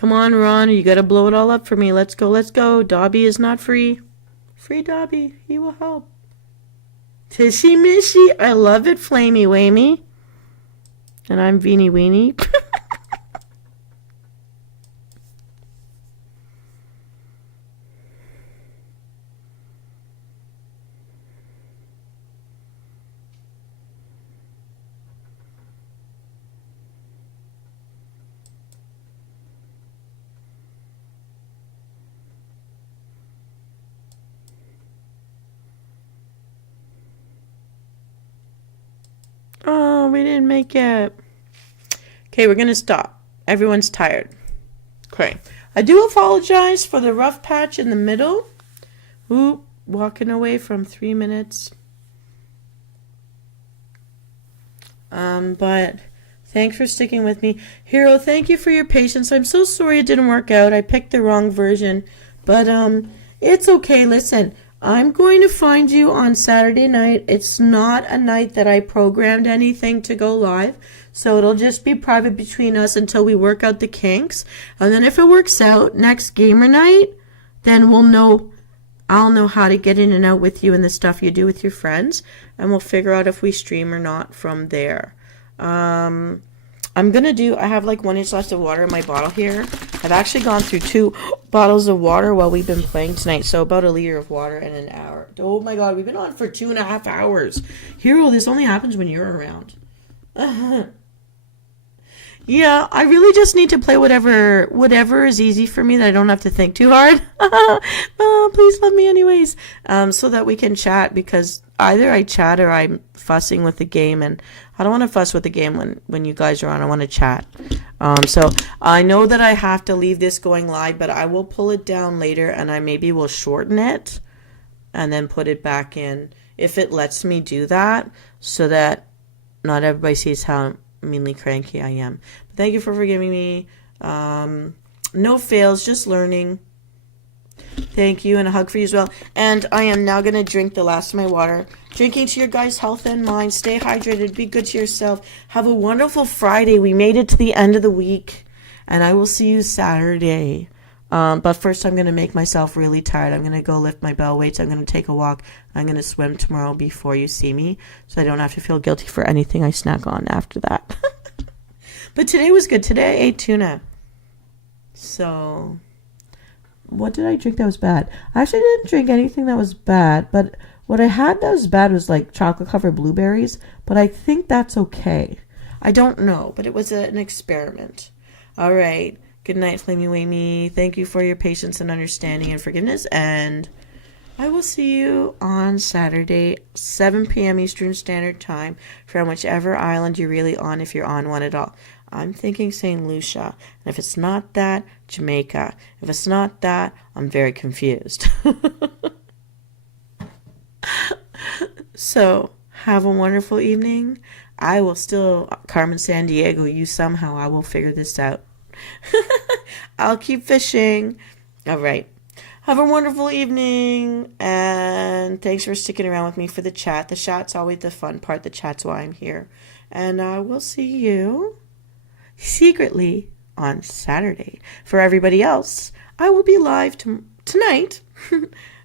Come on, Ron. You gotta blow it all up for me. Let's go, let's go. Dobby is not free. Free Dobby. He will help. Tishy Mishy. I love it, Flamey Wamey. And I'm Veenie Weenie. Oh, we didn't make it. Okay, we're going to stop. Everyone's tired. Okay. I do apologize for the rough patch in the middle. Ooh, walking away from 3 minutes. But thanks for sticking with me. Hero, thank you for your patience. I'm so sorry it didn't work out. I picked the wrong version. But it's okay. Listen, I'm going to find you on Saturday night. It's not a night that I programmed anything to go live. So it'll just be private between us until we work out the kinks. And then if it works out, next gamer night, then we'll know, I'll know how to get in and out with you and the stuff you do with your friends. And we'll figure out if we stream or not from there. I have like 1 inch left of water in my bottle here. I've actually gone through 2 bottles of water while we've been playing tonight. So about 1 liter of water in an hour. Oh my god, we've been on for 2.5 hours. Hero, this only happens when you're around. Yeah, I really just need to play whatever is easy for me that I don't have to think too hard. Oh, please love me anyways. So that we can chat, because either I chat or I'm fussing with the game, and I don't want to fuss with the game when you guys are on. I want to chat. So I know that I have to leave this going live, but I will pull it down later, and I maybe will shorten it and then put it back in if it lets me do that, so that not everybody sees how meanly cranky I am. But thank you for forgiving me. No fails, just learning. Thank you, and a hug for you as well. And I am now going to drink the last of my water. Drinking to your guys' health and mind. Stay hydrated. Be good to yourself. Have a wonderful Friday. We made it to the end of the week, and I will see you Saturday. But first, I'm going to make myself really tired. I'm going to go lift my bell weights. I'm going to take a walk. I'm going to swim tomorrow before you see me, so I don't have to feel guilty for anything I snack on after that. But today was good. Today I ate tuna. So, what did I drink that was bad? I actually didn't drink anything that was bad, but what I had that was bad was like chocolate-covered blueberries, but I think that's okay. I don't know, but it was an experiment. All right. Good night, Flamey Wamey. Thank you for your patience and understanding and forgiveness. And I will see you on Saturday, 7 p.m. Eastern Standard Time, from whichever island you're really on, if you're on one at all. I'm thinking St. Lucia. And if it's not that, Jamaica. If it's not that, I'm very confused. So, have a wonderful evening. I will still Carmen Sandiego you somehow. I will figure this out. I'll keep fishing. All right. Have a wonderful evening, and thanks for sticking around with me for the chat. The chat's always the fun part. The chat's why I'm here. And we'll see you secretly on Saturday. For everybody else, I will be live tonight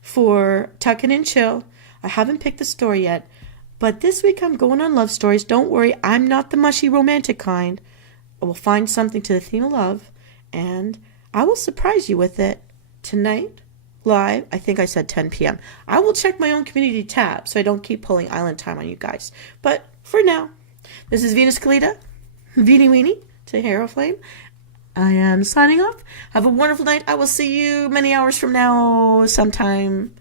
for Tuck and Chill. I haven't picked the story yet, but this week I'm going on love stories. Don't worry, I'm not the mushy romantic kind. I will find something to the theme of love, and I will surprise you with it tonight, live. I think I said 10 p.m. I will check my own community tab so I don't keep pulling island time on you guys. But for now, this is Venus Kalita, Veenie Weenie to Hero Flame. I am signing off. Have a wonderful night. I will see you many hours from now, sometime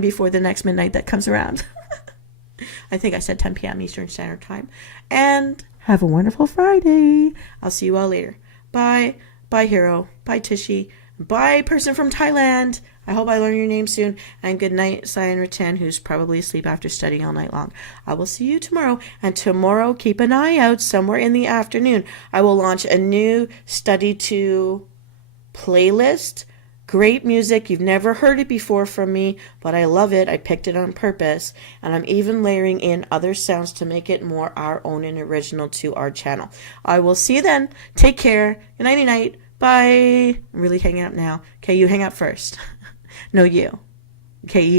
before the next midnight that comes around. I think I said 10 p.m. Eastern Standard Time. And have a wonderful Friday. I'll see you all later. Bye. Bye, Hero. Bye, Tishy. Bye, person from Thailand. I hope I learn your name soon. And good night, Cyan Ratan, who's probably asleep after studying all night long. I will see you tomorrow. And tomorrow, keep an eye out somewhere in the afternoon. I will launch a new Study 2 playlist. Great music. You've never heard it before from me, but I love it. I picked it on purpose, and I'm even layering in other sounds to make it more our own and original to our channel. I will see you then. Take care. Good night. Bye. I'm really hanging up now. Okay, you hang up first. No, you. Okay, you.